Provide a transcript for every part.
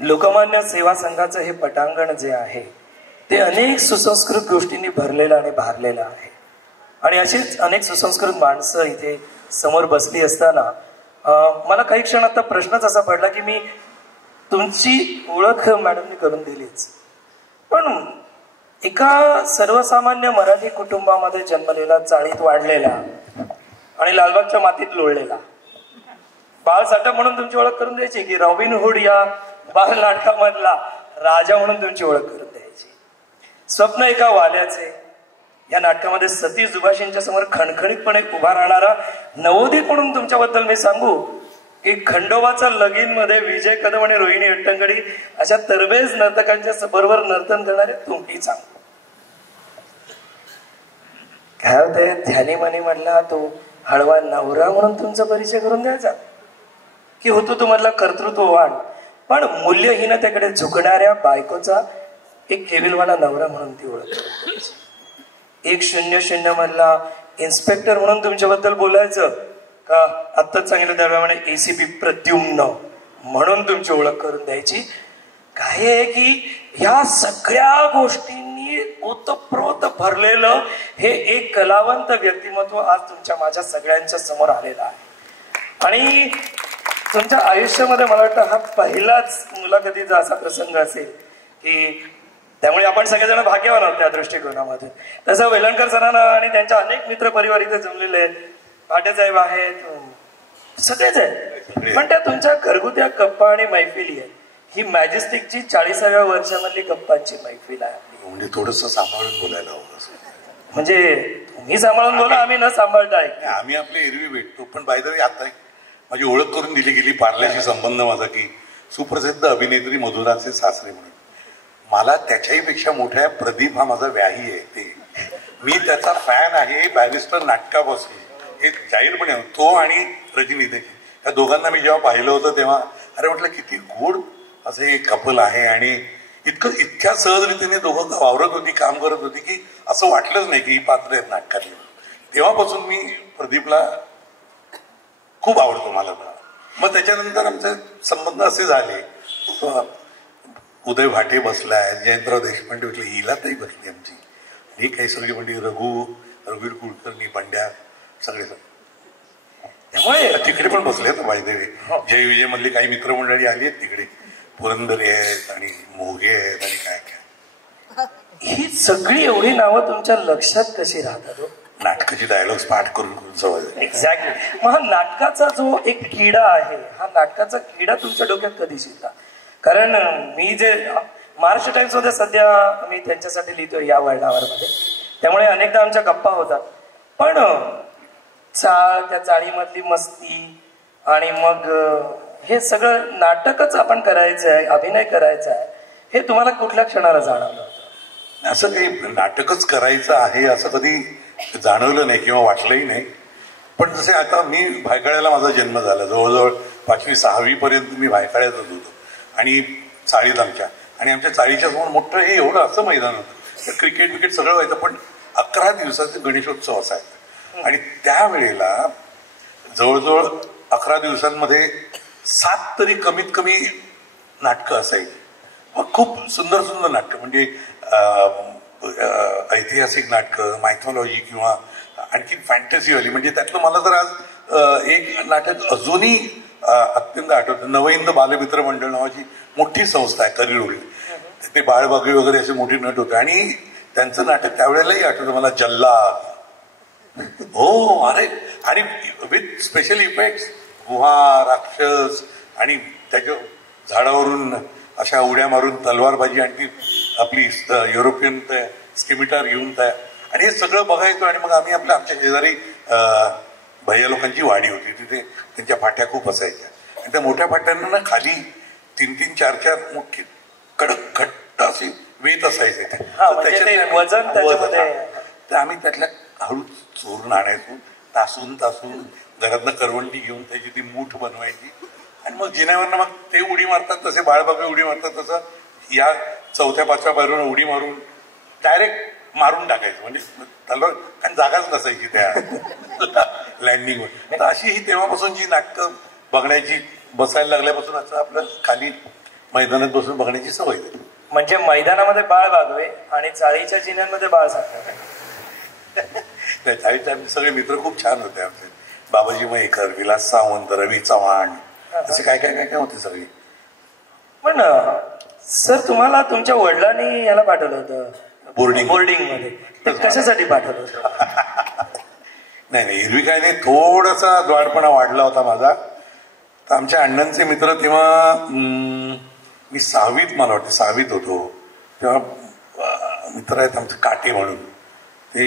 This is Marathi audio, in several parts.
लोकमान्य सेवा संघाचं हे पटांगण जे आहे ते अनेक सुसंस्कृत गोष्टींनी भरलेलं आणि भारलेलं आहे. आणि अशीच अनेक सुसंस्कृत माणसं इथे समोर बसली असताना मला काही क्षण आता प्रश्नच असा पडला की मी तुमची ओळख मॅडमनी करून दिलीच, पण एका सर्वसामान्य मराठी कुटुंबामध्ये जन्मलेला, चाळीत वाढलेला आणि लालबागच्या मातीत लोळलेला बाळ साठा म्हणून तुमची ओळख करून द्यायची की रॉबिन हुड या बाल नाटकामधला राजा म्हणून तुमची ओळख करून द्यायची? स्वप्न एका वाल्याचे या नाटकामध्ये सतीश सुभाषींच्या समोर खणखणीतपणे उभा राहणारा नवोदित म्हणून तुमच्याबद्दल मी सांगू की खंडोबाचा लगीन मध्ये विजय कदम आणि रोहिणी हट्टंगडी अशा तरबेज नर्तकांच्या बरोबर नर्तन करणारे तुम्ही सांगू. काय होतंय, ध्यानी मनी म्हणला तो हळवा नवरा म्हणून तुमचा परिचय करून द्यायचा की होतो तुम्हाला कर्तृत्ववान पण मूल्यहीनतेकडे झुकणाऱ्या बायकोचा एक केविलवाला नवरा म्हणून ती ओळख. 100 मधला इन्स्पेक्टर म्हणून तुमच्याबद्दल बोलायचं का आत्ताच सांगितलं त्याप्रमाणे ACP प्रद्युम्न म्हणून तुमची ओळख करून द्यायची? काय आहे की ह्या सगळ्या गोष्टींनी ओतप्रोत भरलेलं हे एक कलावंत व्यक्तिमत्व आज तुमच्या माझ्या सगळ्यांच्या समोर आलेलं आहे. आणि तुमच्या आयुष्यामध्ये मला वाटतं हा पहिलाच मुलाखतीचा असा प्रसंग असेल की त्यामुळे आपण सगळेजण भाग्यवान आहोत त्या दृष्टिकोनामध्ये. तसं वेलणकर सरांना आणि त्यांच्या अनेक मित्र परिवार इथे जमलेले आहेत, भाटेसाहेब आहेत, सगळेच आहेत, पण त्या तुमच्या घरगुत्या गप्पा आणि मैफिली आहेत. ही मॅजेस्टिकची 40व्या वर्षामधली गप्पांची मैफिल आहे. म्हणजे थोडस सांभाळून बोलायला हवं. म्हणजे तुम्ही सांभाळून बोला, आम्ही न सांभाळता आहे. आम्ही आपले एरवी भेटतो, पण बाय द वे आता माझी ओळख करून दिली गेली पार्ल्याशी संबंध माझा की सुप्रसिद्ध अभिनेत्री मधुराचे सासरे म्हणून. मला त्याच्याही पेक्षा मोठा प्रदीप हा माझा व्याही आहे. ते मी त्याचा फॅन आहे बॅरिस्टर नाटकापासून, हे जाहीरपणे. तो आणि रजनी देशमुख या दोघांना मी जेव्हा पाहिलं होतं तेव्हा अरे म्हटलं किती गोड असं एक कपल आहे. आणि इतक्या सहजरीतीने दोघं वावरत होती, काम करत होती की असं वाटलंच नाही की ही पात्र आहेत नाटकातली. तेव्हापासून मी प्रदीपला खूप आवडतो मला. मग त्याच्यानंतर आमचे संबंध असे झाले, उदय भाटे बसलाय, जयंतराव देशपांडे बसले, हिलाताई बसली आमची, ही काही सगळी म्हणजे रघुवीर कुलकर्णी, पंड्या सगळे. त्यामुळे तिकडे पण बसले बाय द वे. जय विजय मधली काही मित्रमंडळी आली आहेत तिकडे, पुरंदरे आहेत आणि मोघे आहेत आणि काय काय. ही सगळी एवढी नावं तुमच्या लक्षात कशी राहतात? नाटकाची डायलॉग्स पाठ करून सवय. एक्झॅक्टली. मग हा नाटकाचा जो एक किडा आहे, हा नाटकाचा किडा तुमच्या डोक्यात कधी शिकला? कारण मी जे महाराष्ट्र टाइम्स मध्ये सध्या मी त्यांच्यासाठी लिहितोय या वर्णावर मध्ये, त्यामुळे अनेकदा आमच्या गप्पा होतात. पण चाळ, त्या चाळीमधली मस्ती आणि मग हे सगळं नाटकच आपण करायचं आहे, अभिनय करायचा आहे, हे तुम्हाला कुठल्या क्षणाला जाणवलं होतं? असं काही नाटकच करायचं आहे असं कधी जाणवलं नाही किंवा वाटलंही नाही. पण जसे आता मी भायखळ्याला माझा जन्म झाला, जवळजवळ 5वी 6वी पर्यंत मी भायखळ्यातच होतो आणि चाळीत आमच्या, आणि आमच्या चाळीच्या समोर मोठं हे एवढं असं मैदान होतं, तर क्रिकेट विकेट सगळं व्हायचं. पण 11 दिवसाचे गणेशोत्सव असायचा आणि त्यावेळेला जवळजवळ 11 दिवसांमध्ये 7 तरी कमीत कमी नाटकं असायची. मग खूप सुंदर सुंदर नाटकं, म्हणजे ऐतिहासिक नाटकं, मायथॉलॉजी किंवा आणखी फॅन्टसीवाली. म्हणजे त्यातलं मला तर आज एक नाटक अजूनही अत्यंत आठवतं. नवहिंद बालमित्र मंडळ नावाची मोठी संस्था आहे करिरोली, ते बाळबागळे वगैरे असे मोठे नट होते आणि त्यांचं नाटक त्यावेळेलाही आठवतं मला, जल्ला. हो अरे, आणि विथ स्पेशल इफेक्ट्स, गुहा, राक्षस आणि त्याच्या झाडावरून अशा उड्या मारून तलवारबाजी आणि ती आपली युरोपियन स्किमिटार घेऊन त्या, आणि हे सगळं बघायचो. आणि मग आमच्या शेजारी भैया लोकांची वाडी होती, तिथे त्यांच्या फाट्या खूप असायच्या आणि त्या मोठ्या फाट्यांना ना खाली 3-3, 4-4 मोठी कडक घट्ट अशी वेत असायचे. तर आम्ही त्यातल्या हळू चोरून आणायचो, तासून घरातनं करवंडी घेऊन त्याची ती मूठ बनवायची आणि मग जिन्यावरनं मग ते उडी मारतात तसे बाळबागळे उडी मारतात तसं या 4थ्या 5व्या बाजूने उडी मारून डायरेक्ट मारून टाकायचं. म्हणजे तलवार, कारण जागाच नसायची त्या लँडिंगवर. तर अशी ही तेव्हापासून जी नाटकं बघण्याची, बसायला लागल्यापासून असं आपलं खाली मैदानात बसून बघण्याची सवय झाली. म्हणजे मैदानामध्ये बाळ बागवे आणि चाळीच्या जिन्यांमध्ये बाळ सांगणार. चाळीचे आमचे सगळे मित्र खूप छान होते आमचे. बाबाजी मयेकर, विलास सावंत, रवी चव्हाण, असे काय काय काय काय होते सगळे. पण सर तुम्हाला तुमच्या वडिलांनी याला पाठवलं होतं बोर्डिंग मध्ये, ते कशासाठी पाठवलं होतं? नाही नाही, एरवी काय नाही, थोडासा द्वाडपणा वाढला होता माझा. तर आमच्या अण्णांचे मित्र तेव्हा मी सहावीत, मला वाटतं सहावीत होतो तेव्हा, मित्र आहेत आमचे काटे म्हणून, ते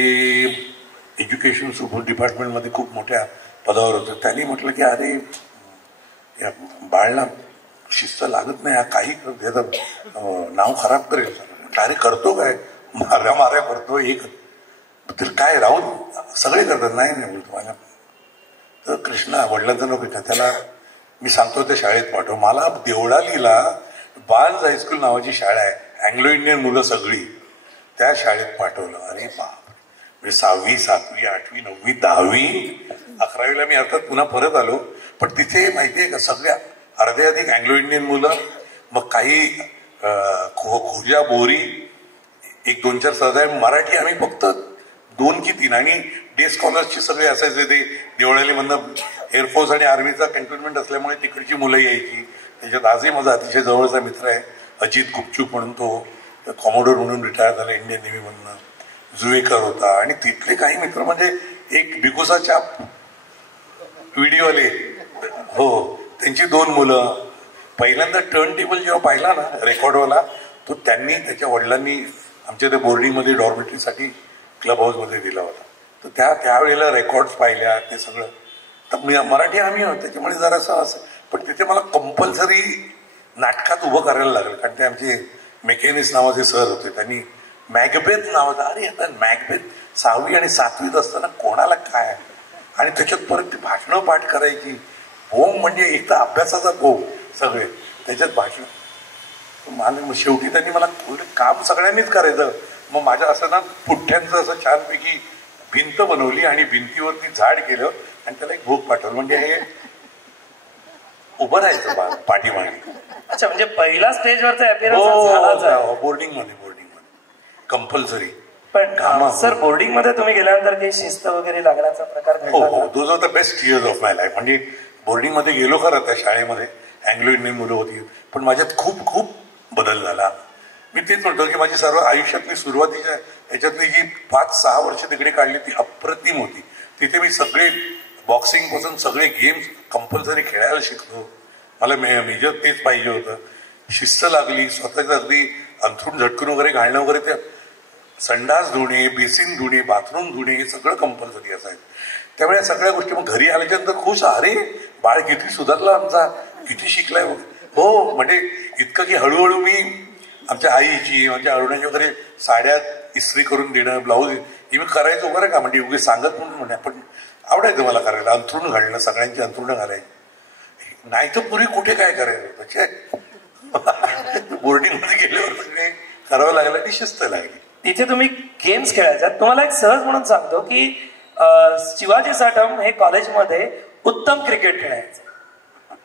एज्युकेशन सपोर्ट डिपार्टमेंटमध्ये खूप मोठ्या पदावर होते. त्यांनी म्हटलं की अरे या बाळला शिस्त लागत नाही, हा काही नाव खराब करेल. अरे करतो काय, माऱ्या करतो, एक तर काय राहून सगळे करतात. नाही नाही बोलतो मला. तर कृष्णा वडिलांचं नाव कृष्णा, त्याला मी सांगतो त्या शाळेत पाठव. मला देवळालीला बार्न्स हायस्कूल नावाची शाळा आहे, अँग्लो इंडियन मुलं सगळी, त्या शाळेत पाठवलं. अरे बाप, म्हणजे 6वी 7वी 8वी 9वी 10वी 11वीला मी अर्थात पुन्हा परत आलो. पण तिथे माहितीये का, सगळ्या अर्धे अधिक अँग्लो इंडियन मुलं, मग काही खोजा बोरी, 1-2-4 सहजाय मराठी. आम्ही फक्त 2 की 3, आणि डे स्कॉलर्सचे सगळे असायचे. ते देवळालीमधनं एअरफोर्स आणि आर्मीचा कॅन्टोन्मेंट असल्यामुळे तिकडची मुलं यायची. त्याच्यात आजही माझा अतिशय जवळचा मित्र आहे अजित गुपचूप म्हणून, तो कॉमोडोर म्हणून रिटायर झाला इंडियन नेव्हीमधनं. जुवेकर होता. आणि तिथले काही मित्र म्हणजे एक बिकुसा चाप व्हिडिओले, हो, त्यांची 2 मुलं. पहिल्यांदा टर्न टेबल जेव्हा पाहिला ना रेकॉर्डवाला, तो त्यांनी त्याच्या वडिलांनी आमच्या त्या बोर्डिंगमध्ये डॉर्मेटरीसाठी क्लब हाऊसमध्ये दिला होता. तर त्यावेळेला रेकॉर्ड्स पाहिल्या, ते सगळं. तर मराठी आम्ही आहोत त्याच्यामुळे जरासं असं. पण तिथे मला कंपल्सरी नाटकात उभं करायला लागलं, कारण ते आमचे मेकॅनिस नावाचे सर होते. त्यांनी मॅकबेथ नावाचा, अरे आता मॅकबेथ 6वी आणि 7वीत असताना कोणाला काय, आणि त्याच्यात परत ती भाषणं पाठ करायची. बोम म्हणजे एक तर अभ्यासाचा बोम सगळे, त्याच्यात भाषण. मग शेवटी त्यांनी मला काम सगळ्यांनीच करायचं. मग माझ्या असं ना पुठ्ठ्यांचं असं छानपैकी भिंत बनवली आणि भिंतीवरती झाड केलं आणि त्याला एक भोग पाठवलं. म्हणजे हे उभं राहायचं पाठीमागे. अच्छा, म्हणजे पहिला स्टेजवरचा अपीअरन्स बोर्डिंगमध्ये कंपल्सरी. पण सर बोर्डिंगमध्ये तुम्ही गेल्यानंतर काही शिस्त वगैरे लागण्याचा प्रकार? हो, those are the best years of my life. म्हणजे बोर्डिंगमध्ये गेलो खरं त्या शाळेमध्ये, अँग्लो इंडियन मुलं होती, पण माझ्यात खूप खूप बदल झाला. मी तेच म्हणतो की माझी सर्व आयुष्यातली सुरुवातीच्या याच्यातली जी 5-6 वर्ष तिकडे काढली ती अप्रतिम होती. तिथे मी सगळे बॉक्सिंग पासून सगळे गेम्स कंपल्सरी खेळायला शिकलो. मला मेजर तेच पाहिजे होतं. शिस्त लागली, स्वतःच अगदी अंथरूण झटकून वगैरे घालणं वगैरे, ते संडास धुणे, बेसिन धुणे, बाथरूम धुणे, हे सगळं कंपल्सरी असायचं. त्यामुळे सगळ्या गोष्टी. मग घरी आल्याच्यानंतर खुश, अरे बाळ किती सुधारला आमचा, किती शिकलाय. हो, म्हणजे इतकं की हळूहळू मी आमच्या आईची, म्हणजे अरुणाची वगैरे साड्या इस्त्री करून देणं, ब्लाऊज हे मी करायचो बरं का. म्हणजे उगे सांगत म्हणून, पण आवडायचं मला करायला. अंथरूण घालणं, सगळ्यांची अंथरुणं घालायची. नाही तर पूर्वी कुठे काय करायचं. बोर्डिंगमध्ये गेल्यावर सगळे करावं लागलं आणि शिस्त लागली. तिथे तुम्ही गेम्स खेळायचा. तुम्हाला एक सहज म्हणून सांगतो की शिवाजी साठम हे कॉलेजमध्ये उत्तम क्रिकेट खेळायचं,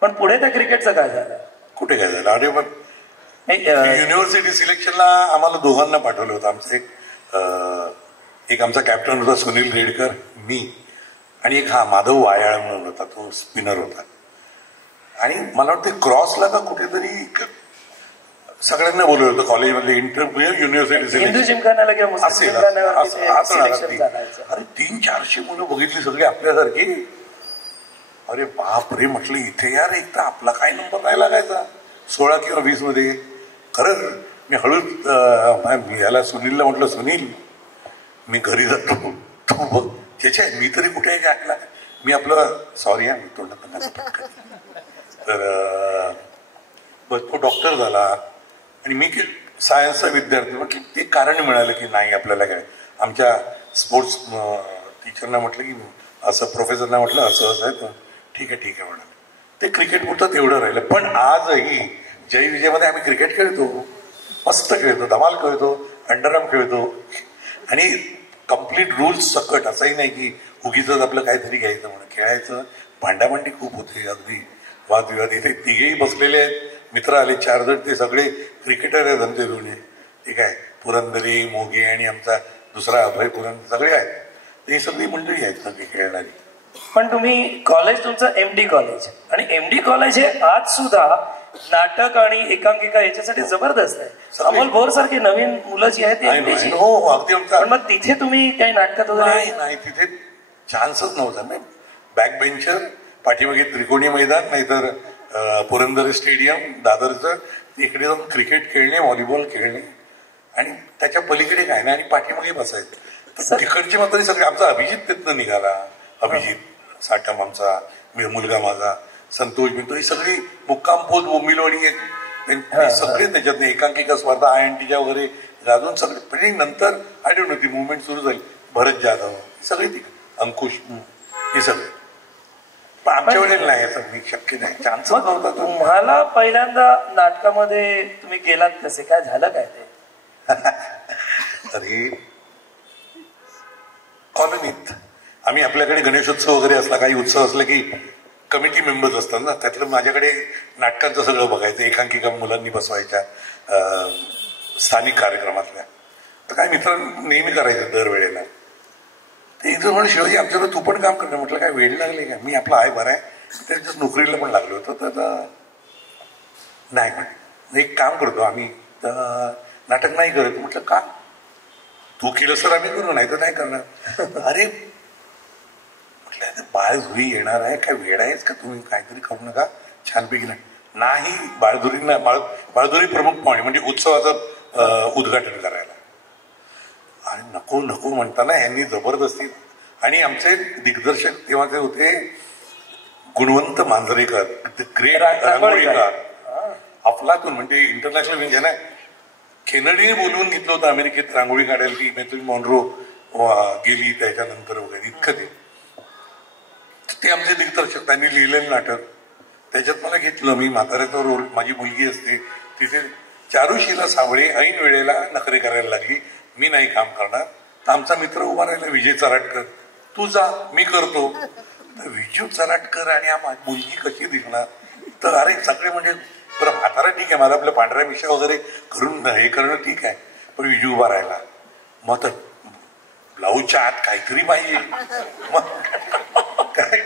पण पुढे त्या क्रिकेटचं काय झालं? कुठे काय झालं? अरे मग युनिव्हर्सिटी सिलेक्शनला आम्हाला दोघांना पाठवलं होतं. आमचं एक आमचा कॅप्टन होता सुनील रेडकर, मी, आणि एक माधव वायाळ म्हणून होता, तो स्पिनर होता. आणि मला वाटतं क्रॉसला का कुठेतरी सगळ्यांना बोलवलं होतं कॉलेजमधले इंटरव्ह्यू, युनिव्हर्सिटी सिलेक्शन असेल. अरे 300-400 मुलं बघितली सगळी आपल्यासारखी. अरे बाप रे, म्हटलं इथे यार, एक तर आपला काय नंबर नाही लागायचा 16 किंवा 20 मध्ये. खरंच मी हळूच याला सुनीलला म्हटलं, सुनील मी घरी जातो, तू बघ. त्याच्या मी तरी कुठे आहे ऐकला, मी आपलं सॉरी मी तोंडात पटकन. तर तो डॉक्टर झाला आणि मी सायन्सचा विद्यार्थी. म्हटलं ते कारण मिळालं की नाही आपल्याला काय. आमच्या स्पोर्ट्स टीचरना म्हटलं की असं, प्रोफेसरना म्हटलं असं असं आहे. तर ठीक आहे म्हणाले. ते क्रिकेट पुरतं तेवढं राहिलं. पण आजही जय विजयमध्ये आम्ही क्रिकेट खेळतो, मस्त खेळतो, धमाल खेळतो, अंडरआर्म खेळतो, आणि कम्प्लीट रूल्स सकट. असंही नाही की उगीच आपलं काहीतरी घ्यायचं म्हणून खेळायचं. भांडाभांडी खूप होते, अगदी वादविवाद. इथे तिघेही बसलेले आहेत, मित्र आले 4 जण, ते सगळे क्रिकेटर आहेत आमचे दोन्ही. ठीक आहे, पुरंदरे, मोगे आणि आमचा दुसरा अभय पुरंदर सगळे आहेत. ही सगळी मंडळी आहेत सगळी खेळणारी. पण तुम्ही कॉलेज तुमचं एमडी कॉलेज, आणि एमडी कॉलेज हे आज सुद्धा नाटक आणि एकांकिका याच्यासाठी जबरदस्त आहे. अमोल भोर सारखी नवीन मुलं जी आहेत ती एमडीची. हो हो, अगदी आमचा. पण मग तिथे तुम्ही काही नाटकात वगैरे? नाही, तिथे चान्सच नव्हता. नाही, बॅक बेंचर, पाठीमागे त्रिकोणी मैदान, नाहीतर पुरंदर स्टेडियम दादरचं, इकडे जाऊन क्रिकेट खेळणे, व्हॉलीबॉल खेळणे, आणि त्याच्या पलीकडे काय नाही, आणि पाठीमागे बसायचं. तिकडची मात्र सगळे, आमचा अभिजित तिथनं निघाला, अभिजित साठम आमचा मुलगा माझा, संतोष बिंतो, ही सगळी मुक्काम पोस्ट बोंबिलवाडी सगळे त्याच्यात एकांकिका स्पर्धा INTच्या वगैरे गाजून सगळे. पण नंतर आठवण होती मुवमेंट सुरू झाली, भरत जाधव सगळे तिकडे, अंकुश, हे सगळे. पण आमच्या वेळेला नाही, असं शक्य नाही, चान्स नव्हता. तुम्हाला पहिल्यांदा नाटकामध्ये तुम्ही गेलात कसे, काय झालं काय ते? अरे कॉलनीत आम्ही, आपल्याकडे गणेशोत्सव वगैरे असला, काही उत्सव असला की कमिटी मेंबर्स असतात ना, त्यातलं माझ्याकडे नाटकांचं सगळं बघायचं, एकांकिका मुलांनी बसवायच्या स्थानिक कार्यक्रमातल्या. तर काय मित्र नेहमी करायचं दरवेळेला. ते एक जण म्हणून, शिवाजी आमच्याकडे तू पण काम करणार. म्हटलं काय वेळ लागले काय, मी आपला आहे बरं आहे, त्याच्याच नोकरीला पण लागलो होतो. तर नाही म्हणे, एक काम करतो आम्ही, नाटक नाही करत. म्हटलं का? तू केलं सर आम्ही करू, नाही तर नाही करणार. अरे म्हटलं बाळधुरी येणार आहे, काय वेळ आहेच का तुम्ही, काहीतरी करू नका छानपैकी. नाही, बाळधुरींना बाळधुरी प्रमुख पाहुणे म्हणजे उत्सवाचं उद्घाटन करायला. आणि नको नको म्हणताना यांनी जबरदस्ती. आणि आमचे दिग्दर्शक तेव्हाचे होते गुणवंत मांजरेकर, ग्रेट रांगोळीकार, अफलातून, म्हणजे इंटरनॅशनल म्हणजे ना, केनडीने बोलवून घेतलं होतं अमेरिकेत रांगोळी काढायला, की मॅथ्यू मॉनरो गेली त्याच्यानंतर वगैरे, इतकं ते आमचे दिग्दर्शक. त्यांनी लिहिलेलं नाटक, त्याच्यात मला घेतलं. मी म्हाताऱ्याचा रोल, माझी मुलगी असते तिथे. चारुशीला साबळे ऐन वेळेला नखरे करायला लागली, मी नाही काम करणार. तर आमचा मित्र उभा राहिला, विजय चराटकर, तू जा मी करतो. तर विजू चराटकर आणि मुलगी कशी दिसणार? तर अरे सगळे म्हणजे, बरं म्हातारा ठीक आहे, मला आपल्या पांढऱ्या मिशा वगैरे करून हे करणं ठीक आहे, पण विजू उभा राहिला. मग तर ब्लाऊजच्या आत काहीतरी पाहिजे. मग काय,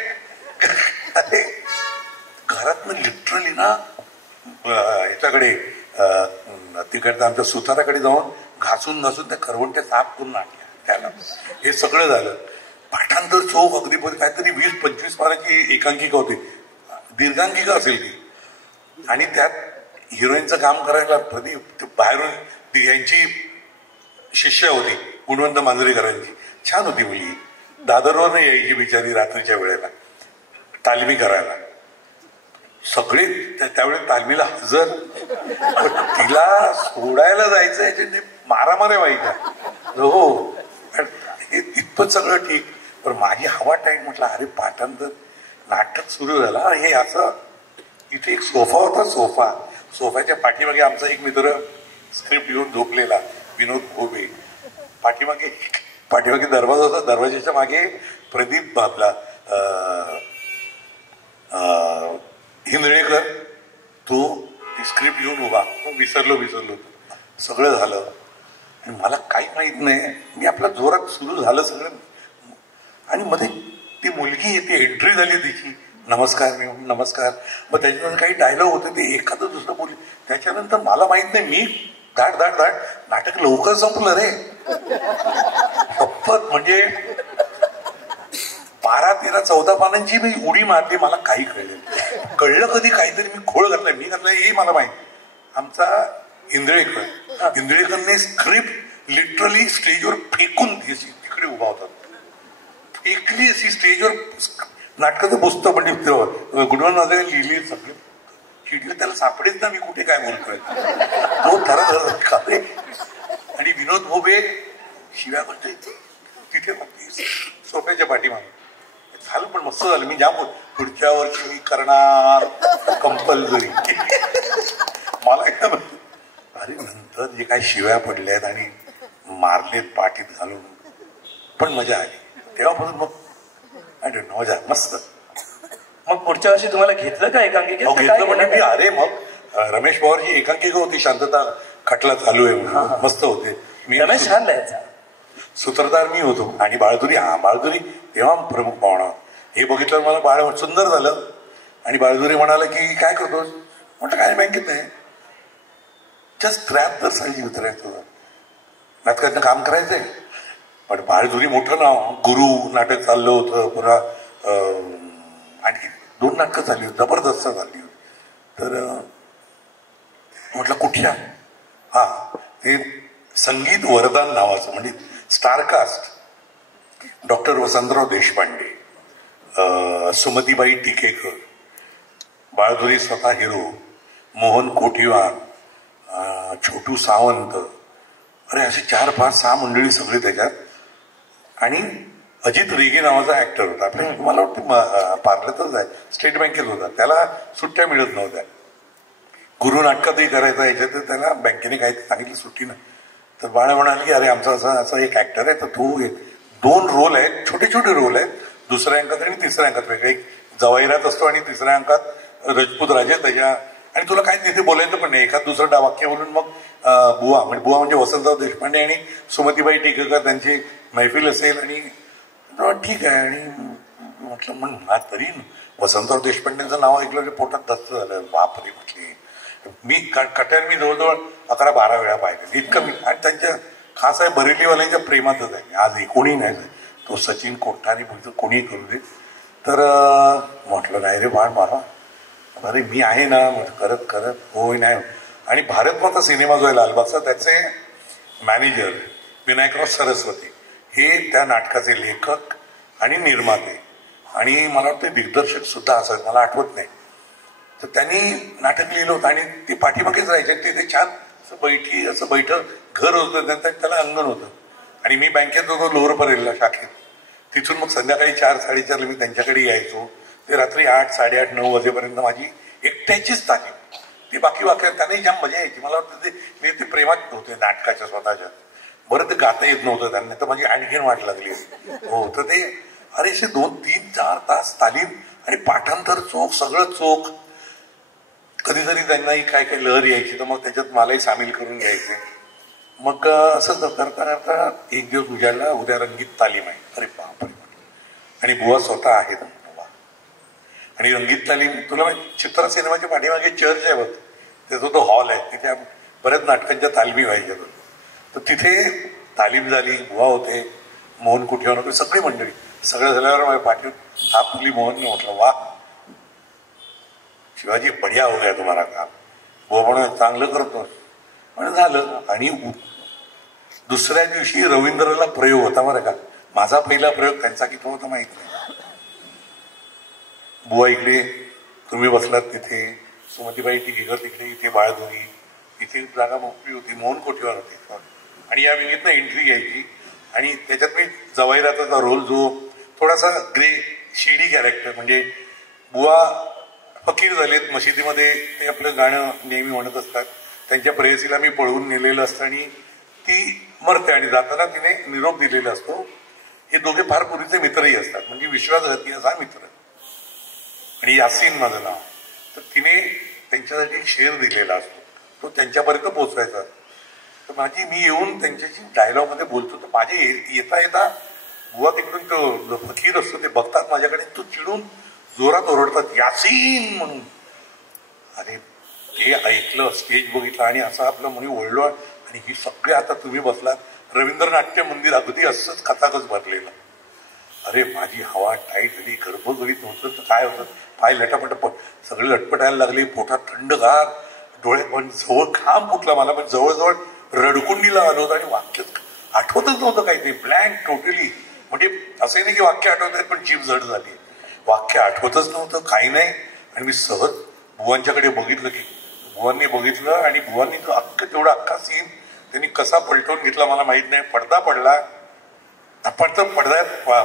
घरातनं लिटरली ना ह्याच्याकडे तिकडनं आमच्या सुताराकडे जाऊन घासून घासून त्या करवंट्या साफ करून आणल्या त्याला. हे सगळं झालं. पाठांतर चोख अगदी काहीतरी 20-25 पानाची एकांकिका होती, दीर्घांकिका असेल ती. आणि त्यात हिरोईनचं काम करायला प्रदीप बाहेरून यांची शिष्य होती, गुणवंत मांजरेकरांची, छान होती मुलगी. दादरवर यायची बिचारी रात्रीच्या वेळेला तालमी करायला. सगळे त्यावेळेस तालमीला हजर. तिला सोडायला जायचं याच्याने मारामाऱ्या व्हायच्या. हो, इतपत सगळं ठीक. पण माझी हवा टाईट. म्हटलं अरे पाठांतर नाटक सुरू झालं, हे असं. इथे एक सोफा होता, सोफ्याच्या पाठीमागे आमचा एक मित्र स्क्रिप्ट घेऊन झोपलेला, विनोद भोबे. पाठीमागे दरवाजा होता, दरवाजाच्या मागे प्रदीप आपला हिंदळेकर, तो स्क्रिप्ट घेऊन उभा. विसरलो सगळं झालं. आणि मला काही माहित नाही, मी आपल्या जोरात सुरू झालं सगळं. आणि मध्ये ती मुलगी येते, एंट्री झाली तिची, नमस्कार नमस्कार. मग त्याच्यानंतर काही डायलॉग होते, ते एखादं दुसरं बोलले. त्याच्यानंतर मला माहित नाही, मी धाड नाटक लवकर संपलं रे. पप्पत म्हणजे 12-13-14 पानांची मी उडी मारली. मला काही कळलं कधी, काहीतरी मी खोळ घातलाय, मी घातलाय हे मला माहित. आमचा इंद्रेकरने स्क्रिप्ट लिटरली स्टेजवर फेकून तिकडे उभा होता, फेकली अशी स्टेजवर. नाटकाचं पुस्तक म्हणजे गुणवंत माझे लिहिली सगळे, चिडले, त्याला सापडेच ना मी कुठे काय बोलतोय. तो ठरत. आणि विनोद भोबे शिव्या करतोय तिथे सोफ्याच्या पाठीमागे. झालं, पण मस्त झालं. मी ज्या पुढच्या वर्षी मी करणार कंपल्सरी. मला एकदम अरे नंतर जे काही शिव्या पडल्यात आणि मारलेत पाठीत घालून, पण मजा आली तेव्हापासून. मग मजा मस्त. मग पुढच्या वर्षी तुम्हाला घेतलं का एकांकिकेत? घेतलं म्हणजे मी, अरे मग रमेश पवारची एकांकिका होती शांतता खटला चालू आहे म्हणून. मस्त होते. मी रमेश छान लिहायचा. सूत्रधार मी होतो आणि बाळधुरी बाळधुरी तेव्हा प्रमुख पाहुणा. हे बघितलं मला बाळ सुंदर झालं आणि बाळधुरी म्हणाला की काय करतोस म्हटलं काय बँकेत नाही जस्ट 73 साली उतरायचं नाटकातनं काम करायचंय. पण बाळधुरी मोठं नाव गुरु नाटक चाललं होतं पुन्हा आणखी 2 नाटकं झाली होती जबरदस्त झाली होती. तर म्हटलं कुठल्या हा ते संगीत वरदान नावाचं म्हणजे स्टारकास्ट डॉक्टर वसंतराव देशपांडे सुमतीबाई टिकेकर बाळधुरी स्वतः हिरो मोहन कोठीवार छोटू सावंत अरे असे 4-5-6 मंडळी सगळे त्याच्यात. आणि अजित रेगे नावाचा ऍक्टर होता आपल्या मला वाटतं पार्लतच आहे स्टेट बँकेत होता. त्याला सुट्ट्या मिळत नव्हत्या. गुरु नाटकातही करायचा याच्यात त्याला बँकेने काही सांगितलं सुट्टी नाही. तर बाळा म्हणाले की अरे आमचा असा एक ऍक्टर आहे तर तो 2 रोल आहेत छोटे छोटे रोल आहेत दुसऱ्या अंकात आणि तिसऱ्या अंकात वेगळे. एक जवाहिरात असतो आणि तिसऱ्या अंकात राजपूत राजे त्याच्या आणि तुला काय तिथे बोलायचं पण नाही. एखाद दुसरं वाक्य बोलून मग बुवा म्हणजे वसंतराव देशपांडे आणि सुमतीबाई टिकेकर त्यांची मैफिल असेल आणि ठीक आहे. आणि म्हटलं म्हणा तरी वसंतराव देशपांडेंचं नाव ऐकलं पोटात दस्त झालं. बापरे म्हटले मी कट्यार मी जवळजवळ 11-12 वेळा पाहिले इतकं मी. आणि त्यांच्या खास आहे बरेलीवाल्यांच्या प्रेमातच आहे आजही कोणी नाही तो सचिन कोठारी बोलतो कोणी करू दे. तर म्हटलं नाही रे बाळ मला अरे मी आहे ना करत करत होय नाही. आणि भारतमाता सिनेमा जो आहे लालबागचा त्याचे मॅनेजर विनायकराव सरस्वती हे त्या नाटकाचे लेखक आणि निर्माते आणि मला वाटतं दिग्दर्शक सुद्धा असत मला आठवत नाही. तर त्यांनी नाटक लिहिलं होतं आणि ते पाठीमागेच राहायचे. तिथे छान असं बैठं घर होतं त्याला अंगण होतं. आणि मी बँकेत होतो लोअर परेलला शाखेत. तिथून मग संध्याकाळी 4-4:30 मी त्यांच्याकडे यायचो. ते रात्री 8-8:30-9 वाजेपर्यंत माझी एकट्याचीच तालीम. ती बाकी वाक्यात त्यांनाही जाम मजा यायची. मला वाटतं ते प्रेमात होते नाटकाच्या स्वतःच्या. बरं ते गाता येत नव्हतं त्यांना तर माझी आणखीन वाट लागली हो. तर ते अरे असे 2-3-4 तास तालीम आणि पाठांतर चोख सगळं चोख. कधीतरी त्यांनाही काय काय लहर यायची तर मग त्याच्यात मलाही सामील करून घ्यायचे. मग असं करता करता एक दिवस उजाडला उद्या रंगीत तालीम आहे. अरे बापरे. आणि बुवा स्वतः आहेत आणि रंगीत तालीम तुला चित्रा सिनेमाच्या पाठीमागे चर्च आहे बघ त्याचा तो हॉल आहे तिथे बऱ्याच नाटकांच्या तालमी व्हायच्या. तर तिथे तालीम झाली बुवा होते मोहन कुठेवर सगळी मंडळी सगळं झाल्यावर माझ्या पाठीवर हात फुली मोहनने म्हटलं वा शिवाजी बढिया हो गया तुम्हाला काम. बुवा पण चांगलं करतो पण झालं. आणि दुसऱ्या दिवशी रवींद्रला प्रयोग होता बरं का. माझा पहिला प्रयोग त्यांचा किती होता माहित नाही. बुवा इकडे तुम्ही बसलात तिथे सुमतीबाई टिकेकर तिकडे इथे बाळधुरी इथे जागा मोकळी होती मोहन कोठीवर होती. आणि या विंगीतनं एंट्री घ्यायची आणि त्याच्यात मी जवाहिराचा रोल जो थोडासा ग्रे शेडी कॅरेक्टर म्हणजे बुवा फकीर झालेत मशिदीमध्ये ते आपलं गाणं नेहमी म्हणत असतात. त्यांच्या प्रेयसीला मी पळवून नेलेलं असतं आणि ती मरते आणि जाताना तिने निरोप दिलेला असतो. हे दोघे फार पूर्वीचे मित्रही असतात म्हणजे विश्वासघाती असा मित्र. आणि यासीन माझं नाव. तर तिने त्यांच्यासाठी एक शेर दिलेला असतो तो त्यांच्यापर्यंत पोचवायचा. तर माझी मी येऊन त्यांच्याशी डायलॉग मध्ये बोलतो तर माझे येता येता बुवा तिकडून तो फकीर असतो ते बघतात माझ्याकडे तो चिडून जोरात ओरडतात यासीन म्हणून. अरे ते ऐकलं स्टेज बघितलं आणि असं आपलं मुली ओळलो आणि ही सगळे आता तुम्ही बसलात रवींद्र नाट्य मंदिर अगदी असंच खचाखच भरलेलं. अरे माझी हवा टाईट झाली गर्भगरीत होतं तर काय होतं पाय लटापट सगळे लटपटायला लागले पोटात थंडगार डोळे पण जवळ घाम फुटला मला पण जवळजवळ रडकुंडीला आलो होतं आणि वाक्य आठवतच नव्हतं काही ते ब्लँक टोटली. म्हणजे असंही नाही की वाक्य आठवत आहेत पण जीभ जड झाली वाक्य आठवतच नव्हतं काही नाही. आणि मी सहज बुवांच्याकडे बघितलं की बुवांनी बघितलं आणि बुवांनी तो अख्खा सीन त्यांनी कसा पलटवून घेतला मला माहित नाही. पडदा पडला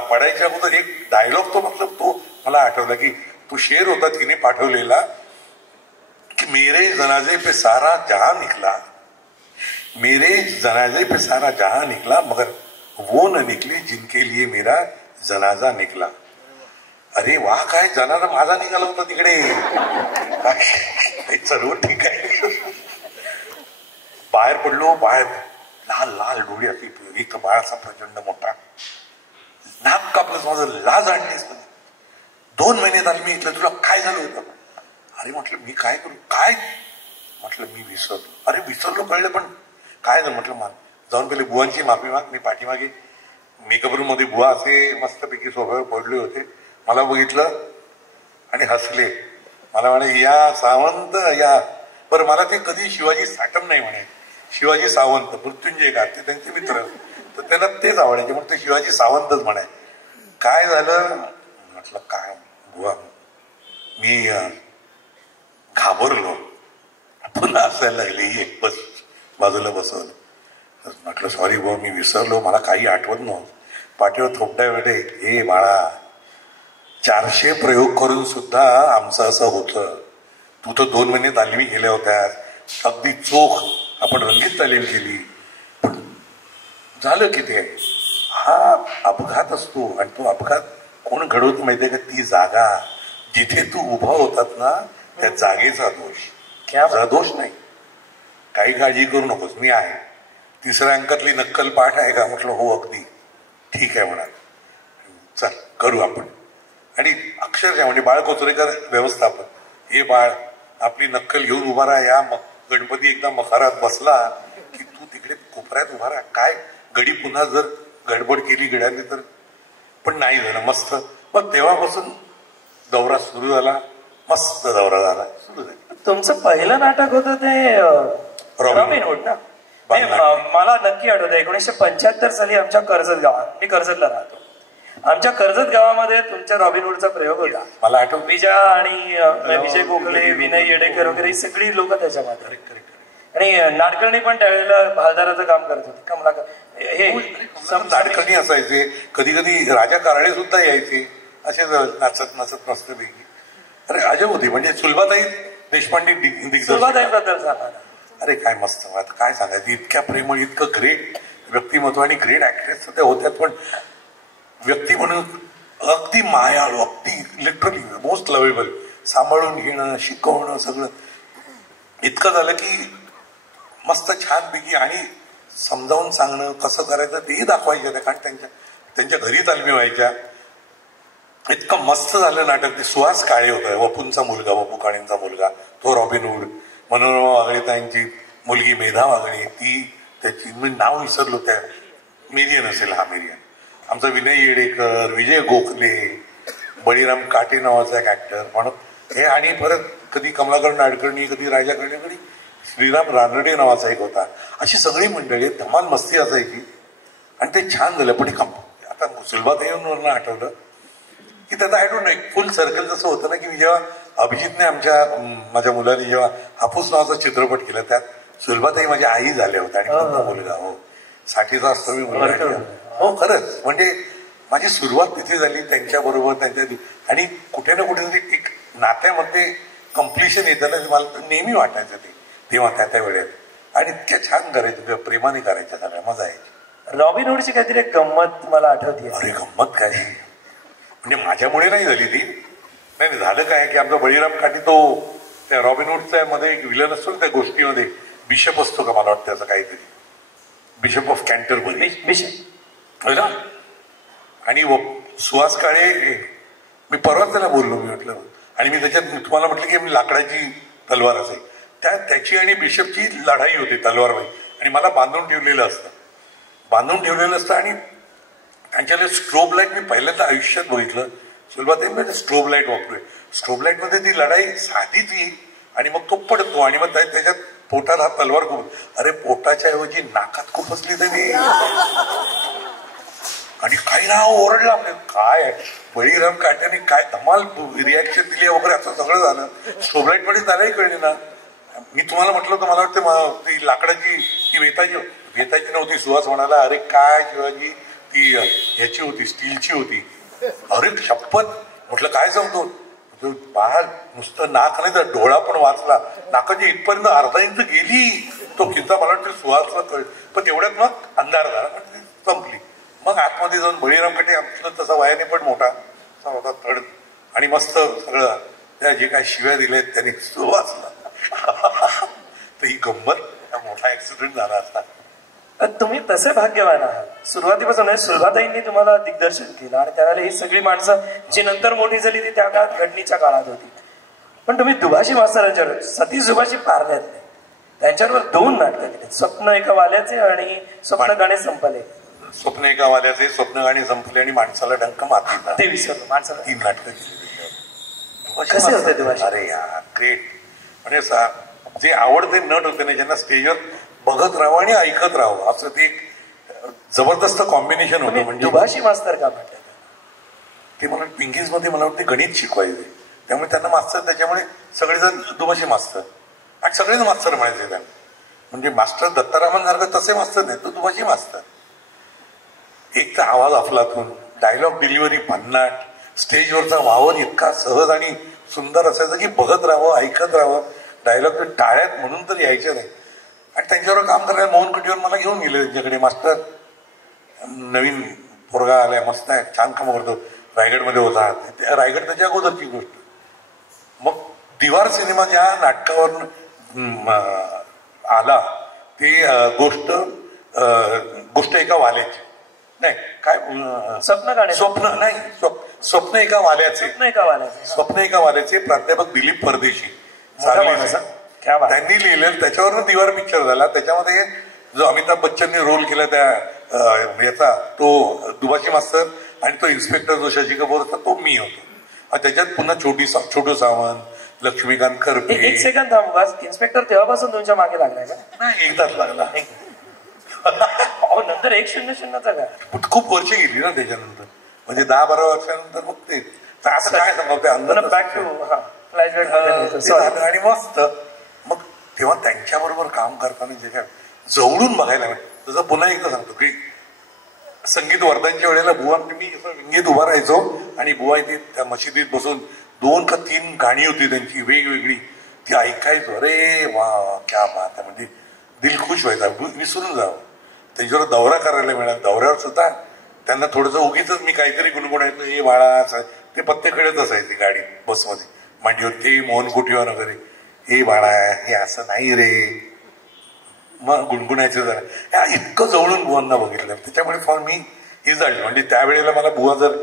पडायच्या अगोदर एक डायलॉग तो मतलब तो मला आठवला की तो शेर होता तिने पाठवलेला कि मेरे जनाजे पे सारा जहां निकला मेरे जनाजे पे सारा जहां निकला मगर वो न निकले जिनके लिए मेरा जनाजा निकला. अरे वा, काय जनाला माझा निघाला होता तिकडे. सर्व ठीक आहे. बाहेर पडलो, बाहेर लाल लाल डोळी अशी, एक बाळाचा प्रचंड मोठा, नाक कापलंच माझं, लाज आणलीस. 2 महिने झाले मी इथलं, तुला काय झालं होतं? अरे म्हटलं मी काय करू, काय म्हटलं मी विसरलो. अरे विसरलो कळलं, पण काय झालं म्हटलं, मान जाऊन पहिले बुवांची माफी माग. मी पाठीमागे मेकअप रूम मध्ये बुवा असे मस्तपैकी सोफ्यावर पडले होते. मला बघितलं आणि हसले. मला म्हणे, या सावंत या. बरं, मला ते कधी शिवाजी साटम नाही म्हणे, शिवाजी सावंत, मृत्युंजय का ते त्यांचे मित्र, तर त्यांना तेच आवडायचे, म्हणून ते शिवाजी सावंतच म्हणाय. काय झालं म्हटलं, काय बुवा मी घाबरलो, पुन्हा हसायला लागली. एक बस बाजूला बसवलं. म्हटलं सॉरी बुवा, मी विसरलो, मला काही आठवत नव्हतं. पाठीवर थोपट्या वेळे, हे बाळा 400 प्रयोग करून सुद्धा आमचं असं होतं. तू तर 2 महिने तालमी केल्या होत्या, अगदी चोख आपण रंगीत तालीम केली, पण झालं किती आहे. हा अपघात असतो, आणि तो अपघात कोण घडवतो माहितीये का? ती जागा जिथे तू उभा होतात ना, त्या जागेचा दोष, तुझा दोष नाही. काही काळजी करू नकोस, मी आहे. 3ऱ्या अंकातली नक्कल पाठ आहे का? म्हटलं हो, अगदी ठीक आहे म्हणाल, चल करू आपण. आणि अक्षरशः म्हणजे बाळ कोचरेकर व्यवस्थापन, हे बाळ आपली नक्कल घेऊन उभा राहा. या गणपती एकदा मखारात बसला की तू तिकडे कोपऱ्यात उभा राहा. काय गडी पुन्हा जर गडबड केली गड्याने तर, पण नाही झालं, मस्त. मग तेव्हापासून दौरा सुरू झाला, मस्त दौरा झाला, सुरू झाला. तुमचं पहिलं नाटक होतं ते रॉबिनहूड ना? मला नक्की आठवतं 1975 साली आमच्या कर्जत गावात, मी कर्जतला राहतो, आमच्या कर्जत गावामध्ये तुमच्या रॉबिनहूडचा प्रयोग होता. मला आठवतं विजय आणि विजय गोखले, विनय येडेकर वगैरे सगळी लोक त्याच्यामध्ये. आणि नाडकर्णी पण त्यावेळेला भालदाराचं काम करत होते. कमलाकर हे नाडकर्णी असायचे, कधी कधी राजा कारळे सुद्धा यायचे, असे नाचत नाचत मस्तपैकी. अरे अजब होती. म्हणजे सुलभाताई देशपांडे सुलभाताईबद्दल सांगा. अरे काय मस्त, काय सांगायचं, इतक्या प्रेमळ, इतकं ग्रेट व्यक्तिमत्व आणि ग्रेट ऍक्ट्रेस त्या होत्यात, पण व्यक्ती म्हणून अगदी मायाळू, अगदी लिटरली मोस्ट लवेबल, सांभाळून घेणं, शिकवणं, सगळं इतकं झालं की मस्त छानपैकी. आणि समजावून सांगणं कसं करायचं तेही दाखवायचं त्या, कारण त्यांच्या घरी तालमी व्हायच्या. इतकं मस्त झालं नाटक. ते सुहास काळे होता, वपूंचा मुलगा, वपू काळेंचा मुलगा, तो रॉबिनहूड. मनोरमा वागळे त्यांची मुलगी मेधा वागळे, ती त्याची मी नाव विसरलो, त्या मेरियन असेल, हा मेरियन. आमचा विनय येडेकर, विजय गोखले, बळीराम काटे नावाचा एक ऍक्टर म्हणून हे. आणि परत कधी कमलाकर नाडकर्णी, कधी राजा कर्णी, कधी श्रीराम रानडे नावाचा एक होता. अशी सगळी मंडळी, धमाल मस्ती असायची. आणि ते छान झालं. पण आता सुलभाताईंवरनं आठवलं की त्याचा आय डोंट नो, एक फुल सर्कल जसं होतं ना, की जेव्हा अभिजितने माझ्या मुलाने जेव्हा हापूस नावाचा चित्रपट केला, त्यात सुलभाताई माझ्या आई झाल्या होत्या आणि मोठा मुलगा. हो, 60चा असतो मी मुलगा. हो खरंच, म्हणजे माझी सुरुवात तिथे झाली त्यांच्याबरोबर, त्यांच्या. आणि कुठे ना कुठे एक नात्यामध्ये कम्प्लिशन येतं ना, मला नेहमी वाटायचं ते तेव्हा त्या वेळेत. आणि इतक्या छान करायचं, प्रेमाने करायच्या, सगळ्या मजा यायची. रॉबिनहूडची काहीतरी एक गंमत मला आठवते. अरे गंमत काय, म्हणजे माझ्यामुळे नाही झाली ती. नाही झालं काय की आमचा बळीराम काटे, तो त्या रॉबिनहूडच्या मध्ये एक विलन असतो ना त्या गोष्टीमध्ये, बिशप असतो का, मला वाटतं त्याचं काहीतरी, बिशप ऑफ कॅन्टरबरी, बिशप ना. आणि सुहास काळे, मी परवाच त्याला बोललो, मी म्हटलं, आणि मी त्याच्यात तुम्हाला म्हटलं की मी लाकडाची तलवार असेल, त्याची आणि बिशपची लढाई होती तलवारबाई. आणि मला बांधून ठेवलेलं असतं आणि त्यांच्याकडे स्ट्रोब लाईट मी पहिल्यांदा आयुष्यात बघितलं. सुलभाताईंमध्ये स्ट्रोब लाईट वापरूय. स्ट्रोब लाईट मध्ये ती लढाई साधीच येईल आणि मग तो पडतो आणि मग त्याच्यात पोटात हा तलवार खूप. अरे पोटाच्या ऐवजी नाकात खुपसली त्यांनी. आणि काही ना ओरडला, काय बळीराम काट्याने काय धमाल रिॲक्शन दिली वगैरे, असं सगळं झालं. स्ट्रोब लाईट मध्ये त्यालाही कळली ना. मी तुम्हाला म्हटलं होतं, मला वाटतं ती लाकडाची, ती वेताची नव्हती. सुहास म्हणाला, अरे काय शिवाजी, ती ह्याची होती, स्टीलची होती. अरे शपथ, म्हटलं काय सांगतो बाळ, नुसतं नाक नाही तर डोळा पण वाचला. नाकाची इथपर्यंत अर्धा इंच गेली. तो किंवा मला वाटतं सुहासला कळ, पण तेवढ्यात मग अंधार झाला, संपली. मग आतमध्ये जाऊन बळीराम काटे, आमचं तसा वयाने पण मोठा होता, थर्ड आणि मस्त सगळं त्या जे काही शिव्या दिल्यात त्यांनी तो वाचला. तर ही गंमत मोठा ऍक्सिडेंट झाला असता. तुम्ही तसे भाग्यवान आहात. सुरुवातीपासून सुलभाताईंनी तुम्हाला दिग्दर्शन केलं आणि त्यावेळेला ही सगळी माणसं जी नंतर मोठी झाली ती त्या काळात घडणीच्या काळात होती. पण तुम्ही दुभाषी मास्तरांच्यावर सतीश सुभाषी पारल्यातले त्यांच्यावर 2 नाटकं केली, स्वप्न एका वाल्याचे आणि स्वप्न गाणे संपले. स्वप्न एका वाल्याचे, स्वप्न गाणी संपले आणि माणसाला डंक मातीला, ते विसरलो माणसाला. 3 नाटकं केली. कसे होते दुभाषी? अरे यार ग्रेट. म्हणजे जे आवडते नट होते ना, ज्यांना स्टेजवर बघत राहावं आणि ऐकत राहावं असं ते एक जबरदस्त कॉम्बिनेशन होतं. म्हणजे दुभाषी मास्तर का म्हणतात ते मला पिंकीज मध्ये मला वाटते गणित शिकवायचे, त्यामुळे त्यांना मास्तर, त्याच्यामुळे सगळेजण दुभाषी मास्तर आणि सगळेच मास्तर म्हणायचे त्यांना. म्हणजे मास्टर दत्तारामन सारखं तसे मास्तर नाही, तो दुभाषी मास्तर. एक तर आवाज अफलातून, डायलॉग डिलिव्हरी भन्नाट, स्टेजवरचा वावर इतका सहज आणि सुंदर असायचं की बघत राहावं, ऐकत राहावं. डायलॉग टाळ्यात म्हणून तर यायच्या नाही. आणि त्यांच्यावर काम करायला मोहन कुटीवर मला घेऊन गेले त्यांच्याकडे. मास्टर नवीन पोरगा आलाय, मस्त आहे, छान काम करतो, रायगडमध्ये होता. रायगड त्याच्या अगोदरची गोष्ट. मग दिवार सिनेमा ज्या नाटकावर आला ते गोष्ट एका वाल्याची नाही, काय स्वप्न गाणे, स्वप्न नाही, स्वप्न एका वाल्याचे, स्वप्न एका वाल्याचे प्राध्यापक दिलीप परदेशी त्यांनी लिहिलेलं. त्याच्यावरनं दिवार पिक्चर झाला. त्याच्यामध्ये जो अमिताभ बच्चनने रोल केला त्या याचा, तो दुभाषी मास्तर आणि तो इन्स्पेक्टर जो शशी कपूर होता तो मी होतो. त्याच्यात पुन्हा छोटू सावंत, लक्ष्मीकांत करपे. एक सेकंद थांबू. इन्स्पेक्टर तेव्हापासून तुमच्या मागे लागलाय का? नाही, एकदाच लागला. नंतर 1-0-0 काय खूप वर्ष गेली ना त्याच्यानंतर, म्हणजे 10-12 वर्षानंतर मग ते असं काय सांगते अंदर बॅक टू आणि मस्त. मग तेव्हा त्यांच्याबरोबर काम करताना जे काय जवळून बघायला मिळतं. तसं पुन्हा एकदा सांगतो की संगीत वर्धनच्या वेळेला बुवा मी संगीत उभा राहायचो आणि बुवा इथे त्या मशिदीत बसून 2 का 3 गाणी होती त्यांची वेगवेगळी, ती ऐकायचो. अरे वा क्या बात आहे. म्हणजे दिल खुश व्हायचा, विसरून जावं. त्याच्यावर दौरा करायला मिळाला. दौऱ्यावर सुद्धा त्यांना थोडंसं उगीच मी काहीतरी गुणगुणायचं, हे बाळा ते पत्ते खेळत असायचे गाडी बसमध्ये मांडीवर, ते मोहन कुटीवर वगैरे, हे बाळा हे असं नाही रे, मग गुणगुणायचं जरा. इतकं जवळून बुवांना बघितलं. त्याच्यामुळे फॉर मी ही झाली. म्हणजे त्यावेळेला मला बुवा जर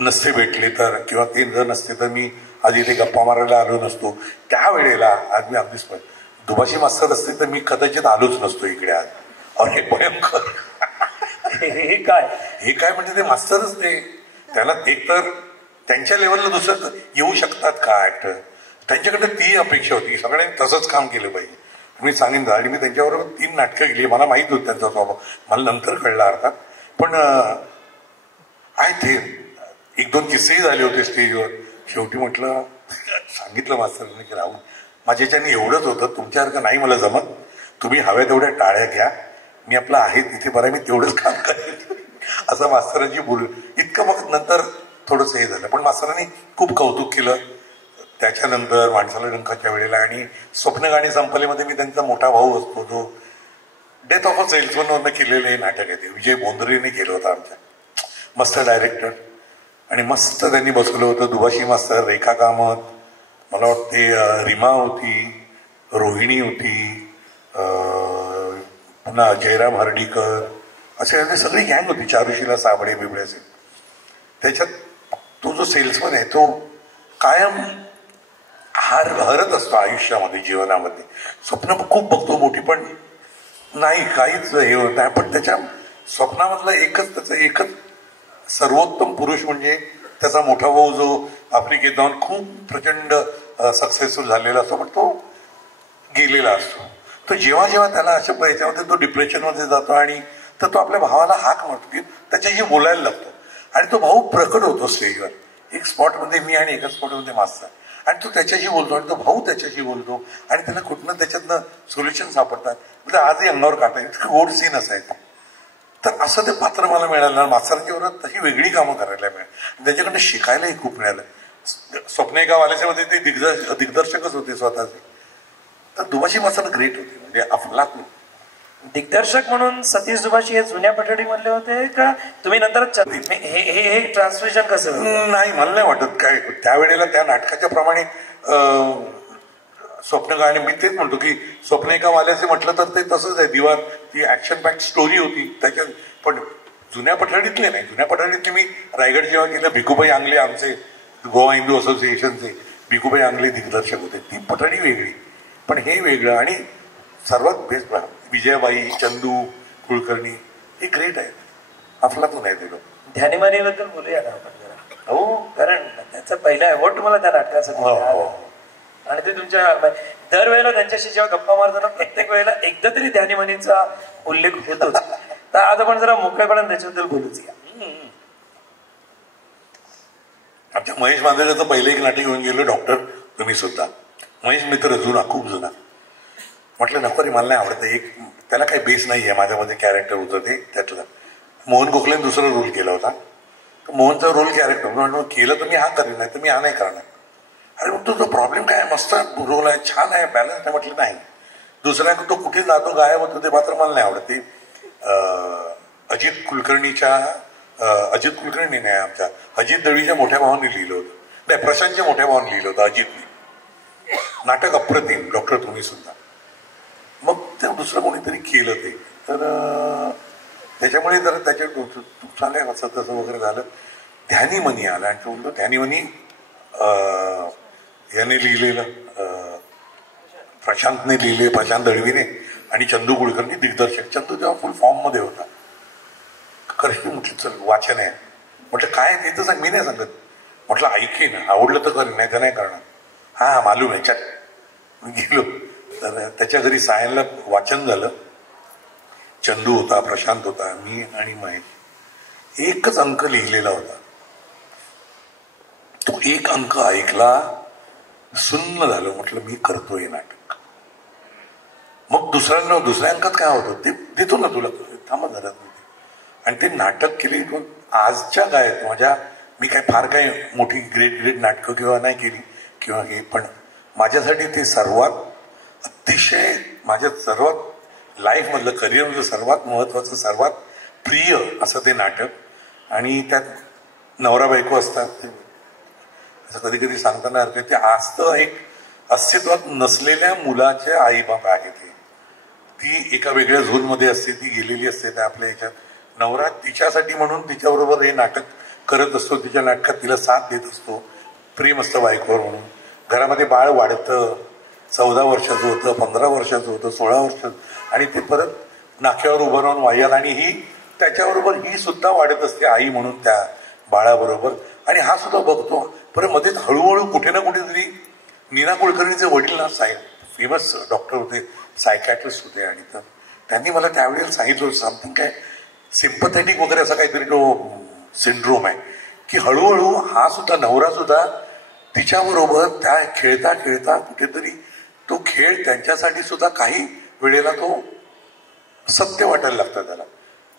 नसते भेटले तर, किंवा ते जर नसते तर मी आज इथे गप्पा मारायला आलो नसतो. त्यावेळेला आज मी अगदीच दुभाषी मास्तर असते तर मी कदाचित आलोच नसतो इकडे आज. अरे भयंकर. हे काय म्हणजे ते मास्टरच ते, त्याला एक तर त्यांच्या लेवलला दुसरं येऊ शकतात का ऍक्टर, त्यांच्याकडे ती अपेक्षा होती. सगळ्यांनी तसंच काम केलं पाहिजे. मी सांगितलं. आणि मी त्यांच्याबरोबर 3 नाटकं केली. मला माहित होतं त्यांचा स्वभाव, मला नंतर कळला अर्थात. पण आहे ते 1-2 किस्सेही झाले होते स्टेजवर. शेवटी म्हटलं, सांगितलं मास्तरांनी की राहून माझ्याच्याने एवढंच होतं, तुमच्यासारखं नाही मला जमत, तुम्ही हव्या तेवढ्या टाळ्या घ्या, मी आपलं आहे तिथे बरं, मी तेवढंच काम करेन असं मास्तरांची बोल. इतकं मग नंतर थोडंसं हे झालं. पण मास्तरांनी खूप कौतुक केलं त्याच्यानंतर माणसाला डंकाच्या वेळेला. आणि स्वप्न गाणी संपलेमध्ये मी त्यांचा मोठा भाऊ असतो, जो डेथ ऑफ अ सेल्समनवरनं केलेलं हे नाटक आहे ते विजय बोंद्रेने केलं होतं आमच्या. मस्त डायरेक्टर आणि मस्त त्यांनी बसवलं होतं. दुभाषी मास्तर, रेखा कामत, मला वाटते रीमा होती, रोहिणी होती, पुन्हा जयराम हर्डीकर, असे सगळी गँग होती. चारुशीला साबळे बिबळ्याचे. त्याच्यात तो जो सेल्समन आहे तो कायम हरत असतो आयुष्यामध्ये, जीवनामध्ये. स्वप्न खूप बघतो मोठी, पण नाही काहीच हे होत नाही. पण त्याच्या स्वप्नामधलं त्याचं एकच सर्वोत्तम पुरुष म्हणजे त्याचा मोठा भाऊ, जो आफ्रिकेत जाऊन खूप प्रचंड सक्सेसफुल झालेला असतो, पण तो गेलेला असतो. तो जेव्हा जेव्हा त्याला अशा याच्यामध्ये तो डिप्रेशनमध्ये जातो आणि तर तो आपल्या भावाला हाक मारतो की त्याच्याशी बोलायला लागतो. आणि तो भाऊ प्रकट होतो स्टेजवर. एक स्पॉटमध्ये मी आणि एका स्पॉटमध्ये मास्तर, आणि तो त्याच्याशी बोलतो आणि तो भाऊ त्याच्याशी बोलतो आणि त्याला कुठनं त्याच्यातनं सोल्युशन सापडतात. म्हणजे आजही अंगावर काढतात. इतकं गोड सीन असायचं. तर असं ते पात्र मला मिळालं. मास्तरांच्या बरोबर तशी वेगळी कामं करायला मिळाली. त्याच्याकडनं शिकायलाही खूप मिळालं. स्वप्न एका वाल्याच्यामध्ये ते दिग्दर्शकच होते स्वतःचे. तर दुभाषी मास्तर ग्रेट होते. म्हणजे अफलातून दिग्दर्शक म्हणून सतीश जुबाशी हे जुन्या पठडीमधले होते का तुम्ही नंतर हे ट्रान्सलेशन कसं? नाही, मला नाही वाटत काय त्यावेळेला त्या नाटकाच्या प्रमाणे स्वप्न गाणे, मी तेच म्हणतो की स्वप्न एका वाल्याचे म्हटलं तर ते तसंच आहे. दिवार ती ऍक्शन पॅक स्टोरी होती त्याच्यात, पण जुन्या पठडीतले नाही. जुन्या पठडीतले मी रायगड जेव्हा केलं, भिकूभाई आंगले आमचे गोवा हिंदू असोसिएशनचे भिकूभाई आंगले दिग्दर्शक होते, ती पठडी वेगळी पण हे वेगळं. आणि सर्वात बेस्ट विजयाबाई, चंदू कुलकर्णी हे ग्रेट आहेत, अफलातून आहे ते लोक. ध्यानीमानीबद्दल बोलूया ना आपण जरा. हो, कारण त्याचा पहिला अवॉर्ड तुम्हाला त्या नाटकासाठी आणि ते तुमच्या दरवेळेला त्यांच्याशी जेव्हा गप्पा मारताना प्रत्येक वेळेला एकदा तरी ध्यानीमानीचा उल्लेख होतोच. तर आज आपण जरा मोकळेपणाने त्याच्याबद्दल बोलूच या. आमच्या महेश मांजरेचं पहिलं एक नाटक घेऊन गेलो, डॉक्टर तुम्ही सुद्धा. महेश मित्र जुना, खूप जुना. म्हटलं नको रे, मला नाही आवडतं. एक त्याला काही बेस नाही आहे, माझ्यामध्ये कॅरेक्टर होतं ते त्यातलं. मोहन गोखलेने दुसरा रोल केला होता. मोहनचा रोल कॅरेक्टर म्हणून केलं तर मी हा करेन, नाही तर मी हा नाही करणार. अरे मग तुझा प्रॉब्लेम काय? मस्त रोल आहे, छान आहे, बॅलन्स आहे. म्हटलं नाही. दुसऱ्या तो कुठे जातो, गायब होतो, ते मात्र मला नाही आवडत. ते अजित कुलकर्णी नाही, आमच्या अजित दळवीच्या मोठ्या भावाने लिहिलं होतं. नाही, प्रशांतच्या मोठ्या भावाने लिहिलं होतं अजितने. नाटक अप्रतिम, डॉक्टर तुम्ही सुद्धा. मग ते दुसरं कोणीतरी केलं ते, तर त्याच्यामुळे जरा त्याच्या नुकसान आहे असं तसं वगैरे झालं. ध्यानीमनी आला आणि तो म्हणतो ध्यानीमनी याने लिहिलेलं, प्रशांतने लिहिले, प्रशांत दळवीने आणि चंदू कुलकर्णी दिग्दर्शक. चंदू तेव्हा फुल फॉर्ममध्ये होता. करशी म्हटलं चल वाचन आहे. म्हटलं काय ते तर सांग. मी नाही सांगत. म्हटलं ऐकेन, आवडलं तर करेन, नाही तर नाही करणार. हा मालूम आहे, चल. मी गेलो तर त्याच्या घरी सायनला वाचन झालं. चंदू होता, प्रशांत होता, मी आणि महेश. एकच अंक लिहिलेला होता. तो एक अंक ऐकला, सुन्न झालं. म्हटलं मी करतोय नाटक. मग दुसऱ्या अंकात काय होतं ते देतो ना तुला, थांबा जरा. आणि ते नाटक केली. आजच्या गायक माझ्या, मी काय फार काही मोठी ग्रेट नाटकं किंवा नाही केली किंवा हे, पण माझ्यासाठी ते अतिशय माझ्या सर्वात लाईफमधलं, करिअरमधलं सर्वात महत्वाचं, सर्वात प्रिय असं ते नाटक. आणि त्यात नवरा बायको असतात, असं कधी कधी सांगताना हरकत. ते असतं एक अस्तित्वात नसलेल्या मुलाचे आई बाप आहे ते. ती एका वेगळ्या झोनमध्ये असते, ती गेलेली असते त्या आपल्या ह्याच्यात. नवरा तिच्यासाठी म्हणून तिच्याबरोबर हे नाटक करत असतो, तिच्या नाटकात तिला साथ देत असतो, प्रेम असतं बायकोवर म्हणून. घरामध्ये बाळ वाढतं, 14 वर्षाचं होतं, 15 वर्षाचं होतं, 16 वर्षाचं, आणि ते परत नाक्यावर उभं राहून वायाल. आणि ही त्याच्याबरोबर ही सुद्धा वाढत असते आई म्हणून त्या बाळाबरोबर. आणि हा सुद्धा बघतो. परत मध्येच हळूहळू कुठे ना कुठेतरी नीना कुलकर्णीचे वडील ना फेमस डॉक्टर होते, सायकॅट्रिस्ट होते. आणि तर त्यांनी मला त्यावेळेला सांगितलं समथिंग काय सिम्पथेटिक वगैरे असा काहीतरी तो सिंड्रोम आहे, की हळूहळू हा सुद्धा नवरा सुद्धा तिच्याबरोबर त्या खेळता खेळता कुठेतरी तो खेळ त्यांच्यासाठी सुद्धा काही वेळेला तो सत्य वाटायला लागतं त्याला.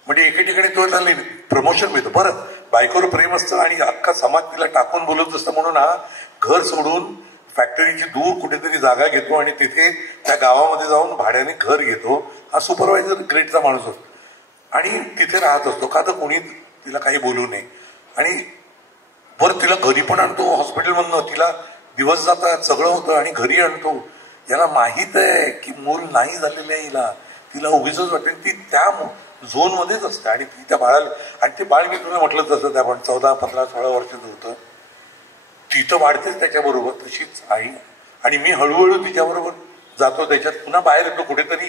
म्हणजे एके ठिकाणी तो त्याला प्रमोशन मिळतं. बरं, बायकोवर प्रेम असतं आणि अख्खा समाज तिला टाकून बोलत असतं, म्हणून हा घर सोडून फॅक्टरीची दूर कुठेतरी जागा घेतो आणि तिथे त्या गावामध्ये जाऊन भाड्याने घर घेतो. हा सुपरवायझर ग्रेडचा माणूस असतो आणि तिथे राहत असतो. का तर कोणी तिला काही बोलू नये. आणि बरं तिला घरी पण आणतो हॉस्पिटलमधनं, तिला दिवस जातात सगळं होतं आणि घरी आणतो. याला माहीत आहे की मूल नाही झालेलं आहे हिला, तिला उगीच वाटते. ती त्या झोनमध्येच असते आणि ती त्या बाळाला, आणि ते बाळ मी तुला म्हटलं तसं त्या पण 14, 15, 16 वर्षाचं होतं. ती तर वाढतेच त्याच्याबरोबर, तशीच आई. आणि मी हळूहळू तिच्याबरोबर जातो, त्याच्यात पुन्हा बाहेर येतो. कुठेतरी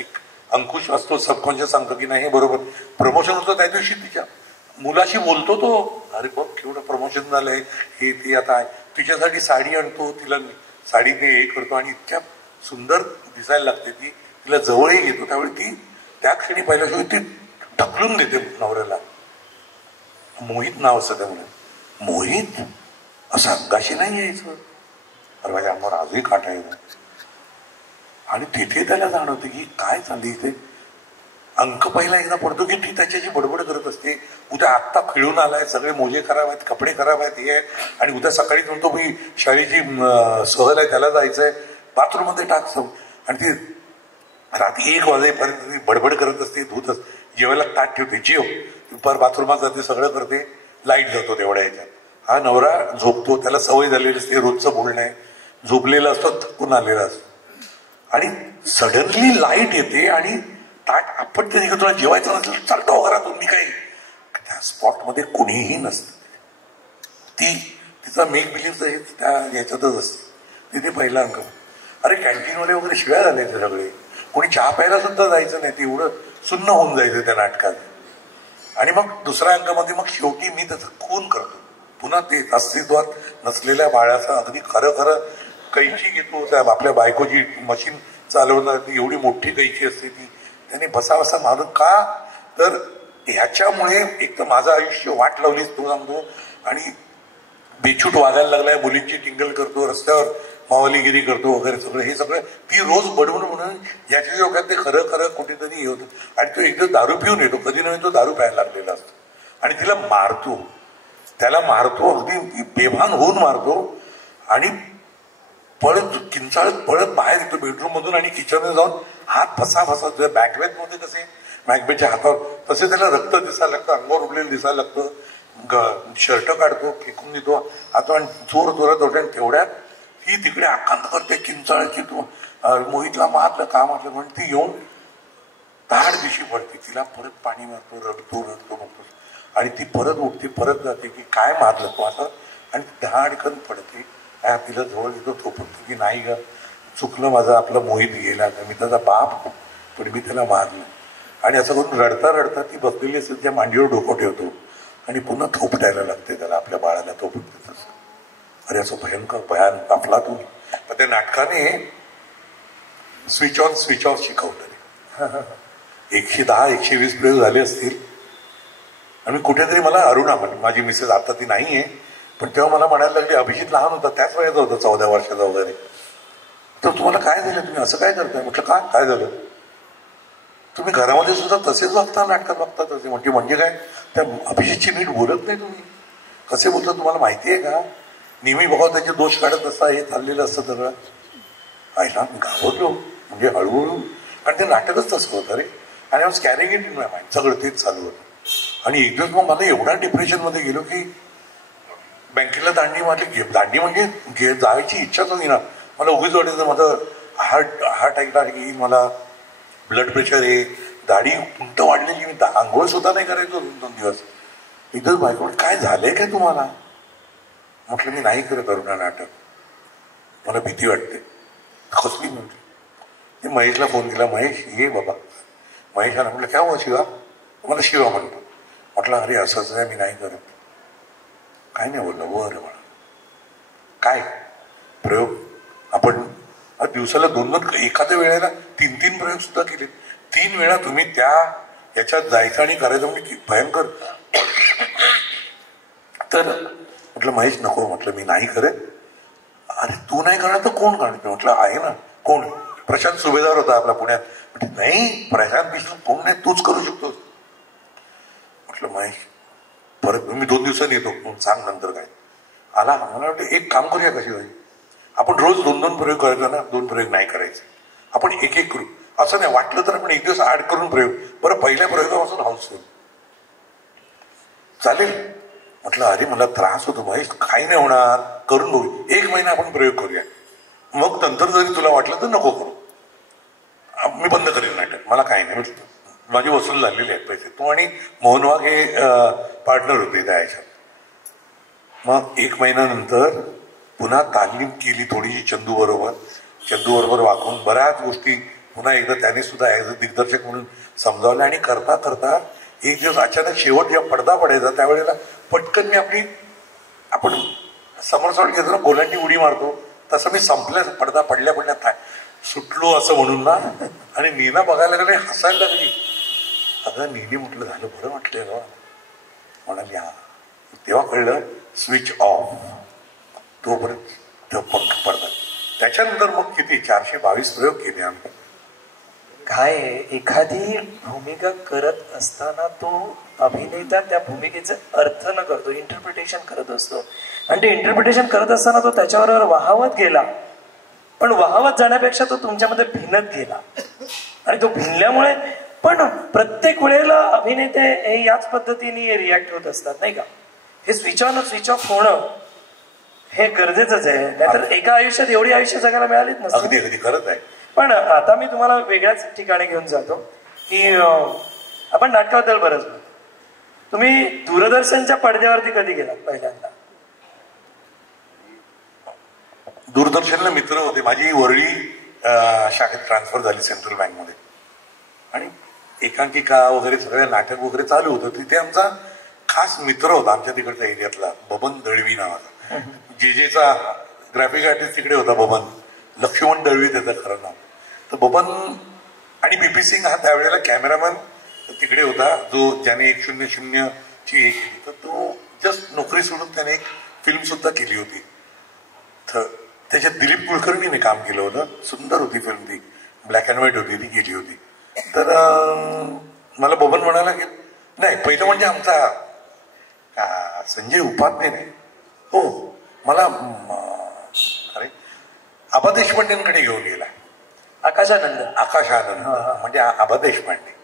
एक अंकुश असतो, सबकॉन्शियस सांगतो की नाही हे बरोबर. प्रमोशन होतं त्या दिवशी तिच्या मुलाशी बोलतो तो, अरे बघ केवढं प्रमोशन झालंय हे ते आता आहे. तिच्यासाठी साडी आणतो, तिला साडीने हे करतो आणि इतक्या सुंदर दिसायला लागते ती. तिला जवळही घेतो. त्यावेळी ती त्या क्षणी पहिल्याशिवाय ती ढकलून देते नवऱ्याला. मोहित नाव असतं त्यामुळे. मोहित असं अंगाशी नाही यायचं. अरे माझ्या अंगावर आजही काटा येतो. आणि तिथे त्याला जाणवते की काय चालली इथे. अंक पहिला एकदा पडतो की ती त्याच्याशी बडबड करत असते. उद्या आत्ता खेळून आलाय, सगळे मोजे खराब आहेत, कपडे खराब आहेत, हे आहे. आणि उद्या सकाळी म्हणतो मी शाळेची सहल आहे त्याला जायचंय, बाथरूम मध्ये टाकतो. आणि ती रात्री 1 वाजेपर्यंत ती बडबड करत असते, धुत असते, जेवायला ताट ठेवते, जेव, दुपार बाथरूमात जाते, सगळं करते, लाईट जातो तेवढ्या ह्याच्यात. हा नवरा झोपतो, त्याला सवय झालेली असते, रोजचं बोलणं आहे, झोपलेला असतो, थकून आलेला असतो, आणि सडनली लाईट येते आणि ताट आपटते, तुला जेवायचं नसेल चालतो घरातून, मी काही त्या स्पॉटमध्ये कोणीही नसतं. ती तिचा मेक बिलीव्ह त्या याच्यातच असते. तिथे पहिला अंक. अरे कॅन्टीनवाले वगैरे शिव्या झाले ते सगळे, कोणी चहा प्यायला सुद्धा जायचं नाही, ते एवढं सुन्न होऊन जायचं त्या नाटकात. आणि मग दुसऱ्या अंकामध्ये मग शेवटी मी त्याचा खून करतो, पुन्हा ते अस्तित्वात नसलेल्या बाळाचा अगदी खरं खरं कैची घेतो, त्या आपल्या बायकोची मशीन चालवणार एवढी मोठी कैची असते ती, त्याने बसा मारून का, तर ह्याच्यामुळे एक तर माझं आयुष्य वाट लावलीच तो सांगतो, आणि बेछूट वागायला लागलाय, मुलींची टिंगल करतो, रस्त्यावर मावलीगिरी करतो वगैरे सगळं, हे सगळं ती रोज बडवून म्हणून ज्याच्या डोक्यात ते खरं खरं कुठेतरी हे होतं. आणि तो एकदा दारू पिऊन येतो, कधी नव्हे तो दारू प्यायला लागलेला असतो, आणि तिला मारतो, त्याला मारतो, अगदी बेभान होऊन मारतो, आणि पळत किंचाळत पळत बाहेर येतो बेडरूम मधून, आणि किचनमध्ये जाऊन हात फसा बॅकबॅक मध्ये कसे मॅकबेटच्या हातावर तसे त्याला रक्त दिसायला लागतं, अंगावर उडलेलं दिसायला लागतं, शर्ट काढतो, फेकून देतो आता, आणि जोरात होते, आणि तेवढ्यात ही तिकडे आकांत करते किंचाळची, तू मोहितला मारलं का मारलं म्हणून ती येऊन धाड दिशी पडते, तिला परत पाणी मारतो, रडतो बघतो, आणि ती परत उठते, परत जाते की काय मारलं तू असं, आणि धाडकन पडते. तिला जवळ येतो, थोपटतो की नाही ग, चुकलं माझं, आपला मोहित गेला, मी त्याचा बाप, पण मी त्याला मारलं. आणि असं करून रडता रडता ती बसलेली असेल त्या मांडीवर डोकं ठेवतो, आणि पुन्हा थोपटायला लागते त्याला, आपल्या बाळाला थोपटते तसं. अरे असं भयान आपला तू. पण त्या नाटकाने स्विच ऑन स्विच ऑफ शिकवलं. 110-120 प्रयोग झाले असतील. आणि कुठेतरी मला अरुणा माझी मिसेस, आता ती नाहीये, पण तेव्हा मला म्हणायला लागली, अभिजित लहान होता, त्याच वयाचा होता, 14 वर्षाचा वगैरे, तर तुम्हाला काय झालं, तुम्ही असं काय करताय? म्हटलं काय झालं? तुम्ही घरामध्ये सुद्धा तसेच वागता, नाटकात वागता तसे. म्हणजे काय, त्या अभिजितची नीट बोलत नाही तुम्ही, कसे बोलता तुम्हाला माहिती आहे का? नेहमी बघा त्याचे दोष काढत असता, हे चाललेलं असतं सगळं. आईला मी घाबरलो, म्हणजे हळूहळू, कारण ते नाटकच तसं होतं रे. आणि I was carrying it in my mind, सगळं तेच चालू होतं. आणि एक दिवस मग मला एवढा डिप्रेशनमध्ये गेलो की बँकेला दांडी मारली. दांडी म्हणजे जायची इच्छाच होती ना, मला उगीच वाटायचं माझं हार्ट अटॅक येईल, मला ब्लड प्रेशर आहे, दाढी उंट वाढलेली, मी आंघोळ सुद्धा नाही करायचो 2 दिवस. एकदाच बायको काय झालंय काय तुम्हाला? म्हटलं मी नाही करत अरुणा नाटक, मला भीती वाटते. कसली म्हटली? मी महेशला फोन केला, महेश ये बाबा. महेश आला, म्हटलं काय हो शिवा? मला शिवा म्हणतो. म्हटलं अरे असंच आहे, मी नाही करत. काय नाही बोललं. बरं म्हणा, काय प्रयोग? आपण दिवसाला 2 एखाद्या वेळेला 3 प्रयोग सुद्धा केले. 3 वेळा तुम्ही त्या याच्यात जायचं आणि करायचं म्हणजे भयंकर. तर म्हटलं महेश नको, म्हटलं मी नाही करत. अरे तू नाही करणार तर कोण करणार? म्हटलं आहे ना. कोण? प्रशांत सुभेदार होता आपला पुण्यात. म्हटलं नाही, प्रशांत बिशांत कोण नाही, तूच करू शकतो. म्हटलं महेश परत मी 2 दिवसांनी येतो, सांग नंतर काय. आला. मला वाटलं एक काम करूया कशी होईल, आपण रोज 2 प्रयोग करायचा ना, 2 प्रयोग नाही करायचे, आपण एक करू. असं नाही, वाटलं तर आपण एक दिवस ऍड करून प्रयोग. बरं पहिल्या प्रयोगापासून हाऊसफुल चालेल. म्हटलं अरे मला त्रास होतो महेश, काही नाही होणार, करून बघू. 1 महिना आपण प्रयोग करूया, मग नंतर जरी तुला वाटलं तर नको करू, मी बंद करेन नाटक, मला काही नाही. माझी वसूल झालेली आहेत पैसे. तू आणि मोहन वाघ हे पार्टनर होते त्या ह्याच्यात. मग 1 महिन्यानंतर पुन्हा तालीम केली थोडीशी चंदू बरोबर वागून बऱ्याच गोष्टी पुन्हा एकदा त्याने सुद्धा ॲज अ दिग्दर्शक म्हणून समजावल्या. आणि करता करता एक दिवस अचानक शेवट जेव्हा पडदा पडायचा त्यावेळेला पटकन मी आपण समरसॉल्ट घेतो ना, गोलांटी उडी मारतो, तसं मी संपल्या, पडदा पडल्या सुटलो असं म्हणून ना. आणि नीना बघायला लागली, हसायला लागली. अगं नीनी, म्हटलं झालं, बरं वाटलं. म्हणाली हा. तेव्हा कळलं स्विच ऑफ. तोपर्यंत पडतात. त्याच्यानंतर मग किती 422 प्रयोग केले आम्ही. काय एखादी भूमिका करत असताना तो अभिनेता त्या भूमिकेचा अर्थ न करतो, इंटरप्रिटेशन करत असतो. आणि ते इंटरप्रिटेशन करत असताना तो त्याच्याबरोबर वाहवत गेला, पण वाहवत जाण्यापेक्षा तो तुमच्यामध्ये भिनत गेला. आणि तो भिनल्यामुळे पण प्रत्येक वेळेला अभिनेते हे याच पद्धतीने रिॲक्ट होत असतात नाही का. हे स्विच ऑन स्विच ऑफ होणं हे गरजेचंच आहे, नाहीतर एका आयुष्यात एवढी आयुष्य जगायला मिळालीच नसते. अगदी अगदी खरंच आहे. पण आता मी तुम्हाला वेगळ्याच ठिकाणी घेऊन जातो की आपण नाटकाबद्दल बरंच बोलतो. तुम्ही दूरदर्शनच्या पडद्यावरती कधी गेलात पहिल्यांदा? दूरदर्शनला मित्र होते. माझी वरळी शाखेत ट्रान्सफर झाली सेंट्रल बँकमध्ये आणि एकांकिका वगैरे सगळं नाटक वगैरे चालू होतं. तिथे आमचा खास मित्र होता आमच्या तिकडच्या एरियातला, बबन दळवी नावाचा. जेजेचा ग्राफिक आर्टिस्ट तिकडे होता बबन, लक्ष्मण दळवी त्याचं खरं नाव. तर बबन आणि बीपी सिंग हा त्यावेळेला कॅमेरामॅन तिकडे होता, जो ज्याने 100 ची हे केली. तर तो जस्ट नोकरी सोडून त्याने एक फिल्म सुद्धा केली होती. तर त्याच्यात दिलीप कुलकर्णीने काम केलं होतं. सुंदर होती फिल्म ती, ब्लॅक अँड व्हाईट होती, ती केली होती. तर मला बबन म्हणाला की नाही, पहिलं म्हणजे आमचा संजय उपाध्याय नाही हो, मला अरे आबा देशपांडेंकडे घेऊन गेला. आकाशानंद म्हणजे आबा देशपांडे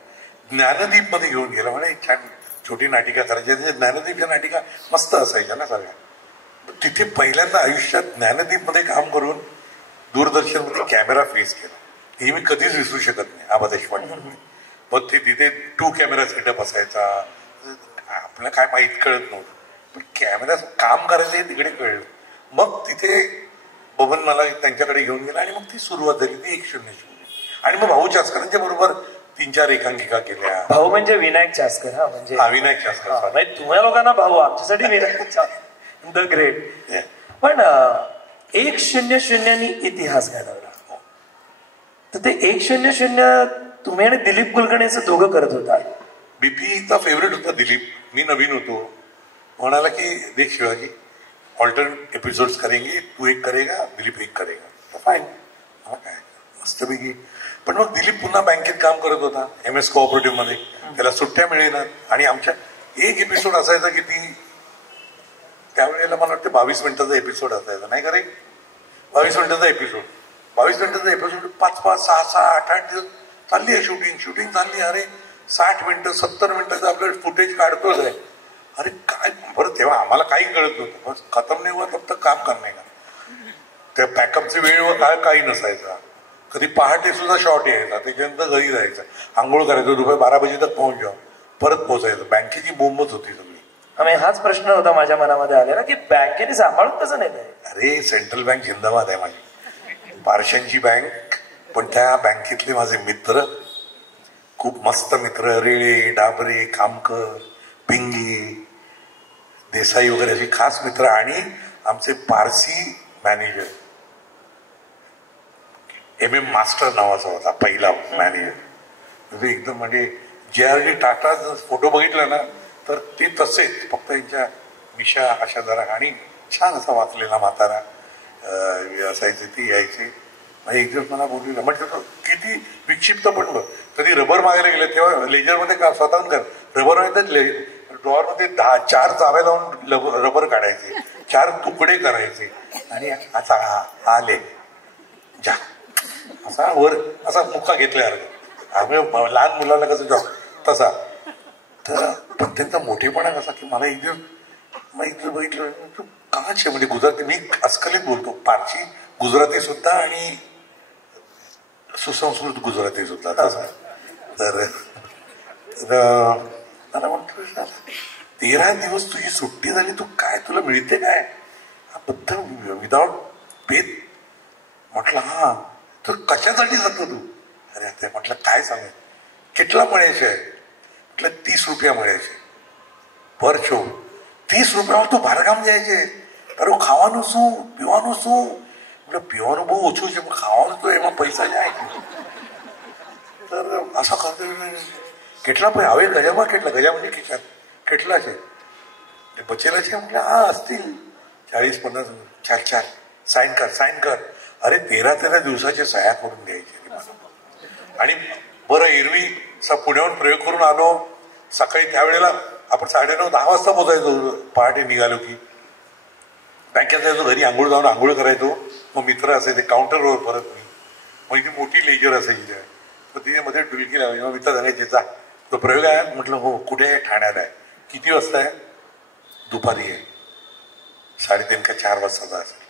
ज्ञानदीप मध्ये घेऊन गेला. म्हणे छान छोटी नाटिका करायची. ज्ञानदीपच्या नाटिका मस्त असायच्या ना सगळ्या. तिथे पहिल्यांदा आयुष्यात ज्ञानदीप मध्ये काम करून दूरदर्शन मध्ये कॅमेरा फेस केला. हे मी कधीच विसरू शकत नाही आबा देशपांडे. मग ते तिथे 2 कॅमेरा सेटअप असायचा. आपल्याला काय माहीत कळत नव्हतं, पण कॅमेरा काम करायचं हे तिकडे कळलं. मग तिथे बबन मला त्यांच्याकडे घेऊन गेला आणि मग ती सुरुवात झाली ती 100. आणि मग भाऊ चास्करांच्या बरोबर 3-4 एकांकिका केल्या. भाऊ म्हणजे विनायक चास्कर. म्हणजे विनायक चास्कर. तुम्हाला लोकांना भाऊ, आमच्यासाठी विनायक चास्कर द ग्रेट. पण 100 इतिहास घडवला. तर ते 100 तुम्ही आणि दिलीप कुलकर्णीचं दोघं करत होता. बीपीचा फेवरेट होता दिलीप. मी नवीन होतो. म्हणाला की देख शिवाजी, ऑल्टरनेट एपिसोड्स करेंगे, तू एक करेगा, दिलीप एक करेगा. फाईन, काय मस्तपैकी. पण मग दिलीप पुन्हा बँकेत काम करत होता, MS कोऑपरेटिव्ह मध्ये. त्याला सुट्ट्या मिळेना. आणि आमच्या एक एपिसोड असायचा की ती त्यावेळेला मला वाटतं 22 मिनिटाचा एपिसोड असायचा, नाही का रे? 22 मिनिटाचा एपिसोड 5-5, 6-6, 8-8 दिवस चालली आहे शूटिंग चालली. अरे 60 मिनिटं 70 मिनिटाचं आपलं फुटेज काढतोच आहे. अरे काय बरं, तेव्हा आम्हाला काही कळत नव्हतं. बस खतम नाही हुआ तब तक काम करणे का. त्या पॅकअपची वेळ व काही नसायचा. कधी पहाटे सुद्धा शॉर्ट यायचा. त्याच्यानंतर घरी जायचं, आंघोळ करायचं, दुपारी 12 वाजे तक पोहोच जाऊ, परत पोहोचायचं. बँकेची बोंबच होती सगळी. हाच प्रश्न होता माझ्या मनामध्ये आलेला की बँकेने सांभाळून कसं नाही. अरे सेंट्रल बँक जिंदाबाद आहे माझी, पारशांची बँक. पण त्या बँकेतले माझे मित्र, खूप मस्त मित्र, रेळे, डाबरे, खामकर, पिंगी, देसाई वगैरे असे खास मित्र. आणि आमचे पारसी मॅनेजर MM मास्टर नावाचा होता पहिला मॅनेजर. एकदम म्हणजे JRD टाटा फोटो बघितला ना तर ते तसेच, फक्त यांच्या मिशा अशा जरा आणि छान असा वाचलेला म्हातारा असायचे. ते यायचे. एक दिवस मला बोललेलं, म्हणजे किती विक्षिप्त. पण बघ, कधी रबर मागायला गेलं तेव्हा लेजरमध्ये का स्वतःहून कर रबर माहिती, ड्रॉवरमध्ये 4 चाव्या लावून रबर काढायचे, 4 तुकडे करायचे आणि असा आले जा असा वर असा मुक्का घेतल्यासारखं. आम्ही लहान मुलाला कसं जॉब तसा. तर पण त्यांचा मोठेपणा कसा की मला एक दिवस बघितलं, तू काच म्हणजे गुजराती, मी अस्खलित बोलतो, पारशी गुजराती सुद्धा आणि सुसंस्कृत गुजराती सुद्धा तसा. तर मला म्हणतो 13 दिवस तुझी सुट्टी झाली, तू काय तुला मिळते काय बद्दल विदाउट पेत. म्हटलं हा, तर कशासाठी जातो तू? अरे आता म्हटलं काय सांगू, કેટલા મળે છે? એટલે 30 રૂપિયા મળે છે પર શો. 30 રૂપિયામાં તો બહારગામ જાય છે, તારું ખાવાનું શું, પીવાનું શું? એટલે પીવાનું બહુ ઓછું છે, પણ ખાવાનું તો એમાં પૈસા જાય છે. तर असं करतो. કેટલા पण હવે ગજામાં કેટલા, ગજા म्हणजे खिशात કેટલા છે ते बचेला છે? म्हटलं हा असतील 40-50. चार साईन कर. अरे 13 दिवसाचे सह्या करून द्यायचे. आणि बरं, एरवी पुण्याहून प्रयोग करून आलो सकाळी, त्यावेळेला आपण 9:30-10 वाजता पोचायचो. पहाटे निघालो की बँकेत जायचो, घरी जाऊन आंघोळ करायचो. मग मित्र असायचे काउंटरवर, परत मी. मग ती मोठी लेजर असायची. त्याच्यामध्ये डुलकी लावली. मग मित्र सांगायचे जा तो प्रयोग आहे. म्हटलं हो. कुठे आहे? ठाण्याला आहे. किती वाजता आहे? दुपारी आहे. 3:30 का 4 वाजता असेल.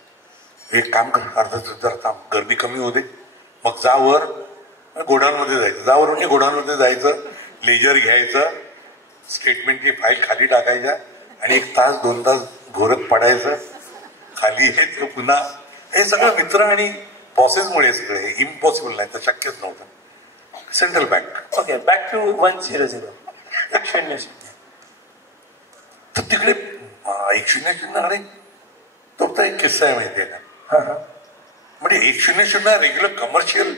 एक काम कर, अर्धा थांब, गर्दी कमी होते, मग जा वर गोडाऊनमध्ये जायचं. जावर म्हणजे गोडाऊनमध्ये जायचं, लेजर घ्यायचं, स्टेटमेंटची फाईल खाली टाकायच्या आणि 1 तास 2 तास घोरत पडायचं खाली. हे पुन्हा हे सगळं मित्र आणि बॉसेसमुळे सगळं हे इम्पॉसिबल नाही, तर शक्यच नव्हतं. Central bank. Okay, back to 100. 100. तर तिकडे 100 आणि तो तर एक किस्सा आहे माहिती आहे का. म्हणजे 100 रेग्युलर कमर्शियल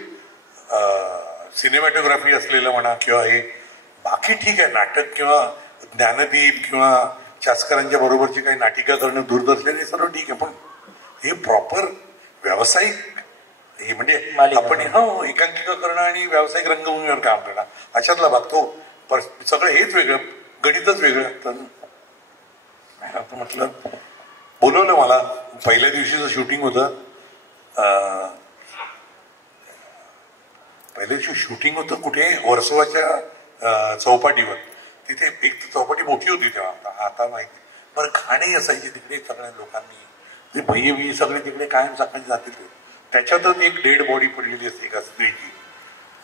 सिनेमॅटोग्राफी असलेलं म्हणा किंवा हे बाकी ठीक आहे, नाटक किंवा ज्ञानदीप किंवा शास्करांच्या बरोबरची काही नाटिका करणं, दूरदर्शन, हे सर्व ठीक आहे. पण हे प्रॉपर व्यावसायिक हे म्हणजे आपण एकांकिका करणं आणि व्यावसायिक रंगभूमीवर काम करणं अशातला भाग तो सगळं हेच वेगळं, गणितच वेगळं. तर म्हटलं बोलवलं मला. पहिल्या दिवशीचं शूटिंग होतं. पहिल्या दिवशी शूटिंग होतं कुठे? वर्सोवाच्या चौपाटीवर. तिथे एक तर चौपाटी मोठी होती तेव्हा, आता माहिती. बरं गाणी असायची तिकडे सगळ्या लोकांनी, ते भैये बिये सगळे तिकडे कायम सकाळी जातील. त्याच्यातच एक डेड बॉडी पडलेली असते एका स्त्रीची,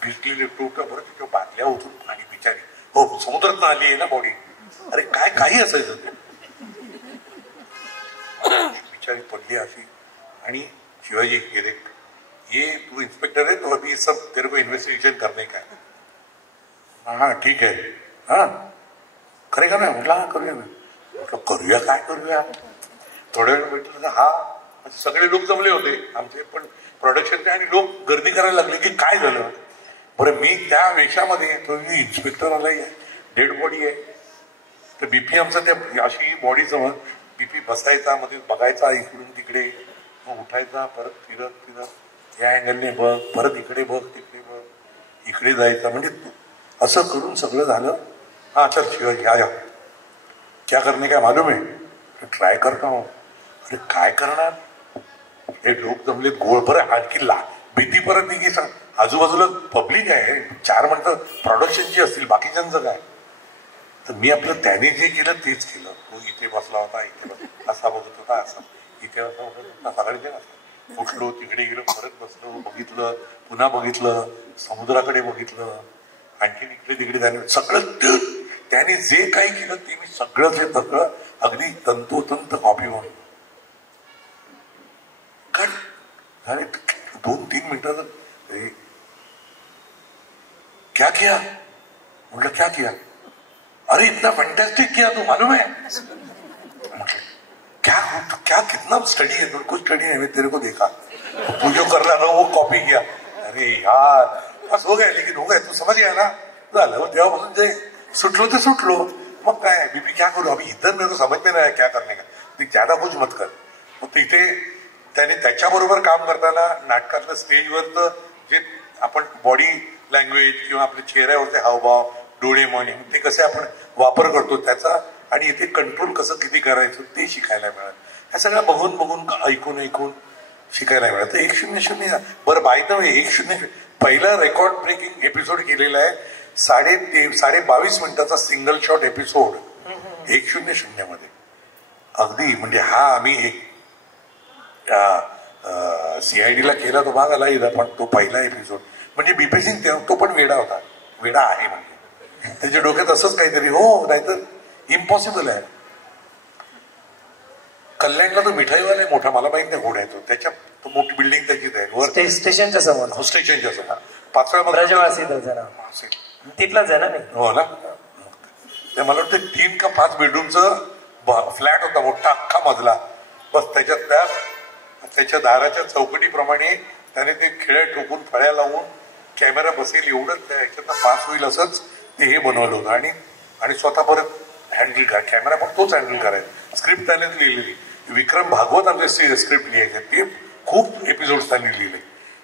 भिजलेली टोटं. बरं तिच्या बादल्या होतून आणि बिचारी हो समुद्रात आली आहे ना बॉडी. अरे काय काही असायचं ते. बिचारी पडली अशी. आणि शिवाजी गेले, ये तू इंस्पेक्टर है तो अभी सब तेरे को इन्वेस्टिगेशन करने का है. हाँ ठीक है. हाँ करेगा ना? म्हटलं हा करूया. म्हटलं करूया काय करूया. थोड्या वेळ म्हटलं तर हा सगळे लोक जमले होते आमचे, पण प्रोडक्शनचे, आणि लोक गर्दी करायला लागले की काय झालं. बरं मी त्या वेशामध्ये तो इन्स्पेक्टर आलाय, डेड बॉडी आहे. तर बीपी आमचा त्या अशी बॉडी समोर बीपी बसायचा, मध्ये बघायचा इकडून तिकडे, मग उठायचा, परत फिरत फिरत या अँगलने बघ, परत इकडे बघ, तिकडे बघ, इकडे जायचा. म्हणजे असं करून सगळं झालं. हाँ चल शिवाजी आ जाओ, क्या करने का मालूम है? ट्राय करता हूँ. अरे काय करणार, हे लोक जमले गोळ. बरं आणखी भीती परत नाही की आजूबाजूला पब्लिक आहे, 4 म्हणतं प्रोडक्शनची असतील, बाकीच्यांचं काय. तर मी आपलं त्याने जे केलं तेच केलं. तो इथे बसला होता, इथे बसला, असा बघत होता, असा इथे असा बघत होता, सगळ्यांचे असं उठलो, तिकडे गेलो, परत बसलो, बघितलं, पुन्हा बघितलं, समुद्राकडे बघितलं, आणखी इकडे तिकडे झालं. सगळं त्याने जे काही केलं ते मी सगळं जे सगळं अगदी तंतोतंत कॉपी म्हणून अरे 2-3 मिनिटाचं. क्या किया? म्हटलं क्या किया? अरे इतना फैंटास्टिक किया तू, मालूम है? क्या क्या कितना स्टडी है? कुछ स्टडी है, तेरे को देखा, तू जो कर रहा ना वो कॉपी किया. अरे यार बस हो गया, लेकिन हो गया, तू समझ गया ना. झालं तेव्हापासून जे सुटलो ते सुटलो. मग काय बीपी क्या करू अभी, इधर मेरे को समझ में नाही क्या करने का, ती ज्यादा कुछ मत कर. मग तिथे त्याने त्याच्याबरोबर काम करताना नाटकातलं स्टेजवरचं जे आपण बॉडी लँग्वेज किंवा आपल्या चेहऱ्यावरचे हावभाव, डोळे, मन, ते कसे आपण वापर करतो त्याचा, आणि इथे कंट्रोल कसं किती करायचं ते शिकायला मिळालं. ह्या सगळ्या बघून बघून ऐकून ऐकून शिकायला मिळालं. 100. बरं बाय द वे 100 पहिला रेकॉर्ड ब्रेकिंग एपिसोड केलेला आहे. 22.5 मिनिटाचा सिंगल शॉट एपिसोड 100 मध्ये. अगदी म्हणजे हा आम्ही एक CID ला केला तो भाग आला इथं, पण तो पहिला एपिसोड म्हणजे बीपी सिंग तो पण वेडा होता, वेडा आहे म्हणजे त्याच्या डोक्यात असंच काहीतरी. हो नाहीतर इम्पॉसिबल आहे. कल्याणला तो मिठाईवाला मोठा, मला माहित नाही घोडा येतो, त्याच्या तो मोठी बिल्डिंग त्याचीच आहे वर स्टेशनच्या समोर. स्टेशनच्या समोर 5व्या मजल्यावर तिथलाच आहे ना. हो ना. ते मला वाटतं 3 का 5 बेडरूमचं फ्लॅट होता, मोठा अख्खा मजला. बस त्याच्या दाराच्या चौकटीप्रमाणे त्याने ते खिळ्या ठोकून फळ्या लावून कॅमेरा बसेल एवढंच त्या ह्याच्यात पास होईल असंच ते हे बनवलं होतं. आणि स्वतः परत हँडल करा, कॅमेरा पण तोच हँडल करायचा. स्क्रिप्ट त्यानेच लिहिलेली. विक्रम भागवत आमचे स्क्रिप्ट लिहायचे, ते खूप एपिसोड्स त्यांनी लिहिले.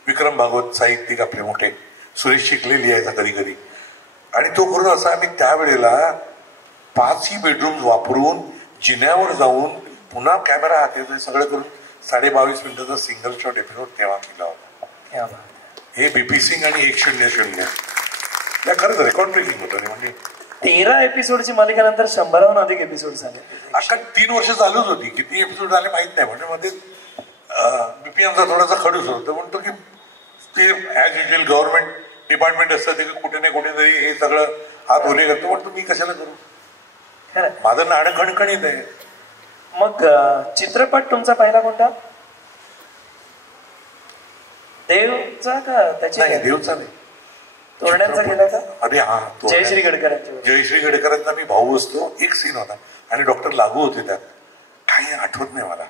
विक्रम भागवत साहित्यिक आपले मोठे, सुरेश शिकले लिहायचा कधी कधी. आणि तो करून असा आम्ही त्यावेळेला 5ही बेडरूम वापरून जिन्यावर जाऊन पुन्हा कॅमेरा हातायचं सगळं करून 22.5 मिनिटाचा सिंगल शॉट एपिसोड तेव्हा केला होता. हे बीपी सिंग आणि 100. त्या खरंच रेकॉर्ड ब्रेकिंग होतं म्हणजे 13 एपिसोडची मालिकेनंतर 100हून अधिक एपिसोड झाले. अख्खा 3 वर्ष चालूच होती. किती एपिसोड झाले माहित नाही. म्हणजे मध्ये बीपीएमचा थोडासा खडूस होतो. म्हणतो की ते ऍज युजल गव्हर्नमेंट डिपार्टमेंट असतं ते कुठे ना कुठेतरी हे सगळं हात ओले करतो. म्हणतो मी कशाला करू, माझं नाणं खणखणीत आहे. मग चित्रपट तुमचा पहिला कोणता? देवचा का त्याची? नाही, देवचा नाही, तोरण्याचा केला का? अरे हा, जयश्री गडकरांची. जयश्री गडकरांचा मी भाऊ असतो. एक सीन होता आणि डॉक्टर लागू होते त्यात, काही आठवत नाही मला.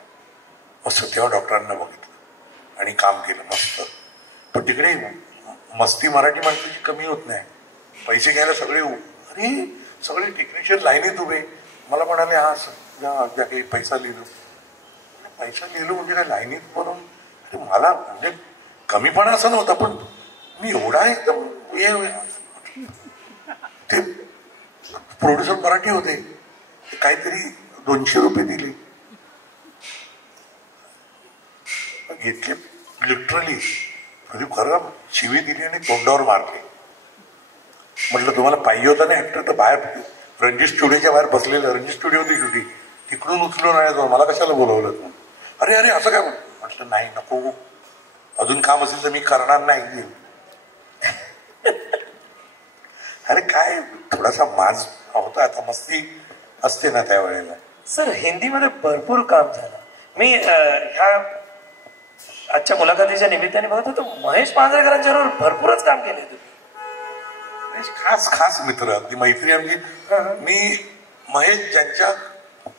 मस्त तेव्हा डॉक्टरांना बघितलं आणि काम केलं मस्त. पण तिकडे मस्ती मराठी माणसाची कमी होत नाही. पैसे घ्यायला सगळे अरे सगळे टेक्निशियन लाईनीत उभे. मला म्हणाले हा द्या काही पैसा लिहिलो. पैसा लिहिलो म्हणजे काय लाईनीत म्हणून? अरे मला म्हणजे कमीपणा असं नव्हता, पण मी एवढा एकदम ते प्रोड्युसर मराठी होते, काहीतरी 200 रुपये दिले, घेतले लिटरली. प्रदीप खरं शिवी दिली आणि तोंडावर मारले. म्हटलं तुम्हाला पाहिजे होता ना ऍक्टर, तर बाहेर रणजित स्टुडिओच्या बाहेर बसलेलं. रणजित स्टुडिओ होती शेवटी, तिकडून उचलून आणायचं, मला कशाला बोलवलं? अरे अरे असं काय म्हटलं, नाही नको, अजून काम असेल तर मी करणार नाही. अरे काय थोडासा माज होता, आता मस्ती असते ना त्यावेळेला. सर हिंदीमध्ये भरपूर काम झालं. मी ह्या आजच्या मुलाखतीच्या निमित्ताने बघत होतो, महेश मांजरेकरांच्या बरोबर भरपूरच काम केले तुम्ही. खास खास मित्र, अगदी मैत्री आमची. मी महेश ज्यांच्या,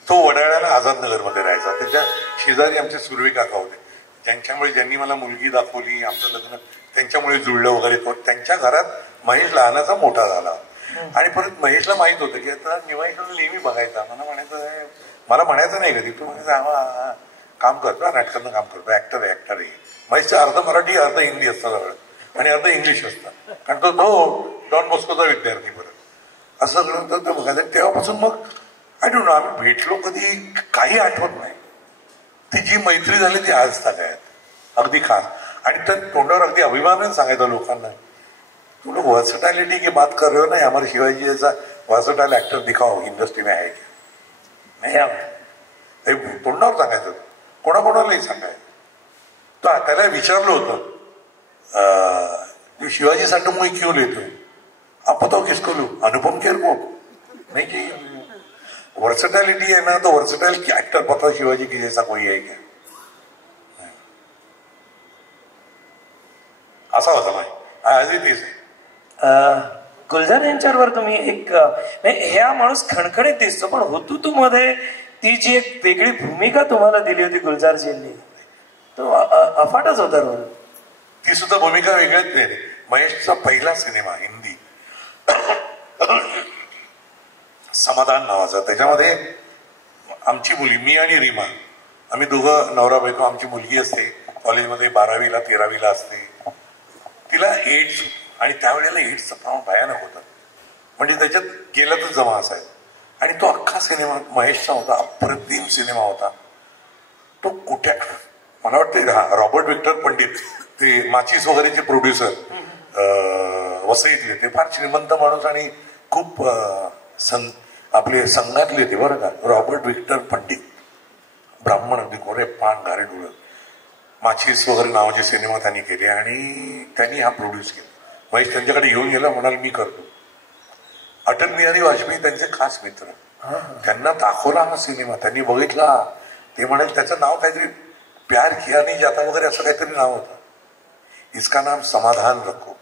तो वडाळ्याला आझादनगर मध्ये राहायचा, त्याच्या शेजारी आमचे सुर्वे काका होते, ज्यांच्यामुळे ज्यांनी मला मुलगी दाखवली, आमचं लग्न त्यांच्यामुळे जुळलं वगैरे. तो त्यांच्या घरात महेश लहानाचा मोठा झाला. आणि परत महेशला माहित होतं की आता निवाईकडे नेहमी बघायचा. मला म्हणायचं नाही कधी, तू म्हणायचा काम करतो नाटकांना, काम करतो, ऍक्टर आहे. महेशचं अर्ध मराठी अर्ध हिंदी असतं सगळं, आणि अर्ध इंग्लिश असतं, कारण तो डॉन बॉस्कोचा विद्यार्थी. परत असं सगळं तो बघायचं. तेव्हापासून मग आय डोंट नो, आम्ही भेटलो कधी काही आठवत नाही. ती जी मैत्री झाली ती आज तक आहे, अगदी खास. आणि त्या तोंडावर अगदी अभिमानाने सांगायचं लोकांना, तुला वर्सटॅलिटी की बात कर रहे हो ना, हमारे शिवाजी जैसा वर्सटाइल एक्टर दिखाओ इंडस्ट्री में आहे की नाही. तोंडावर सांगायचं, कोणाकोणालाही सांगायचं. तो त्याला विचारलं होतं, शिवाजी साठो मुझे क्यों लेते हो? आप बताओ किसको लो? अनुपम खेर को नहीं चाहिए. वर्सटैलिटी है ना, तो वर्सटाइल एक्टर बताओ शिवाजी की जैसा कोई है क्या? असा होता भाई. आजही तेच आहे. गुलजार यांच्यावर तुम्ही एक, ह्या माणूस खणखणीत दिसतो, पण हुतुतू मध्ये ती जी एक वेगळी भूमिका तुम्हाला दिली होती गुलजारजींनी, तो अफाटच होता रोल. ती सुद्धा भूमिका वेगळ्याच नाही. महेशचा पहिला सिनेमा हिंदी समाधान नावाचा, त्याच्यामध्ये आमची मुली, मी आणि रीमा, आम्ही दोघं नवरा बायको. आमची मुलगी असते कॉलेजमध्ये 12वीला 13वीला असते. तिला एड्स, आणि त्यावेळेला एड्सचं प्रमाण भयानक होतं, म्हणजे त्याच्यात गेला तर जमा असायचा. आणि तो अख्खा सिनेमा महेशचा होता, अप्रतिम सिनेमा होता तो. कुठे मला वाटतं रॉबर्ट विक्टर पंडित, ते माचीस वगैरेचे प्रोड्युसर वसईतले, ते फार श्रीमंत माणूस आणि खूप आपले संघातले ते बरं का. रॉबर्ट विक्टर पंडित, ब्राह्मण, अगदी गोरे पान घारे डोळं. माचीस वगैरे नावाचे सिनेमा त्यांनी केले आणि त्यांनी हा प्रोड्यूस केला. महेश त्यांच्याकडे घेऊन गेला, म्हणाल मी करतो. अटल बिहारी वाजपेयी त्यांचे खास मित्र, त्यांना दाखवला हा सिनेमा, त्यांनी बघितला. ते म्हणाले त्याचं नाव काहीतरी प्यार किया नहीं जाता वगैरे असं काहीतरी नाव होतं. इसका नाम समाधान रखो.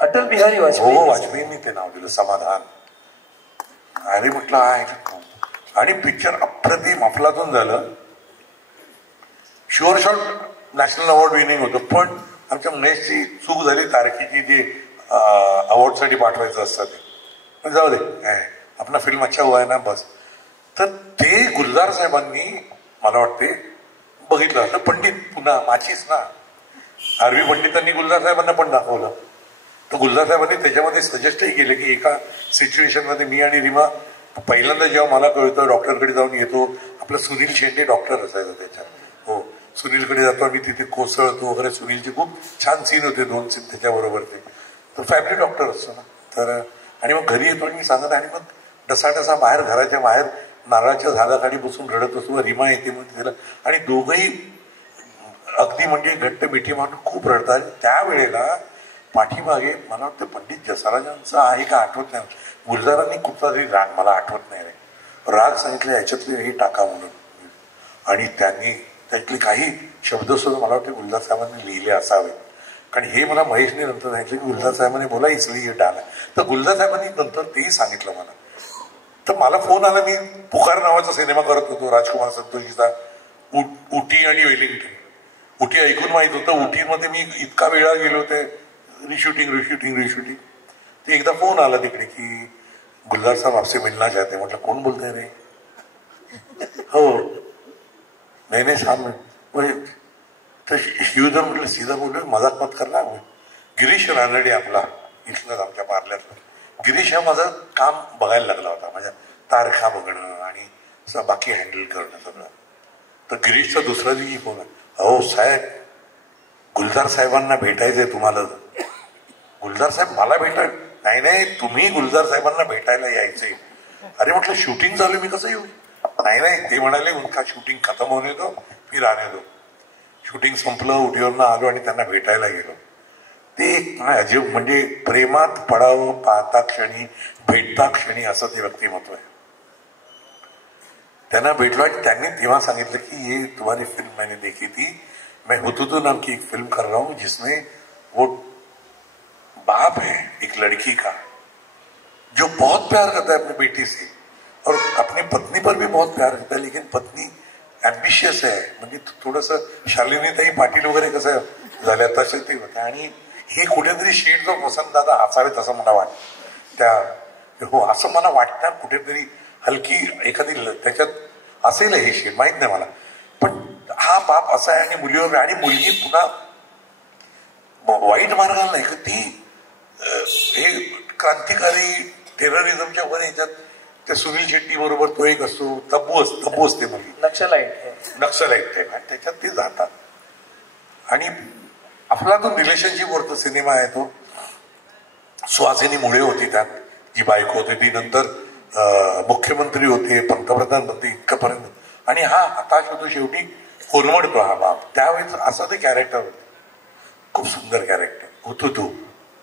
अटल बिहारी वाजपेयी, हो वाजपेयींनी ते नाव दिलं समाधान. अरे म्हटलं आहे. आणि पिक्चर अप्रतिम अफलातून झालं. Sure shot national award winning होतं, पण आमच्या महेशची चूक झाली तारखेची, जी अवॉर्डसाठी पाठवायचं असतं ते. पण जाऊ दे, आपला फिल्म अच्छा हुआ है ना बस. तर ते गुलजार साहेबांनी मला वाटते बघितलं असं. पंडित पुन्हा माचीस ना, आरवी पंडितांनी गुलजार साहेबांना पण दाखवलं. तर गुलजार साहेबांनी त्याच्यामध्ये सजेस्टही केलं की एका सिच्युएशनमध्ये मी आणि रीमा पहिल्यांदा जेव्हा मला कळतं डॉक्टरकडे जाऊन येतो, आपलं सुनील शेंडे डॉक्टर असायचं त्याच्यात. हो, सुनीलकडे जातो आम्ही, तिथे कोसळतो वगैरे. सुनीलचे खूप छान सीन होते, 2 सीन त्याच्याबरोबर. ते तो फॅमिली डॉक्टर असतो ना. तर आणि मग घरी येतो आणि मी सांगत आणि मग डसा बाहेर घराच्या बाहेर नारळाच्या झाडाखाली बसून रडत असतो. रीमा येते म्हणजे त्याला आणि दोघंही अगदी म्हणजे घट्ट मिठी मारून खूप रडतात. त्यावेळेला पाठीमागे मला वाटतं पंडित जसराजांचं आहे का आठवत नाही, गुलजारांनी कुठला तरी राग, मला आठवत नाही रे, राग सांगितलं याच्यातले हे टाका म्हणून. आणि त्यांनी त्यातले काही शब्द सुद्धा मला वाटतं गुलजार साहेबांनी लिहिले असावे. कारण हे मला महेशने नंतर सांगितलं की गुलजार साहेबांनी बोला इसलिए डाला. तर गुलजार साहेबांनी नंतर तेही सांगितलं मला. तर मला फोन आला, मी पुकार नावाचा सिनेमा करत होतो राजकुमार संतोषीचा, उटी आणि वेलिंग्टन. उटी ऐकून माहित होतं, उटीमध्ये मी इतका वेळा गेलो होते, रिशूटिंग. ते एकदा फोन आला तिकडे की गुलजार साहेब आपसे मिलना चाहते. म्हटलं कोण बोलतंय रे? हो नाही साहब तर शिवधर म्हटलं सीधा बोललो, मजाक मत करला. गिरीश रानडे आपला इथलाच आमच्या पार्ल्यातला गिरीश हा माझं काम बघायला लागला होता, माझ्या तारखा बघणं आणि बाकी हँडल करणं सगळं. तर गिरीशचा दुसरा दिवशी फोन आहे, अहो साहेब गुलजार साहेबांना भेटायचंय तुम्हाला. गुलजार साहेब मला भेटाय? नाही तुम्ही गुलजार साहेबांना भेटायला यायचंय. अरे म्हटलं शूटिंग चालू, मी कसं येऊ? नाही ते म्हणाले उनका शूटिंग खतम होणे दो फिर आने दो. शूटिंग संपलं, उटीवरनं आलो आणि त्यांना भेटायला गेलो. ते काय अजीब म्हणजे प्रेमात पडावं पाहता क्षणी भेटता क्षणी असं ते व्यक्तिमत्व आहे. त्यांना भेटलो आणि त्यांनी तेव्हा सांगितलं की ये तुम्हारी फिल्म मैंने देखी थी, मैं हुतुतू नाम की एक फिल्म कर रहा हूं जिसमें वो बाप है एक लड़की का जो बहुत प्यार करता है अपनी बेटी से और अपनी पत्नी पर भी बहुत प्यार करता है, लेकिन पत्नी ॲम्बिशियस आहे. म्हणजे थोडंसं शालिनीताई पाटील वगैरे कसं झाल्या तसे ते होतं. आणि हे कुठेतरी शेड जो वसंतदादा असावेत असं मला वाटतं. त्या हो असं मला वाटतं कुठेतरी हलकी एखादी त्याच्यात असेल हे शेड, माहित नाही मला. पण हा बाप असा आहे आणि मुलीवर, आणि मुलगी पुन्हा वाईट मार्गाला नाही का ती, हे क्रांतिकारी टेररिझमच्या वर याच्यात त्या सुनील शेट्टी बरोबर तो एक असतो, तब्बू असते मुलगी, नक्षलाईट टाईप, आणि त्याच्यात ते जातात. आणि आपला तो रिलेशनशिप वरचा सिनेमा आहे तो. सुहासिनी मुळे होती त्यात, जी बायको होती ती नंतर मुख्यमंत्री होते, पंतप्रधान होते इतकंपर्यंत. आणि हा हताश होतो शेवटी, कोलमडतो हा बाप. त्यावेळेस असं ते कॅरेक्टर होतं, खूप सुंदर कॅरेक्टर होतो तो.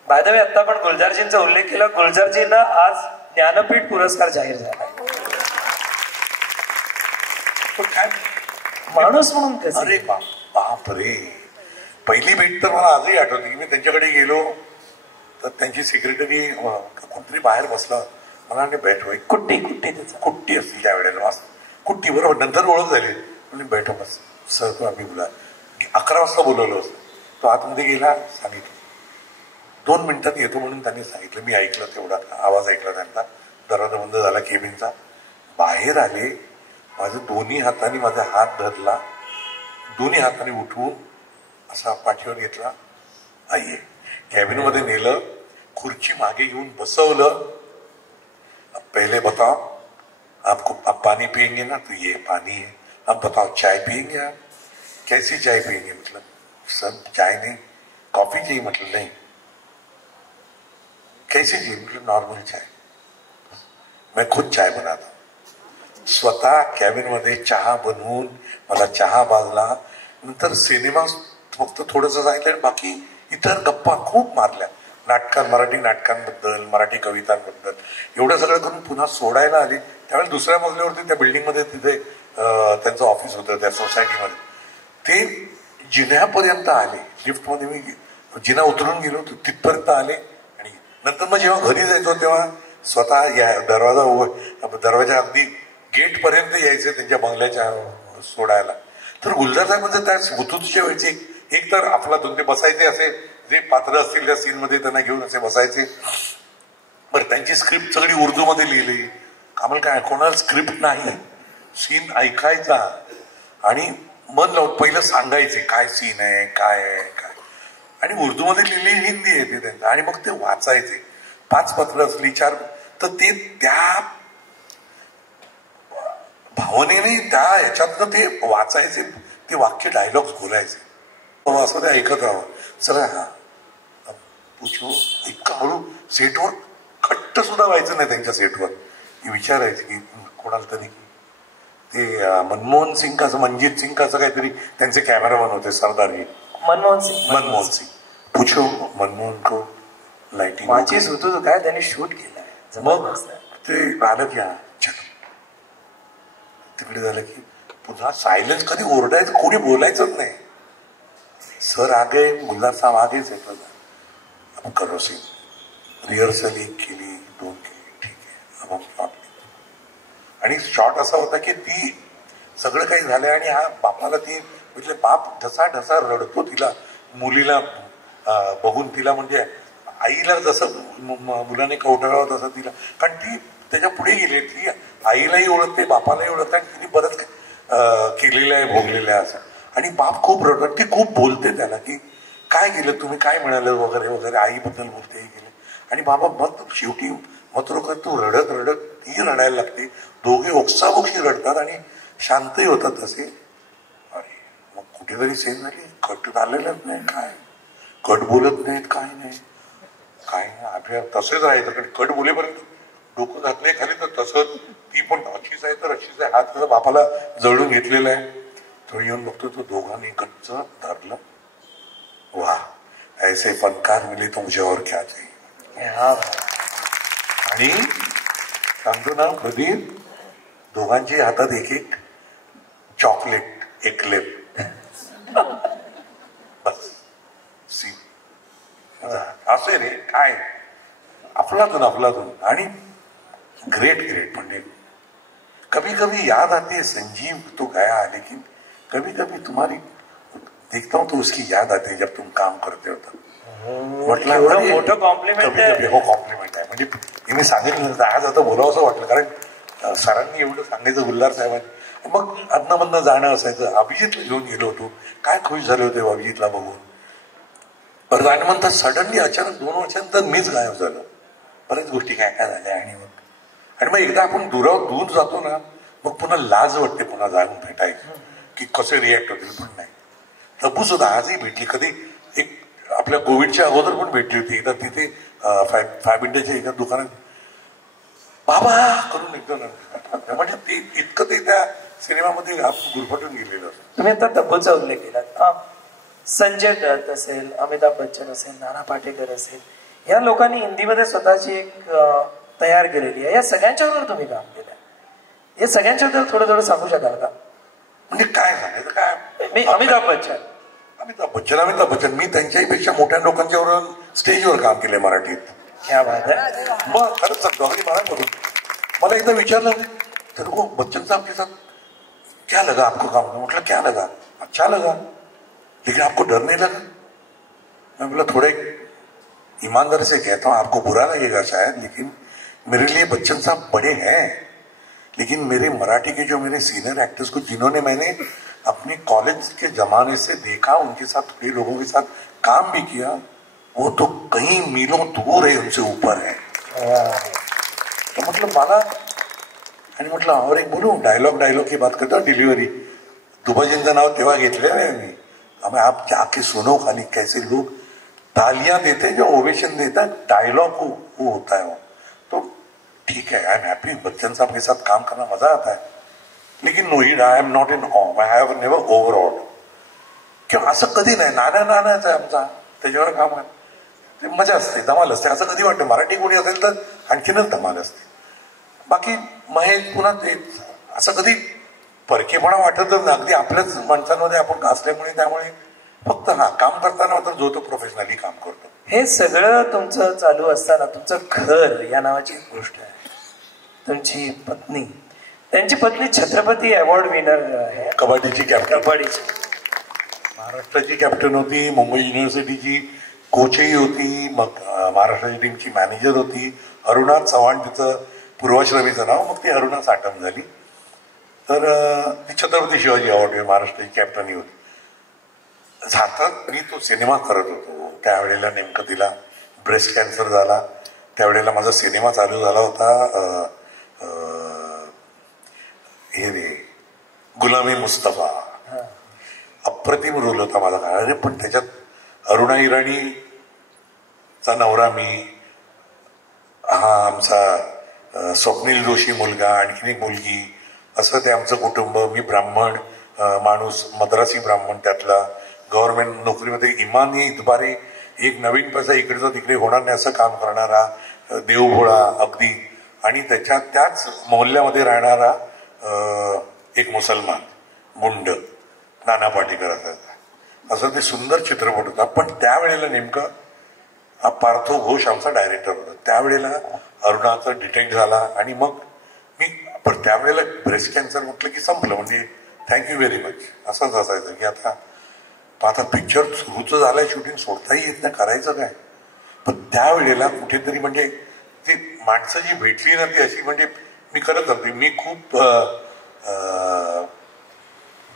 बाय द वे आता पण गुलजारजींचा उल्लेख केला, गुलजारजींना आज ज्ञानपीठ पुरस्कार जाहीर झाला. काय माणूस म्हणून कसं? अरे बाप रे, पहिली भेट तर मला आजही आठवते की मी त्यांच्याकडे गेलो तर त्यांची सेक्रेटरी कोणतरी बाहेर बसला, मला भेट होई कुट्टी असतील त्यावेळेला, कुट्टी बरोबर. नंतर ओळख झाली, म्हणजे बैठो बस सर तो आम्ही बोला 11 वाजता बोलवलं असतं. तो आतमध्ये गेला, सांगितलं 2 मिनिटात येतो म्हणून त्यांनी सांगितलं. मी ऐकलं, तेवढा आवाज ऐकला त्यांचा, दरवाजा बंद झाला केबिनचा. बाहेर आले, माझ्या दोन्ही हाताने माझा हात धरला, दोन्ही हाताने उठवून असा पाठीवर घेतला, आइये. कॅबिनमध्ये नेलं, खुर्ची मागे घेऊन बसवलं. पहले बताओ आपको, आप पानी पियेंगे ना, तो ये पानी है. अब बताओ चाय पियेंगे आप, कैसी चाय पियेंगे? मतलब सर चाय नहीं, कॉफी चाहिए. मतलब नहीं, कैसी चाहिए? मतलब नॉर्मल चाय. मैं खुद चाय बनाता, स्वतः कॅबिन मध्ये चहा बनवून मला चहा बाजला. नंतर सिनेमा फक्त थोडंसं सांगितलं, बाकी इतर गप्पा खूप मारल्या, मराठी नाटकांबद्दल, मराठी कवितांबद्दल. एवढं सगळं करून पुन्हा सोडायला आली. त्यावेळेस दुसऱ्या मजल्यावरती त्या बिल्डिंगमध्ये तिथे त्यांचं ऑफिस होतं त्या सोसायटीमध्ये. ते जिन्यापर्यंत आले, लिफ्टमध्ये मी जिना उतरून गेलो तिथपर्यंत आले. आणि नंतर मग जेव्हा घरी जायचो तेव्हा स्वतः या दरवाजा अगदी गेटपर्यंत यायचे त्यांच्या बंगल्याच्या सोडायला. तर गुलजार साहेब म्हणजे त्या हुतूतच्या वेळचे एक तर अफलातून ते बसायचे, असे जे पात्र असतील त्या सीनमध्ये त्यांना घेऊन असे बसायचे. बरं, त्यांची स्क्रिप्ट सगळी उर्दूमध्ये लिहिली. आम्हाला काय कोणाला स्क्रिप्ट नाही, सीन ऐकायचा आणि मन लावून पहिलं सांगायचे काय सीन आहे, काय आहे काय. आणि उर्दूमध्ये लिहिली, हिंदी येते त्यांचं, आणि मग ते वाचायचे. 5 पत्र असली 4, तर ते त्या भावनेने त्या ह्याच्यातनं ते वाचायचे, ते वाक्य डायलॉग्स बोलायचे. असं ते ऐकत राहावं. चला हा पूछो इतकं हळू सेटवर खट्ट सुद्धा व्हायचं नाही त्यांच्या सेटवर. विचारायचं की कोणाला तरी ते मनमोहन सिंग कसं मनजीत सिंग कसं काहीतरी त्यांचे कॅमेरामॅन होते सरदारजी. मनमोहन सिंग पूछो मनमोहन को लाइटिंग वाचीस होतो काय त्यांनी शूट केलं. मग ते आलं की हा तिकडे झालं की पुन्हा सायलेन्स. कधी ओरडायचं कोणी बोलायचंच नाही. सर आ गए मुल्ला साहब आगेच येतो अब करो सी रिहर्सल 1 केली 2 केली ठीक आहे अब हम शॉट. आणि शॉट असा होता की ती सगळं काही झालं आणि हा बापाला ती म्हणजे बाप ढसा ढसा रडतो तिला मुलीला बघून. तिला म्हणजे आईला जसं मुलाने कवटाळावं तसं तिला. कारण ती त्याच्या पुढे गेली ती आईलाही ओळखते बापालाही ओळखते आणि तिने बरंच केलेलं आहे भोगलेलं आहे असं. आणि बाप खूप रडत. ती खूप बोलते त्याला की काय केलं तुम्ही काय म्हणालं वगैरे वगैरे आईबद्दल बोलते हे केलं. आणि बाबा मग शेवटी मग तू रडत रडत ती रडायला लागते. दोघे ओक्साबोक्षी रडतात आणि शांतही होतात तसे. अरे मग कुठेतरी सेन झाली. कट झालेलंच नाही काय कट बोलत नाहीत काय नाही काय नाही. आपल्या तसेच राहायचं कारण कट बोलेपर्यंत डोकं घातलंय खाली तर तसंच. ती पण अशीच आहे तर अशीच आहे. हात त्याचा बापाला जळून घेतलेला आहे. तो येऊन बघतो तो दोघांनी गच्च धरलं. वा ऐसे फनकार मिले तो मुझे और क्या चाहिए. आणि सांगतो ना कधी दोघांची हातात एक एक चॉकलेट एक लेप बस सी असे रे काय अफलातून आणि ग्रेट म्हणजे कभी कभी याद आती है संजीव तो गया लेकिन कभी कभी तुम्हारी देखता हूं तो उसकी याद आती है जब तुम काम करते हो तब. म्हटलं मोठं कॉम्प्लिमेंट आहे. हो कॉम्प्लिमेंट आहे. म्हणजे मी सांगितलं आज आता बोलावं असं वाटलं कारण सरांनी एवढं सांगायचं गुल्हार साहेबांनी. मग अदनामधनं जाणं असायचं. अभिजितला घेऊन गेलो होतो. काय खुश झाले होते अभिजितला बघून. परत आणि म्हणतात सडनली अचानक 2 वर्षांनंतर मीच गायब झालो. बऱ्याच गोष्टी काय काय झाल्या आणि मग एकदा आपण दूर जातो ना मग पुन्हा लाज वाटते पुन्हा जाऊन भेटायचं की कसे रिॲक्ट होतील. पण नाही तब्बू सुद्धा आजही भेटली. कधी एक आपल्या कोविडच्या अगोदर पण भेटली होती एकदा तिथे फॅब इंडियाच्या एका दुकानात बाबा करून एकदम म्हणजे ते इतकं ते त्या सिनेमामध्ये आपण गुरफटून गेलेलं. तुम्ही आता तब्बूचा उल्लेख केला. संजय दत्त असेल अमिताभ बच्चन असेल नाना पाटेकर असेल या लोकांनी हिंदीमध्ये स्वतःची एक तयार केलेली आहे. या सगळ्यांच्यावर तुम्ही काम केलं. या सगळ्यांच्याबद्दल थोडं सांगू शकाल का. म्हणजे काय सांगायचं काय अमिताभ बच्चन मी त्यांच्यापेक्षा मोठ्या लोकांच्यावर स्टेजवर काम केलंय मराठीत. क्या बात है. मग खरंच सांगतो आणि मला एकदा विचारलं तर बच्चन साहब के साथ क्या लगा आपको काम. म्हटलं क्या लगा अच्छा लगा लेकिन आपको डर नहीं लगा. मैं बोला थोड़े ईमानदारी से कहता हूँ आपको बुरा लगेगा शायद लेकिन मेरे लिए बच्चन साहब बड़े हैं लेकिन मेरे मराठी के जो मेरे सीनियर एक्टर्स को जिन्होंने मैंने अपने कॉलेज के जमाने से देखा उनके साथ थोड़े लोगों के साथ काम भी किया वो तो कहीं मीलों दूर है उनसे ऊपर है. तो मतलब मला आणि म्हटलं और एक बोलू डायलॉग की बात करता डिलिव्हरी दुबाजींचं नाव तेव्हा घेतलेलं आहे मी. हमें आप जाके सुनो खाली कैसे लोग तालियां देते जो ओवेशन देता डायलॉग वो होता है वो. तो ठीक है आई एम हैप्पी बच्चन साहब के साथ काम करना मजा आता है लेकिन no I am not in uh I have never overall किंवा असं कधी नाही. नानाच आहे आमचा त्याच्यावर काम आहे ते मजा असते धमाल असते. असं कधी वाटतं मराठी कोणी असेल तर आणखीनच धमाल असते. बाकी महेश पुन्हा ते असं कधी परकेपणा वाटतच ना. अगदी आपल्याच माणसांमध्ये आपण असल्यामुळे त्यामुळे फक्त काम करताना मात्र जो तो प्रोफेशनली काम करतो. हे सगळं तुमचं चालू असताना तुमचं घर या नावाची एक गोष्ट आहे. तुमची पत्नी त्यांची पत्नी छत्रपती अवॉर्ड विनर आहे. कबड्डीची कॅप्टन कबड्डीची महाराष्ट्राची कॅप्टन होती. मुंबई युनिव्हर्सिटीची कोचही होती. मग महाराष्ट्राची टीमची मॅनेजर होती. अरुणा चव्हाण तिचं पूर्वाश्रमीचं नाव. मग ती अरुणा साठम झाली. तर ती छत्रपती शिवाजी अवॉर्ड महाराष्ट्राची कॅप्टनही होती. सार्थक मी तो सिनेमा करत होतो त्यावेळेला नेमकं तिला ब्रेस्ट कॅन्सर झाला. त्यावेळेला माझा सिनेमा चालू झाला होता हे रे गुलामी मुस्तफा. अप्रतिम रोल होता माझा. अरे पण त्याच्यात अरुणा इराणी चा नवरा मी, हा आमचा स्वप्नील जोशी मुलगा, आणखीन एक मुलगी, असं ते आमचं कुटुंब. मी ब्राह्मण माणूस, मद्रासी ब्राह्मण, त्यातला गव्हर्नमेंट नोकरीमध्ये इमानी इतबारे, एक नवीन पैसा इकडचा तिकडे होणार नाही असं काम करणारा देवभोळा अगदी, आणि त्याच मोहल्ल्यामध्ये राहणारा एक मुसलमान मुंड नाना पाटेकर असायचा. असं ते सुंदर चित्रपट होता. पण त्यावेळेला नेमकं हा पार्थो घोष आमचा डायरेक्टर होता. त्यावेळेला अरुणाचा डिटेक्ट झाला आणि मग मी, पण त्यावेळेला ब्रेस्ट कॅन्सर म्हटलं की संपलं, म्हणजे थँक्यू व्हेरी मच असंच असायचं की आता पिक्चर सुरूच झालंय, शूटिंग सोडताही येत नाही, करायचं काय. पण त्यावेळेला कुठेतरी म्हणजे ती माणसं जी भेटली ना ती अशी, म्हणजे मी खरं करते, मी खूप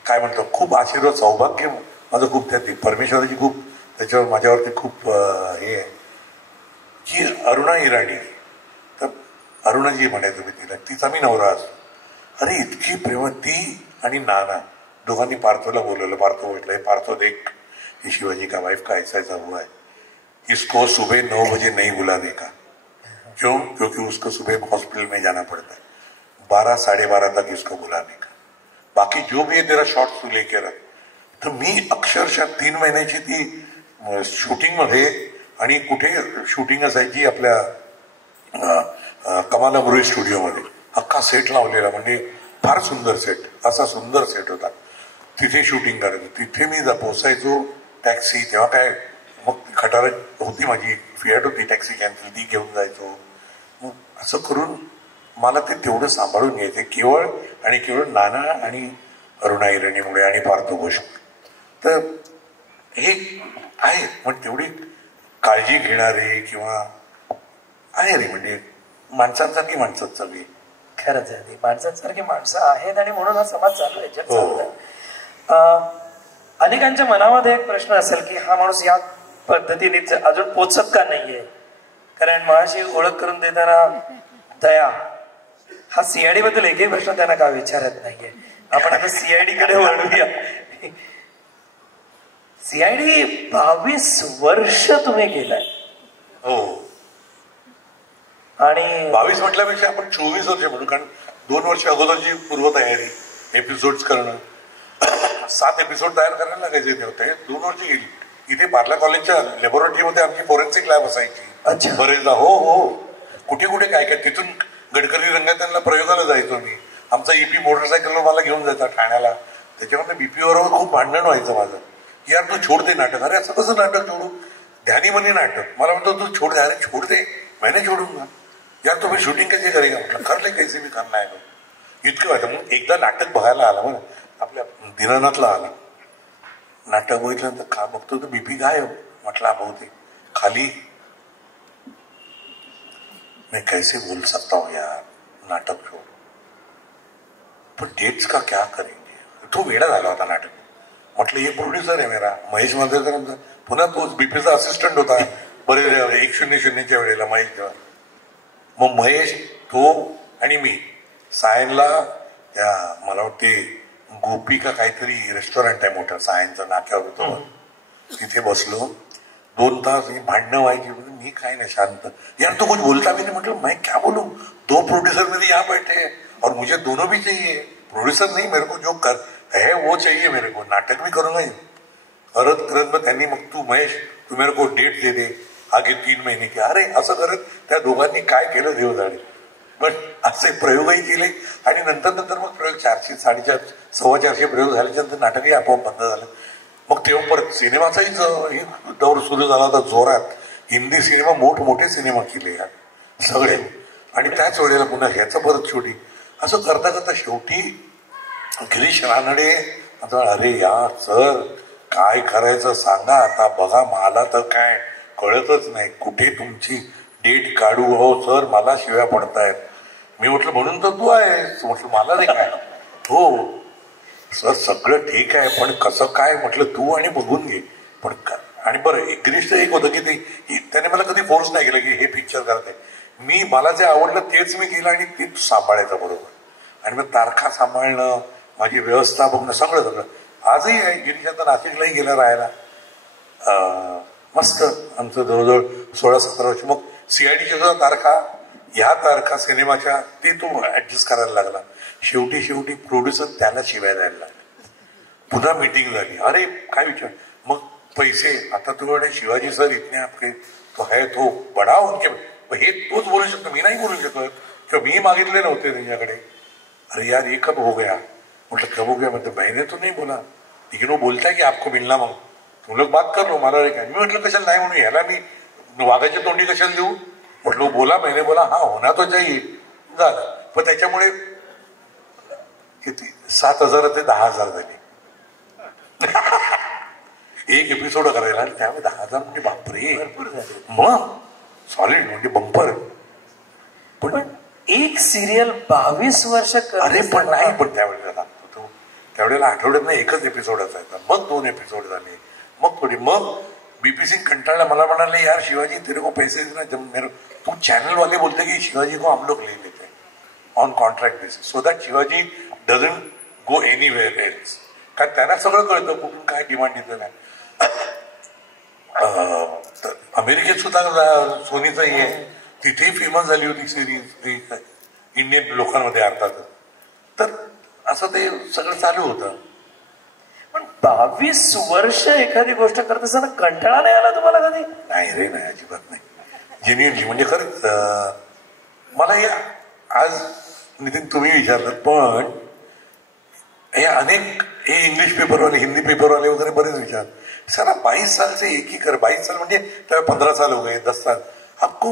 काय म्हणतो, खूप आशीर्वाद सौभाग्य माझं खूप त्या परमेश्वराची खूप त्याच्यावर माझ्यावरती खूप हे आहे की अरुणा इराणी, तर अरुणाजी म्हणायचं मी तिला, तिचा मी नवरा असतो. अरे इतकी प्रेम, ती आणि नाना दोघांनी पार्थोला बोलवलं. पार्थो म्हटलं, हे पार्थो देख, ये शिवाजी का वाइफ का ऐसा ऐसा हुआ है, इसको सुबह 9 बजे नहीं बुलाने का. क्यों? क्योंकि उसको सुबह हॉस्पिटल में जाना पड़ता है, 12 साढ़े 12 तक इसको बुलाने का, बाकी जो भी है तेरा शॉर्ट तू लेके रख. तर मी अक्षरशः 3 महिन्याची ती शूटिंग मध्ये, आणि कुठे शूटिंग असायची आपल्या कमाल अमरोई स्टुडिओमध्ये, अख्खा सेट लावलेला, म्हणजे फार सुंदर सेट, असा सुंदर सेट होता. तिथे शूटिंग करायचं. तिथे मी पोचायचो टॅक्सी, तेव्हा काय मग खटारा होती माझी, फियाट होती, टॅक्सी कॅन्सल, ती घेऊन जायचो. मग असं करून मला ते तेवढं सांभाळून घ्यायचे, केवळ आणि केवळ नाना आणि अरुणा इराणीमुळे आणि पार्थो घोष. तर हे आहे, पण तेवढी काळजी घेणारे किंवा आहे रे, म्हणजे माणसांसारखी माणसं सगळी. खरंच आहे, ती माणसांसारखी माणसं आहेत आणि म्हणून हा समाज चालू आहे, जग चालू आहे. अनेकांच्या मनामध्ये एक प्रश्न असेल की हा माणूस या पद्धतीने अजून पोचत का नाहीये, कारण माझी ओळख करून देताना दया हा सीआयडी बद्दल एकही प्रश्न त्यांना का विचारत नाहीये. आपण आता सीआयडी कडे वळूया. सीआयडी 22 वर्ष तुम्ही केलाय. हो, आणि 22 म्हटल्यापेक्षा आपण 24 वर्ष म्हणू, कारण 2 वर्ष अगोदरची पूर्वतयारी, एपिसोड करणं, 7 एपिसोड तयार करायला लागायचे ते 2 वर्ष गेली. इथे पार्ला कॉलेजच्या लॅबोरेटरीमध्ये आमची फोरेन्सिक लॅब असायची बरेचदा. हो, कुठे कुठे काय काय, तिथून गडकरी रंगायतला प्रयोगाला जायचो मी. आमचा ईपी मोटरसायकलवर मला घेऊन जायचा ठाण्याला. त्याच्यामध्ये बीपीवर खूप भांडण व्हायचं माझं, यार तू छोड दे नाटक. अरे असं कसं नाटक छोडू, ध्यानी म्हणे नाटक. मला म्हणतो तू छोड दे. अरे छोड दे, मैंने छोडूंगा. यार तुम्ही शूटिंग कशी करेगा म्हटलं. करले कैसे मी करणार आहे इतकं व्हायचं. मग एकदा नाटक बघायला आला, मग आपल्या दीनानाथला आला. नाटक बघितल्यानंतर का बघतो तर बीपी काय हो म्हटलं, बहुतेक खाली. मैं कैसे बोल सकता हूँ यार, नाटक छोड़, पण डेट्स का क्या करेंगे. तो वेडा झाला होता नाटक. म्हटलं ये प्रोड्युसर आहे मेरा महेश मांजरेकर, पुन्हा तोच बीपीचा असिस्टंट होता बरेच 100 वेळेला महेश. तेव्हा मग महेश, तो आणि मी सायनला, त्या मला वाटते गोपी का काहीतरी रेस्टॉरंट आहे मोठं, सायनचं नाक्यावर होतं, तिथे बसलो. 2 तास भांडणं व्हायची. मी काय नाही, शांत. यार तो कुछ बोलता भी नहीं. म्हटलं मैं क्या बोलूं, 2 प्रोड्यूसर मेरे यहाँ बैठे और मुझे दोनों भी चाहिए. प्रोड्यूसर नहीं, मेरे को जो कर है वो चाहिए मेरे को. नाटक भी करूंगा. करत मग त्यांनी, मग तू महेश तू मेरे को डेट दे दे आगे 3 महिने की. अरे असं करत त्या दोघांनी काय केलं देव जाणे. पण असे प्रयोगही केले आणि नंतर मग प्रयोग 400, 450, 425 प्रयोग झाल्याच्यानंतर नाटकही आपोआप बंद झालं. मग तेव्हा परत सिनेमाचाही दौर सुरू झाला होता जोरात. हिंदी सिनेमा, मोठमोठे सिनेमा केले यार सगळे. आणि त्याच वेळेला पुन्हा ह्याचं परत शूटिंग. असं करता करता शेवटी गिरीश रानडे आता, अरे यार सर काय करायचं सांगा आता, बघा मला तर काय कळतच नाही, कुठे तुमची डेट काढू. हो सर मला शिव्या पडतायत. मी म्हटलं म्हणून तर तू आहेस. म्हटलं मला नाही काय. हो सर सगळं ठीक आहे, पण कसं काय म्हटलं तू आणि बघून घे. पण आणि बरं गिरीशचं एक होतं की त्याने मला कधी फोर्स नाही केलं की हे पिक्चर करत आहे. मी मला जे आवडलं तेच मी केलं आणि तेच सांभाळायचं बरोबर. आणि मग तारखा सांभाळणं, माझी व्यवस्था बघणं, सगळं. आजही आहे. गिरीश आता नाशिकलाही गेला राहायला. मस्त आमचं जवळजवळ 16-17 वर्ष. मग सीआयडीच्या सुद्धा तारखा, ह्या तारखा सिनेमाच्या ते तो ऍडजस्ट करायला लागला. शेवटी प्रोड्युसर त्याला शिवाय द्यायला लागला. पुन्हा मीटिंग झाली. अरे काय विचार, मग पैसे आता तुझ्याकडे शिवाजी सर इतने आपके तो है तो बडा उनके, हे तोच बोलू शकतो, मी नाही बोलू शकत किंवा मी मागितले नव्हते त्यांच्याकडे. अरे यार ये कब हो गया, म्हटलं कब हो गया, मतलब मैंने तो नहीं बोला, लेकिन वो बोलता है की आपको मिलना, मग तुम लोग बात कर लो, मला काय. मी म्हटलं कशाला नाही म्हणून, ह्याला मी वाघाच्या तोंडी कशाला देऊ. म्हटलं बोला, मैंने बोला हा होना तो चाहिए, झालं. पण त्याच्यामुळे किती 7,000 ते 10,000 झाले एक एपिसोड करायला. त्यामुळे 10,000 म्हणजे बापरे भरपूर झाले. मग सॉलिड म्हणजे बंपर. पण एक सिरियल 22 वर्ष. अरे पण नाही, पण त्यावेळेला त्यावेळेला आठवड्यात एकच एपिसोड असायचा, मग 2 एपिसोड झाले, मग थोडी, मग बीपी सिंग कंटाळला, मला म्हणाले यार शिवाजी तेरे को पैसे देना, तू चॅनल वाले बोलते की शिवाजी को हम लोग ले लेते हैं on contract basis so that Shivaji doesn't go anywhere else. कारण त्यांना सगळं कळतं कुठून काय डिमांड येतं नाही. अमेरिकेत सुद्धा सोनीचं हे आहे, तिथेही फेमस झाली होती सिरीज इंडियन लोकांमध्ये अर्थात. तर असं ते सगळं चालू होतं. पण 22 वर्ष एखादी गोष्ट करत असताना कंटाळा नाही आला तुम्हाला कधी? नाही रे, नाही, अजिबात नाही. जेन्युअनली म्हणजे खरंच मला हे आज नितीन तुम्ही विचारलं, पण हे अनेक हे इंग्लिश पेपरवाले, हिंदी पेपरवाले वगैरे बरेच विचार, साला 22 साल से एक ही कर, 22 साल म्हणजे 15 साल हो गए, 10 साल, आपको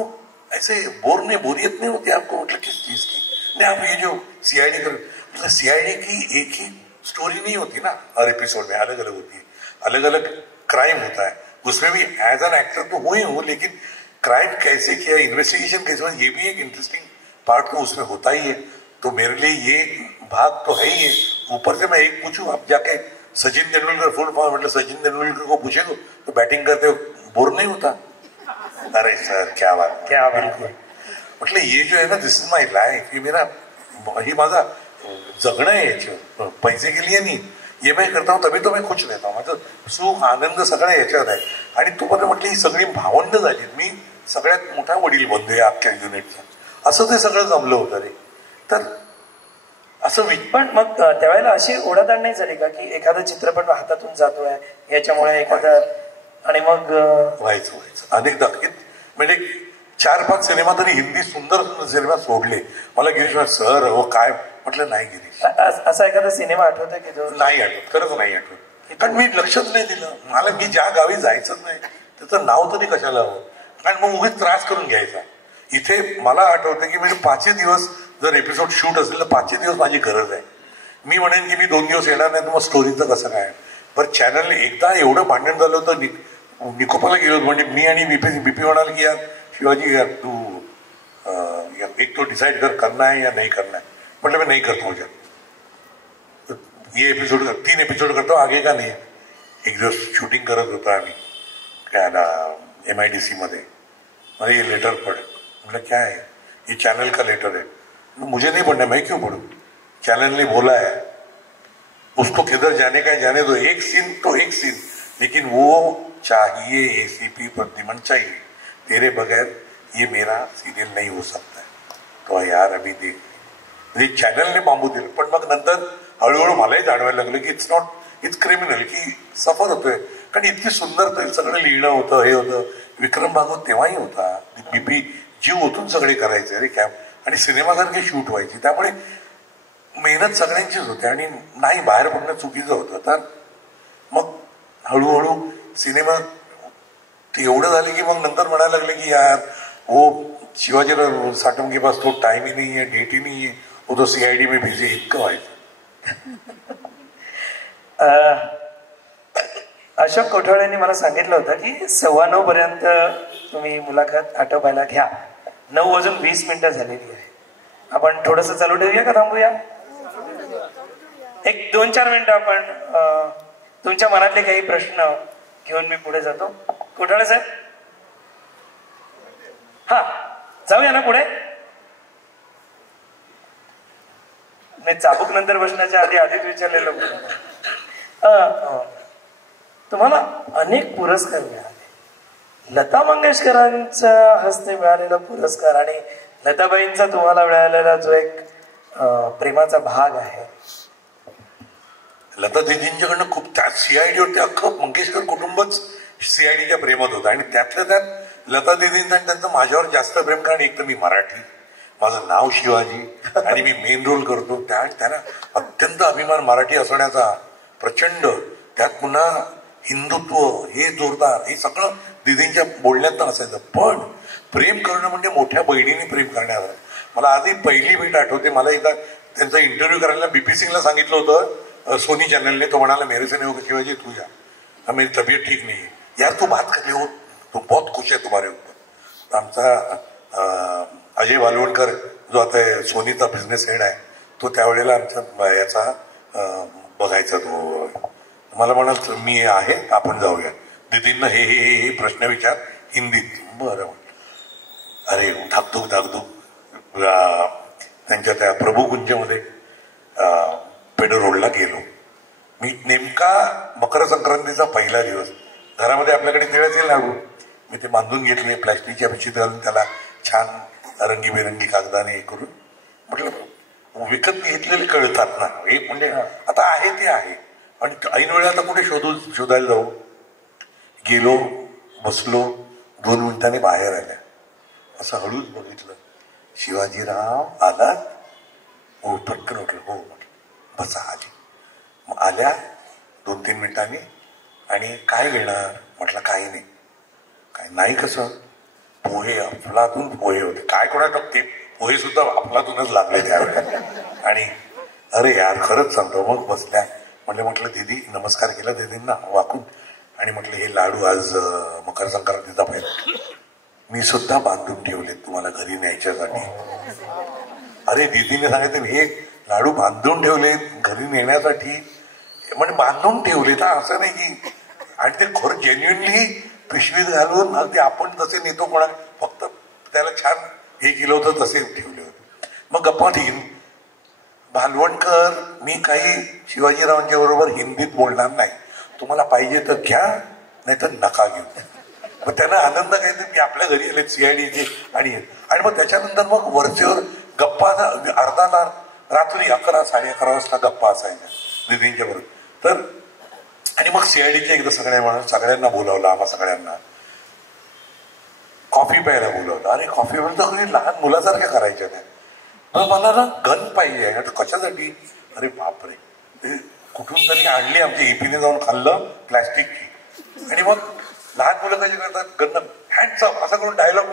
ऐसे बोरियत नहीं होती आपको? मतलब किस चीज की? नहीं, आप ये जो सीआईडी कर, मतलब सीआईडी की एक ही स्टोरी नहीं होती ना, हर एपिसोड में अलग अलग होती है, अलग अलग क्राइम होता है, उसमें भी एज एन एक्टर तो हुई हूँ, लेकिन क्राइम कैसे किया, इन्वेस्टिगेशन कैसे हुआ, ये भी एक इंटरेस्टिंग पार्ट तो उसमें होता ही है. तो मेरे लिए ये भाग तो है ही है. ऊपर से मैं एक पूछूं, आप जाके सचिन तेंदुलकर फुल फॉर्म, मतलब सचिन तेंदुलकर को पूछेगा तो बैटिंग करते हो बोर नहीं होता? अरे सर क्या बात, क्या बात. बिल्कुल. मतलब ये जो है ना, दिस इज माई लाइफ, ये मेरा, ही माझा जगणं आहे, याच्यावर पैसे के लिए नहीं, ये मैं करता हूँ तभी तो मैं खुश रहता हूँ. माझं सुख आनंद सगळं याच्यावर आहे. आणि तू पण म्हटलं ही सगळी भावंड झाली, मी सगळ्यात मोठा वडील बंधू आहे अख्ख्या युनिटचा, असं ते सगळं जमलं होतं रे. तर असं पण मग त्यावेळेला अशी ओढाताण नाही झाली का की एखादा चित्रपट हातातून जातोय याच्यामुळे एखादा, आणि मग व्हायचं अनेकदा, म्हणजे 4-5 सिनेमा तरी हिंदी सुंदर सुंदर सिनेमा सोडले. मला गिरीश सर हो काय, म्हटलं नाही गिरीश, असा एखादा सिनेमा आठवतोय की जो? नाही आठवत, खरंच नाही आठवत, कारण मी लक्षच नाही दिलं. मला मी ज्या गावी जायचंच नाही त्याचं नाव तरी कशाला हवं, कारण मग उगीच त्रास करून घ्यायचा. इथे मला आठवतं की म्हणजे 5 दिवस जर एपिसोड शूट असेल तर 5 दिवस माझी गरज आहे. मी म्हणेन की मी 2 दिवस येणार नाही, तर मग स्टोरीचं कसं काय. बरं चॅनल एकदा एवढं भांडण झालं होतं, निकोपाला गेलो, म्हणजे मी आणि बीपी म्हणाल की यार शिवाजी यार तू एक तो डिसाइड कर, करना है या नहीं करना है. म्हटलं मी नाही करतो, मुझे ये एपिसोड 3 एपिसोड करतो, आगे का नाही. एक दिवस शूटिंग करत होतो आम्ही काय MIDC मध्ये, मला ये लेटर पढ़, मतलब क्या है, ये चैनल का लेटर है. मुझे नहीं पढ़ना, मैं क्यों पढ़ूं, चैनल ने बोला है, उसको किधर जाने का है जाने दो, एक सीन तो एक सीन, लेकिन वो चाहिए ACP प्रद्युमन चाहिए, तेरे बगैर ये मेरा सीरियल नहीं हो सकता है. तो यार अभी देख, म्हणजे चॅनलने बांबू दिलं. पण मग नंतर हळूहळू मलाही जाणवायला लागलं की इट्स क्रिमिनल, की सफर होतोय. कारण इतकी सुंदर ते सगळं लिहिणं होतं, हे होतं. विक्रम भागवत तेव्हाही होता, बीपी जीव ओतून सगळे करायचे रे कॅम्प, आणि सिनेमासारखे शूट व्हायची. त्यामुळे मेहनत सगळ्यांचीच होते आणि नाही बाहेर पडणं चुकीचं होतं. तर मग हळूहळू सिनेमा एवढं झालं की मग नंतर म्हणायला लागले की यार वो शिवाजी साटम के पास तो टाइम ही नहीं है, डेट ही नहीं है, वो तो CID में बिझी. इतकं व्हायचं. अशोक कोठावळेंनी मला सांगितलं होतं की 9:15 पर्यंत तुम्ही मुलाखत आटोपायला घ्या. 9:20 झालेली आहे. आपण थोडस चालू ठेवूया का थांबूया? एक 2-4 मिनिटं आपण तुमच्या मनातले काही प्रश्न घेऊन मी पुढे जातो. कोठावळे साहेब, हा जाऊया ना पुढे. नाही, चाबूक नंतर बसण्याच्या आधीच विचारलेलं. तुम्हाला अनेक पुरस्कार मिळाले, लता मंगेशकरांच्या हस्ते मिळालेला पुरस्कार आणि लताबाईंचा तुम्हाला मिळालेला जो एक प्रेमाचा भाग आहे. लता दिदींच्याकडनं खूप त्या सीआयडी होते, अख्खं मंगेशकर कुटुंबच सीआयडीच्या प्रेमात होतं. आणि त्यातल्या त्यात लता दिदींचं आणि त्यांचं माझ्यावर जास्त प्रेम, कारण एक तर मी मराठी, माझं नाव शिवाजी आणि मी मेन रोल करतो. त्यांना अत्यंत अभिमान मराठी असण्याचा प्रचंड, त्यात पुन्हा हिंदुत्व हे जोरदार, हे सगळं दिदींच्या बोलण्यात असायचं. पण प्रेम करणं म्हणजे मोठ्या बहिणीने प्रेम करण्याचं. मला आधी पहिली भेट आठवते. मला एकदा त्यांचा इंटरव्ह्यू करायला बीपी सिंगला सांगितलं होतं सोनी चॅनलने. तो म्हणाला मेरे से नहीं होगा शिवाजी तू या, मेरी तबीयत ठीक नहीं है यार, तू बात कर ले, हो तो बहुत खुश है तुम्हारे ऊपर. आमचा अजय वालवणकर जो आता सोनीचा बिझनेस हेड आहे, तो त्यावेळेला आमच्या याचा बघायचा. तो मला म्हणाल मी आहे, आपण जाऊया. दिदींना हे हे हे प्रश्न विचार हिंदीत. बरं म्हटलं. अरे धाकधूक त्यांच्या त्या प्रभुकुंजमध्ये पेडो रोडला गेलो. मी नेमका मकर संक्रांतीचा पहिला दिवस. घरामध्ये आपल्याकडे तिळाचे लाडू मी ते बांधून घेतले, प्लॅस्टिकच्या पिशवीत घालून त्याला छान रंगीबेरंगी कागदाने हे करून. म्हटलं विकत घेतलेले कळतात ना, हे म्हणजे आता आहे ते आहे. आणि ऐन वेळा आता कुठे शोधायला जाऊ. गेलो, बसलो, 2 मिनिटांनी बाहेर आल्या. असं हळूच बघितलं, शिवाजीराव आला. हो पटकन उठलं. हो म्हटलं बसा. आली. मग आल्या 2-3 मिनिटांनी. आणि काय घेणार म्हटलं काही नाही. काय नाही कसं, पोहे अफलातून पोहे होते. काय कोणाला ते पोहे सुद्धा अफलातूनच लागले त्यावेळेला. आणि अरे यार खरंच सांगतो. मग बसल्या. म्हटलं दीदी नमस्कार केला दीदींना वाकून. आणि म्हटलं हे लाडू आज मकर संक्रांतीचा पहिला मी सुद्धा बांधून ठेवले तुम्हाला घरी न्यायच्यासाठी. अरे दीदीने सांगितलं हे लाडू बांधून ठेवले घरी नेण्यासाठी, म्हणजे बांधून ठेवले ना, असं नाही की. आणि ते खरं जेन्युनली पिशवीत घालून अगदी आपण जसे नेतो कोणा, फक्त त्याला छान हे केलं होतं तसे ठेवले होते. मग गप्पा ठेवीन भालवणकर, मी काही शिवाजीरावांच्या बरोबर हिंदीत बोलणार नाही, तुम्हाला पाहिजे तर घ्या नाही तर नका घेऊ. मग त्यांना आनंद काय तर मी आपल्या घरी आले सीआयडीचे. आणि मग त्याच्यानंतर मग वरचेवर गप्पा अर्धा तास रात्री 11-11:30 वाजता गप्पा असायच्या दिदींच्या बरोबर. तर आणि मग सीआयडीचे एकदा सगळ्यांना बोलावलं, आम्हा सगळ्यांना कॉफी प्यायला बोलावलं. अरे कॉफी म्हणजे लहान मुलासारख्या करायच्या त्या. मग मला ना गन पाहिजे. आता कशासाठी, अरे बापरे, ते कुठून तरी आणली, आमच्या एपीने जाऊन खाल्लं प्लॅस्टिकची. आणि मग लहान मुलं कशी करतात, गन हँडसअप असं करून डायलॉग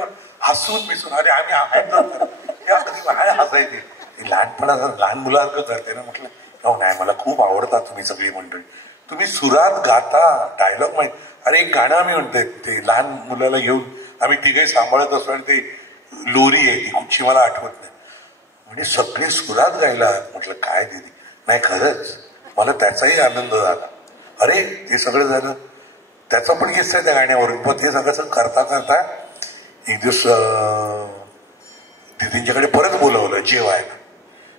हसून बिसून, अरे आम्ही हँडसअप हसायचे. लहानपणासारखं लहान मुलासारखं करते ना. म्हटलं हो नाही, मला खूप आवडतात तुम्ही सगळी मंडळी, तुम्ही सुरात गाता, डायलॉग माहिती. अरे एक गाणं आम्ही म्हणतोय ते लहान मुलाला घेऊन आम्ही तिघे सांभाळत असतो. आणि ते लोरी आहे ती कुठची मला आठवत नाही, म्हणजे सगळे सुरात गायला. म्हटलं काय दिदी, नाही खरंच मला त्याचाही आनंद झाला. अरे ते सगळं झालं, त्याचा पण किस्सा आहे त्या गाण्यावरून. पण ते सगळं करता करता एक दिवस दिदींच्याकडे परत बोलवलं जेवायला.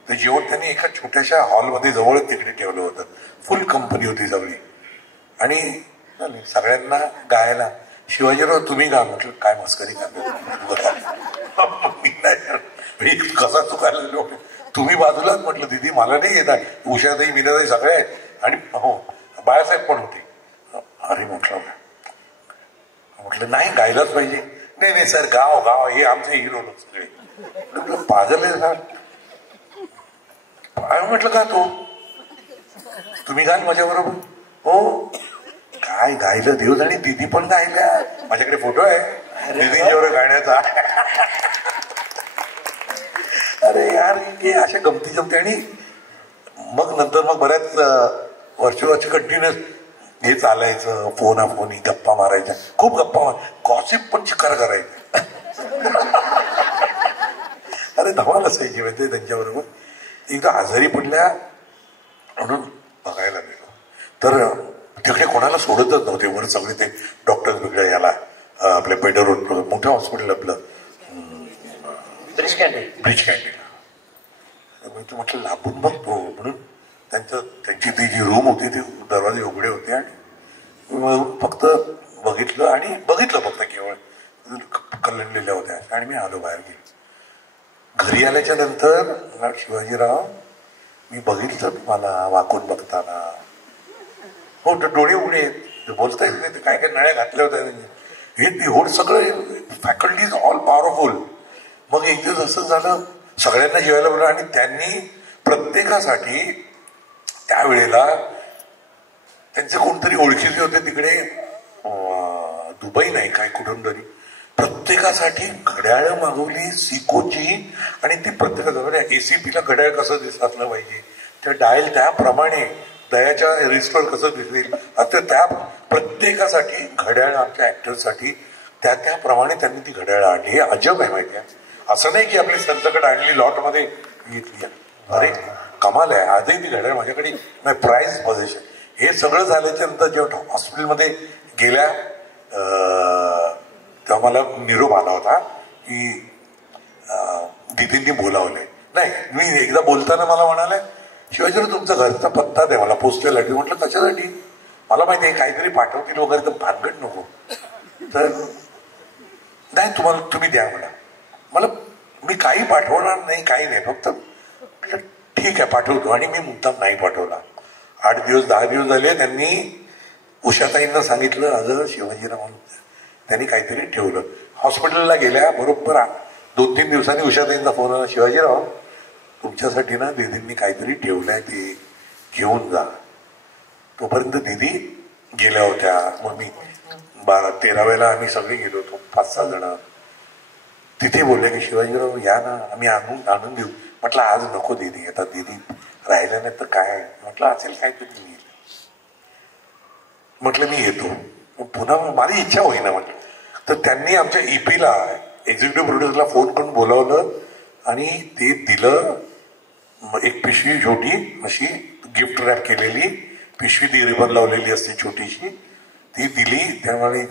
तर जेवण त्यांनी एका छोट्याशा हॉलमध्ये जवळ तिकडे ठेवलं होतं. फुल कंपनी होती सगळी. आणि सगळ्यांना गायला, शिवाजीराव तुम्ही गा. म्हटलं काय मस्करी करतो कसा चुकायला, तुम्ही बाजूलाच. म्हटलं दिदी मला नाही येत आहे, उषाताई मीनाताई सगळे आहेत. आणि हो बाळासाहेब पण होते. अरे म्हटलं नाही गायलाच पाहिजे. नाही सर गाव हे आमचे हिरो लोक सगळे. पागल आहे सर. म्हटलं का तो तुम्ही गाल माझ्या बरोबर. हो काय गायलं देव. आणि दिदी पण गायल्या, माझ्याकडे फोटो आहे दिदींच्या बरोबर गाण्याचा. अरे यार हे अशा गमती जमते. आणि मग नंतर मग बऱ्याच वर्ष कंटिन्युअस हे चालायचं, फोनी गप्पा मारायच्या, खूप गप्पा गॉसिप पण चिकार करायचे. अरे धमाल असायची माहिती त्यांच्याबरोबर. एकदा आजारी पडल्या म्हणून बघायला गेलो, तर तिकडे कोणाला सोडतच नव्हते. वर सगळे ते डॉक्टर वेगळ्या याला आपल्या पेडर रोड मोठं हॉस्पिटल आपलं ब्रिज कॅन्टीन. म्हटलं लांबून बघतो म्हणून त्यांची ती जी रूम होती ती दरवाजे उघडे होते. आणि फक्त बघितलं आणि बघितलं फक्त केवळ कलंडलेल्या होत्या आणि मी आलो बाहेर गेलो. घरी आल्याच्या नंतर शिवाजीराव मी बघितलं तुम्हाला वाकून बघताना. हो डोळे उघडे बोलता येत नाही, काय काय नळ्या घातल्या होत्या हे होड सगळं फॅकल्टी इज ऑल पॉवरफुल. मग एक दिवस असं झालं सगळ्यांना जेवायला बोललं आणि त्यांनी प्रत्येकासाठी त्यावेळेला त्यांचे कोणतरी ओळखीचे होते तिकडे दुबई नाही काय कुठून तरी, प्रत्येकासाठी घड्याळ मागवली सिकोची आणि ती प्रत्येकाच्या एसीपीला घड्याळ कसं असलं पाहिजे त्या डायल त्याप्रमाणे दयाच्या रिस्टवर कसं दिसेल आता त्या प्रत्येकासाठी घड्याळ आमच्या ऍक्टरसाठी त्याप्रमाणे त्यांनी ती घड्याळ आणली. हे अजब आहे माहिती आहे. असं नाही की आपली संतकडे आणली लॉटमध्ये घेतली. अरे कमाल आहे. आजही ती घड्याळ माझ्याकडे प्राइज पोझिशन. हे सगळं झाल्याच्या नंतर जेव्हा हॉस्पिटलमध्ये गेल्या तेव्हा मला निरोप आला होता की दीदींनी बोलावलंय. नाही मी एकदा बोलताना मला म्हणाले शिवाजीराव तुमचा घरचा पत्ता द्या मला पोस्टल ॲड्रेस. म्हटलं कशासाठी? मला माहिती आहे काहीतरी पाठवतील वगैरे तर भानगड नको. तर नाही तुम्हाला तुम्ही द्या मला मी काही पाठवणार नाही काही नाही फक्त म्हटलं ठीक आहे पाठवतो. आणि मी मुद्दाम नाही पाठवला. 8 दिवस 10 दिवस झाले त्यांनी उषाताईंना सांगितलं अगं शिवाजीराव त्यांनी काहीतरी ठेवलं. हॉस्पिटलला गेल्या बरोबर 2-3 दिवसांनी उषाताईंचा फोन आला शिवाजीराव तुमच्यासाठी ना दीदींनी काहीतरी ठेवलंय ते घेऊन जा. तोपर्यंत दीदी गेल्या होत्या. मग मी 12-13 आम्ही सगळे गेलो होतो 5-6 जण. तिथे बोलले की शिवाजीराव या ना आम्ही आणून देऊ. म्हटलं आज नको दीदी आता दीदी राहिल्या नाही तर काय. म्हटलं असेल काहीतरी मी म्हटलं मी येतो. पुन्हा माझी इच्छा होईना म्हटलं. तर त्यांनी आमच्या ईपीला एक्झिक्युटिव्ह प्रोड्युसरला फोन करून बोलावलं आणि ते दिलं. एक पिशवी छोटी अशी गिफ्ट रॅप केलेली पिशवी ती रिबन लावलेली असते छोटीशी ती दिली. त्यामुळे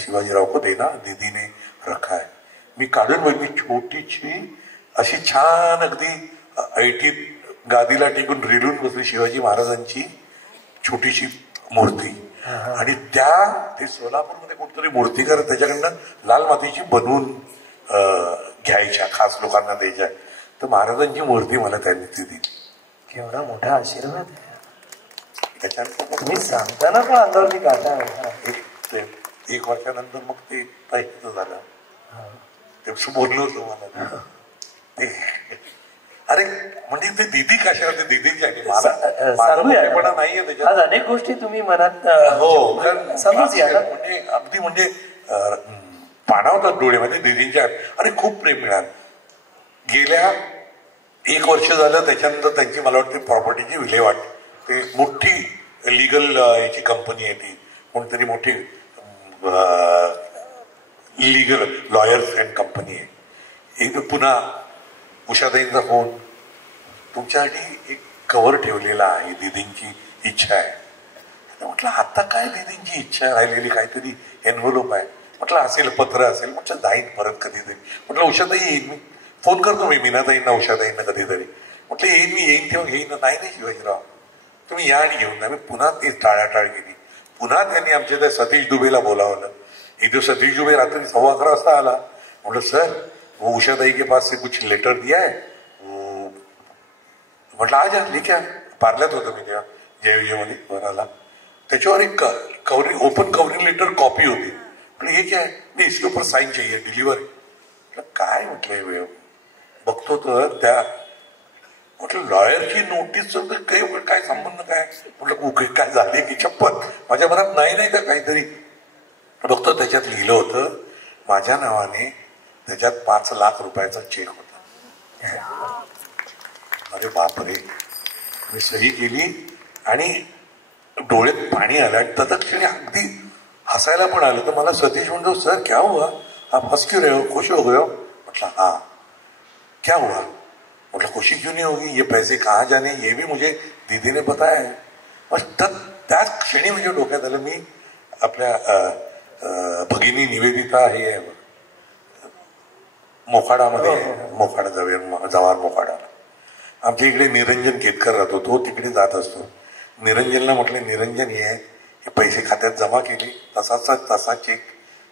शिवाजीराव को देना दीदी ने रखा है. मी काढून बघली छोटीशी अशी छान अगदी ऐटीत गादीला टेकून रिलून बसली शिवाजी महाराजांची छोटीशी मूर्ती. आणि ते सोलापूरमध्ये कोणतरी मूर्तीकार त्याच्याकडनं लाल मातीची बनवून घ्यायच्या खास लोकांना द्यायच्या. तर महाराजांची मूर्ती मला त्यांनी ती दिली. केवढा मोठा आशीर्वाद आहे. तुम्ही सांगताना पण अंगावरती काटा आहे. 1 वर्षानंतर मग ते पाहिजे झालं ते बोललो होतो मला ते. अरे म्हणजे ते दिदी कशा होते दीदीच्या मला नाहीये त्याच्यात अनेक गोष्टी तुम्ही मनात हो म्हणजे अगदी म्हणजे पाणावतात डोळ्यामध्ये दीदींच्या. अरे खूप प्रेम मिळालं. गेल्या 1 वर्ष झालं त्याच्यानंतर त्यांची मला वाटते प्रॉपर्टीची विल्हेवाट. ते मोठी लिगल याची कंपनी आहे ती कोणतरी मोठी लिगल लॉयर्स अँड कंपनी आहे. एक पुन्हा उषाताईंचा फोन तुमच्यासाठी एक कव्हर ठेवलेला आहे दीदींची इच्छा आहे. म्हटलं आता काय दीदींची इच्छा राहिलेली काहीतरी एनव्हलोप आहे. म्हटलं असेल पत्र असेल. म्हटलं जाईन परत कधीतरी. म्हटलं उषाताई येईन मी फोन करतो मी मीनाताईंना उषाताईंना कधीतरी. म्हटलं येईन मी येईन तेव्हा घेईन. नाही शिवाजीराव तुम्ही या आणि घेऊन जा. मी पुन्हा ती टाळाटाळ केली. पुन्हा त्यांनी आमच्या त्या सतीश दुबेला बोलावलं. एक दिवस सतीश दुबे रात्री 11:15 वाजता आला. म्हटलं सर वो उषाताई के पास से कुछ लेटर दिया है. म्हटलं आज लिखा पार्ल्यात होतं मी तेव्हा जेमध्ये वराला. त्याच्यावर एक ओपन कवरिंग लेटर कॉपी होती. म्हटलं हे क्या है. नाही इसके ऊपर साइन चाहिए डिलिव्हरी. म्हटलं काय म्हटलं बघतो तर त्या म्हटलं लॉयरची नोटीस काय संबंध काय. म्हटलं काय झाले की चप्पल माझ्या मनात नाही का काहीतरी. बघतो त्याच्यात लिहिलं होतं माझ्या नावाने त्याच्यात 5 लाख रुपयाचा चेक होता. अरे बापरे. मी सही केली आणि डोळ्यात पाणी आलं आणि तत्क्षणी अगदी हसायला पण आलं. तर मला सतीश म्हणतो सर क्या हुआ आप हंस क्यों रहे हो खुश हो गए हो. म्हटलं हाँ क्या हुआ. मतलब खुशी क्यों नहीं होगी ये पैसे कहाँ जाने ये भी मुझे दीदी ने बताया है. त्याच क्षणी म्हणजे डोक्यात आलं मी आपल्या भगिनी निवेदिता हे मोखाडामध्ये मोखाडा जवार मोखाडा आमच्या इकडे निरंजन केतकर राहतो तो तिकडे जात असतो. निरंजनला म्हटलं निरंजन पैसे खात्यात जमा केले, तसा चेक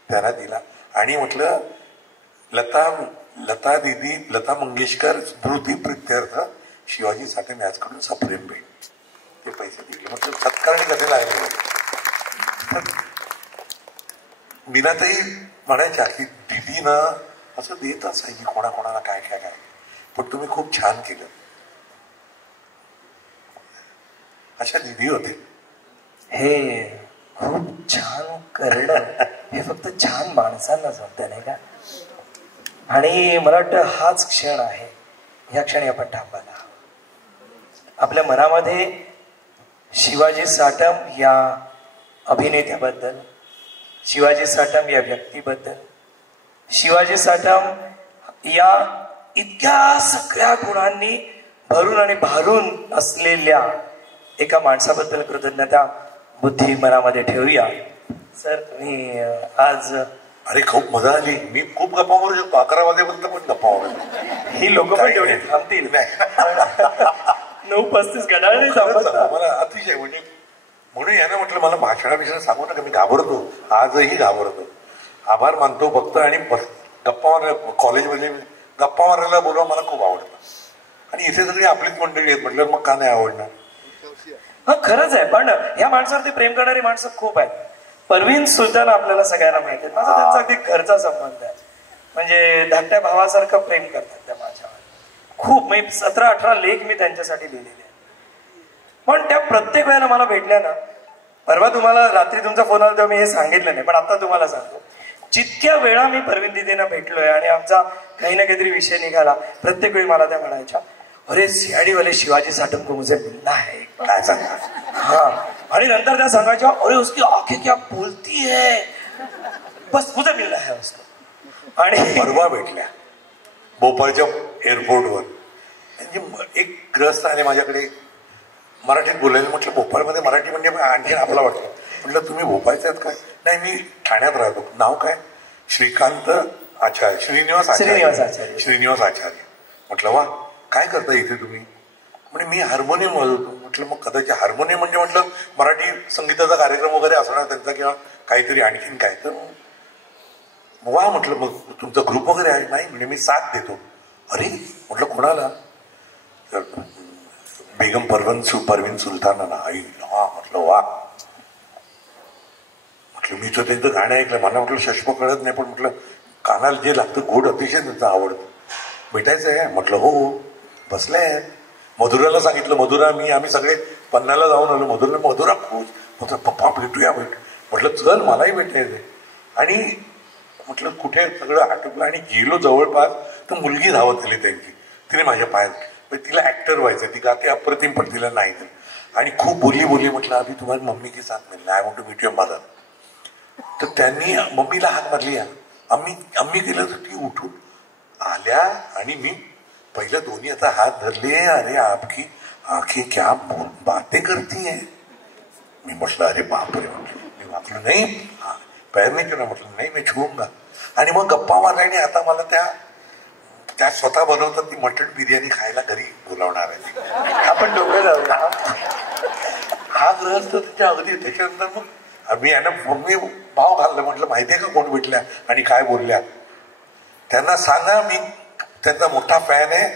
त्यांना दिला आणि म्हटलं लता मंगेशकर स्मृती प्रित्यर्थ शिवाजी साठे याचकडून सप्रेम भेट, ते पैसे दिले. म्हटलं सत्कारणी कसे लागले. मीनाताई म्हणायच्या की दिदीनं असं देत असायची कोणाकोणाला काय काय काय, पण तुम्ही खूप छान केलं. अशा दिदी होते. हे खूप छान करणं हे फक्त छान माणसांना जमतं नाही का. आणि मला वाटतं हाच क्षण आहे, ह्या क्षणी आपण थांबायला हवं. आपल्या मनामध्ये शिवाजी साटम या अभिनेत्याबद्दल, शिवाजी साटम या व्यक्तीबद्दल, शिवाजी साटम या इतक्या सगळ्या गुणांनी भरून आणि भारून असलेल्या एका माणसाबद्दल कृतज्ञता बुद्धी मनामध्ये ठेवूया. सर तुम्ही आज अरे खूप मजा आली. मी खूप गप्पा मारू शकतो, 11 वाजेपर्यंत पण गप्पा मारू. ही लोक पण तेवढी थांबतील. 9:35 घड्याळ नाही थांबत. मला अतिशय म्हणजे म्हणून यानं म्हटलं मला भाषणाविषयी सांगू नका, मी घाबरतो, आजही घाबरतो. आभार मानतो फक्त आणि गप्पा मारायला कॉलेजमध्ये गप्पा मारायला बोलवा मला खूप आवडतं. आणि इथे सगळी आपलीच मंडळी आहेत म्हटलं मग का नाही आवडणार. हा खरंच आहे, पण ह्या माणसावरती प्रेम करणारी माणसं खूप आहेत. परवीन सुलतान आपल्याला सगळ्यांना माहिती आहे. माझा त्यांचा अगदी घरचा संबंध आहे. म्हणजे धाकट्या भावासारखं प्रेम करतात त्या माझ्यावर. खूप म्हणजे 17-18 लेख मी त्यांच्यासाठी लिहिलेले आहेत. पण त्या प्रत्येक वेळेला मला भेटल्या ना, परवा तुम्हाला रात्री तुमचा फोन आला तेव्हा मी हे सांगितलं नाही, पण आता तुम्हाला सांगतो, जितक्या वेळा मी परवीन दिदींना भेटलोय आणि आमचा काही ना काहीतरी विषय निघाला, प्रत्येक वेळी मला त्या म्हणायच्या, अरे सीआयडी वाले शिवाजी साटम को मुझे मिलना है. काय सांगा. हा, आणि नंतर त्या सांगायच्या, अरे उसकी आंखें क्या बोलती है, बस मुझे मिलना है उसको. आणि परवा भेटल्या भोपाळच्या एअरपोर्टवर. म्हणजे एक ग्रस्त आले माझ्याकडे, मराठीत बोलायला. म्हटलं भोपाळमध्ये मराठी म्हणजे आणखी आपला वाटतं. म्हटलं तुम्ही भोपाळचे आहेत काय. नाही मी ठाण्यात राहतो. नाव काय. श्रीकांत आचार्य, श्रीनिवास आचार्य. म्हटलं वा काय करता इथे तुम्ही. म्हणजे मी हार्मोनियम वाजवतो. म्हटलं मग कदाचित हार्मोनियम म्हणजे म्हटलं मराठी संगीताचा कार्यक्रम वगैरे असणार त्यांचा किंवा काहीतरी आणखीन काय. तर वा म्हटलं मग तुमचा ग्रुप वगैरे आहे. नाही म्हणजे मी साथ देतो. अरे म्हटलं कोणाला. तर बेगम परवीन सुलताना. आई हा म्हटलं वा. म्हटलं मी तर त्यांचं गाणं ऐकलं, मला म्हटलं शष्प कळत नाही, पण म्हटलं कानाला जे लागतं गोड अतिशय त्यांचं आवडतं. भेटायचं आहे. म्हटलं हो. बसले. मधुराला सांगितलं, मधुरा आम्ही सगळे पन्नाला जाऊन आलो. मधुरा खूप म्हटलं पप्पा भेटूया म्हटलं चल मलाही भेटायचंय. आणि म्हटलं कुठे सगळं आटोपलं आणि गेलो जवळपास, तर मुलगी धावत आली त्यांची. तिने माझ्या पायात, तिला ऍक्टर व्हायचं, ती गाते अप्रतिम, पण तिला नाही दिलं. आणि खूप बोलली. म्हटलं अभि तुम्हाला मम्मी की साथ मिळलं, I want to meet your mother. तर त्यांनी मम्मीला हात मारली. आम्ही गेलं तर ती उठून आल्या आणि मी पहिलं दोन्ही आता हात धरले. अरे आपकी आंखें क्या बातें करती है. मी म्हटलं अरे बापरे. म्हटलं मी वाचलो नाही, पैर नाही केलं. म्हटलं नाही मी छूंगा. आणि मग गप्पा मारल्याने आता मला त्या स्वतः बनवतात ती मटण बिर्याणी खायला घरी बोलावणार आहे. आपण दोघं जाऊया. हा ग्रहस्थ त्याच्या अगदी. त्याच्यानंतर मग मी भाव घाललं. म्हटलं माहितीये का कोण भेटल्या आणि काय बोलल्या. त्यांना सांगा मी त्यांचा मोठा फॅन आहे,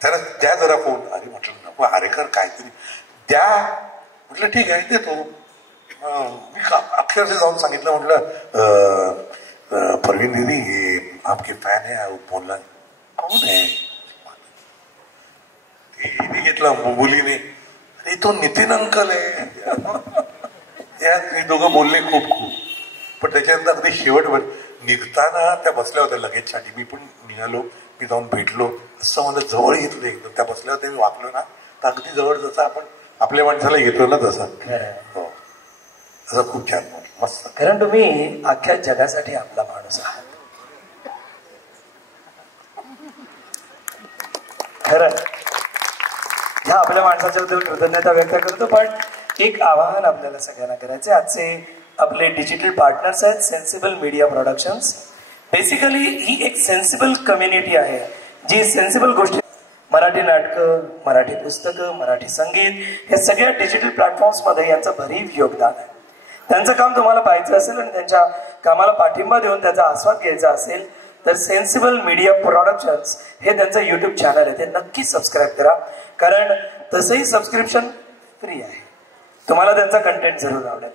त्यांना द्या जरा फोन. अरे म्हटलं नको आरेकर काहीतरी द्या. म्हटलं ठीक आहे देतो. मी अक्षरशः जाऊन सांगितलं. म्हटलं परवीन दीदी हे आपके फॅन आहे. बोलला कोण आहे. हिने घेतलं मुलीने. अरे तो नितीन अंकल आहे. त्यात मी दोघं बोलले खूप. पण त्याच्यानंतर अगदी शेवटवर निघताना त्या बसल्या होत्या लगेचसाठी. मी पण निघालो. मी जाऊन भेटलो. असं मला जवळ घेतलं एकदम. त्या बसल्या होत्या, मी वाकलो ना तर अगदी जवळ, जसं आपण आपल्या माणसाला घेतो ना तसं. हो असं खूप छान मस्त. कारण तुम्ही अख्ख्या जगासाठी आपला माणूस आहात. खरं ह्या आपल्या माणसाच्या बद्दल कृतज्ञता व्यक्त करतो. पण एक आवाहन आपल्याला सगळ्यांना करायचे. आजचे आपले डिजिटल पार्टनर्स आहेत सेन्सिबल मीडिया प्रोडक्शन्स. बेसिकली ही एक सेन्सिबल कम्युनिटी आहे जी सेन्सिबल गोष्टी, मराठी नाटकं, मराठी पुस्तकं, मराठी संगीत, या सगळ्या डिजिटल प्लॅटफॉर्म्स मध्ये यांचं भरीव योगदान आहे. त्यांचं काम तुम्हाला पाहायचं असेल आणि त्यांच्या कामाला पाठिंबा देऊन त्याचा आस्वाद घ्यायचा असेल तर सेन्सिबल मीडिया प्रोडक्शन्स हे त्यांचं युट्यूब चॅनल आहे, ते नक्की सबस्क्राईब करा. कारण तसंही सबस्क्रिप्शन फ्री आहे. तुम्हाला त्यांचा कंटेंट जरूर आवडेल.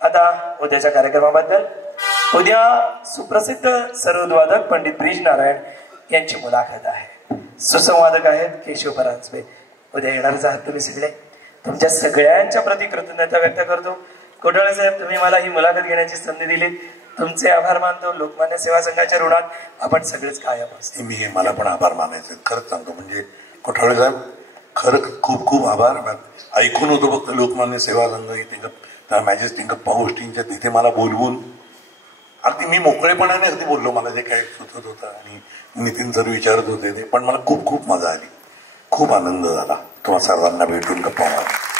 आता उद्याच्या कार्यक्रमाबद्दल, उद्या सुप्रसिद्ध सरोदवादक पंडित ब्रिज नारायण यांची मुलाखत आहे. सुसंवादक आहेत केशव परांजपे. उद्या येणारच आहात तुम्ही सगळे. तुमच्या सगळ्यांच्या प्रति कृतज्ञता व्यक्त करतो. कोठाळे साहेब, तुम्ही मला ही मुलाखत घेण्याची संधी दिली, तुमचे आभार मानतो. लोकमान्य सेवा संघाच्या ऋणात आपण सगळेच कायम असतो. मी मला पण आभार मानायचे, खरंच सांगतो. म्हणजे कोठाळे साहेब खरं खूप खूप आभार. ऐकून होतो फक्त लोकमान्य सेवा संघ त्या मॅजेस्टिक गप्पा गोष्टींच्या, तिथे मला बोलवून अगदी मी मोकळेपणाने अगदी बोललो. मला जे काही सुचत होतं आणि नितीन सर विचारत होते ते, पण मला खूप खूप मजा आली, खूप आनंद झाला तुम्हा सर्वांना भेटून गप्पा मारून.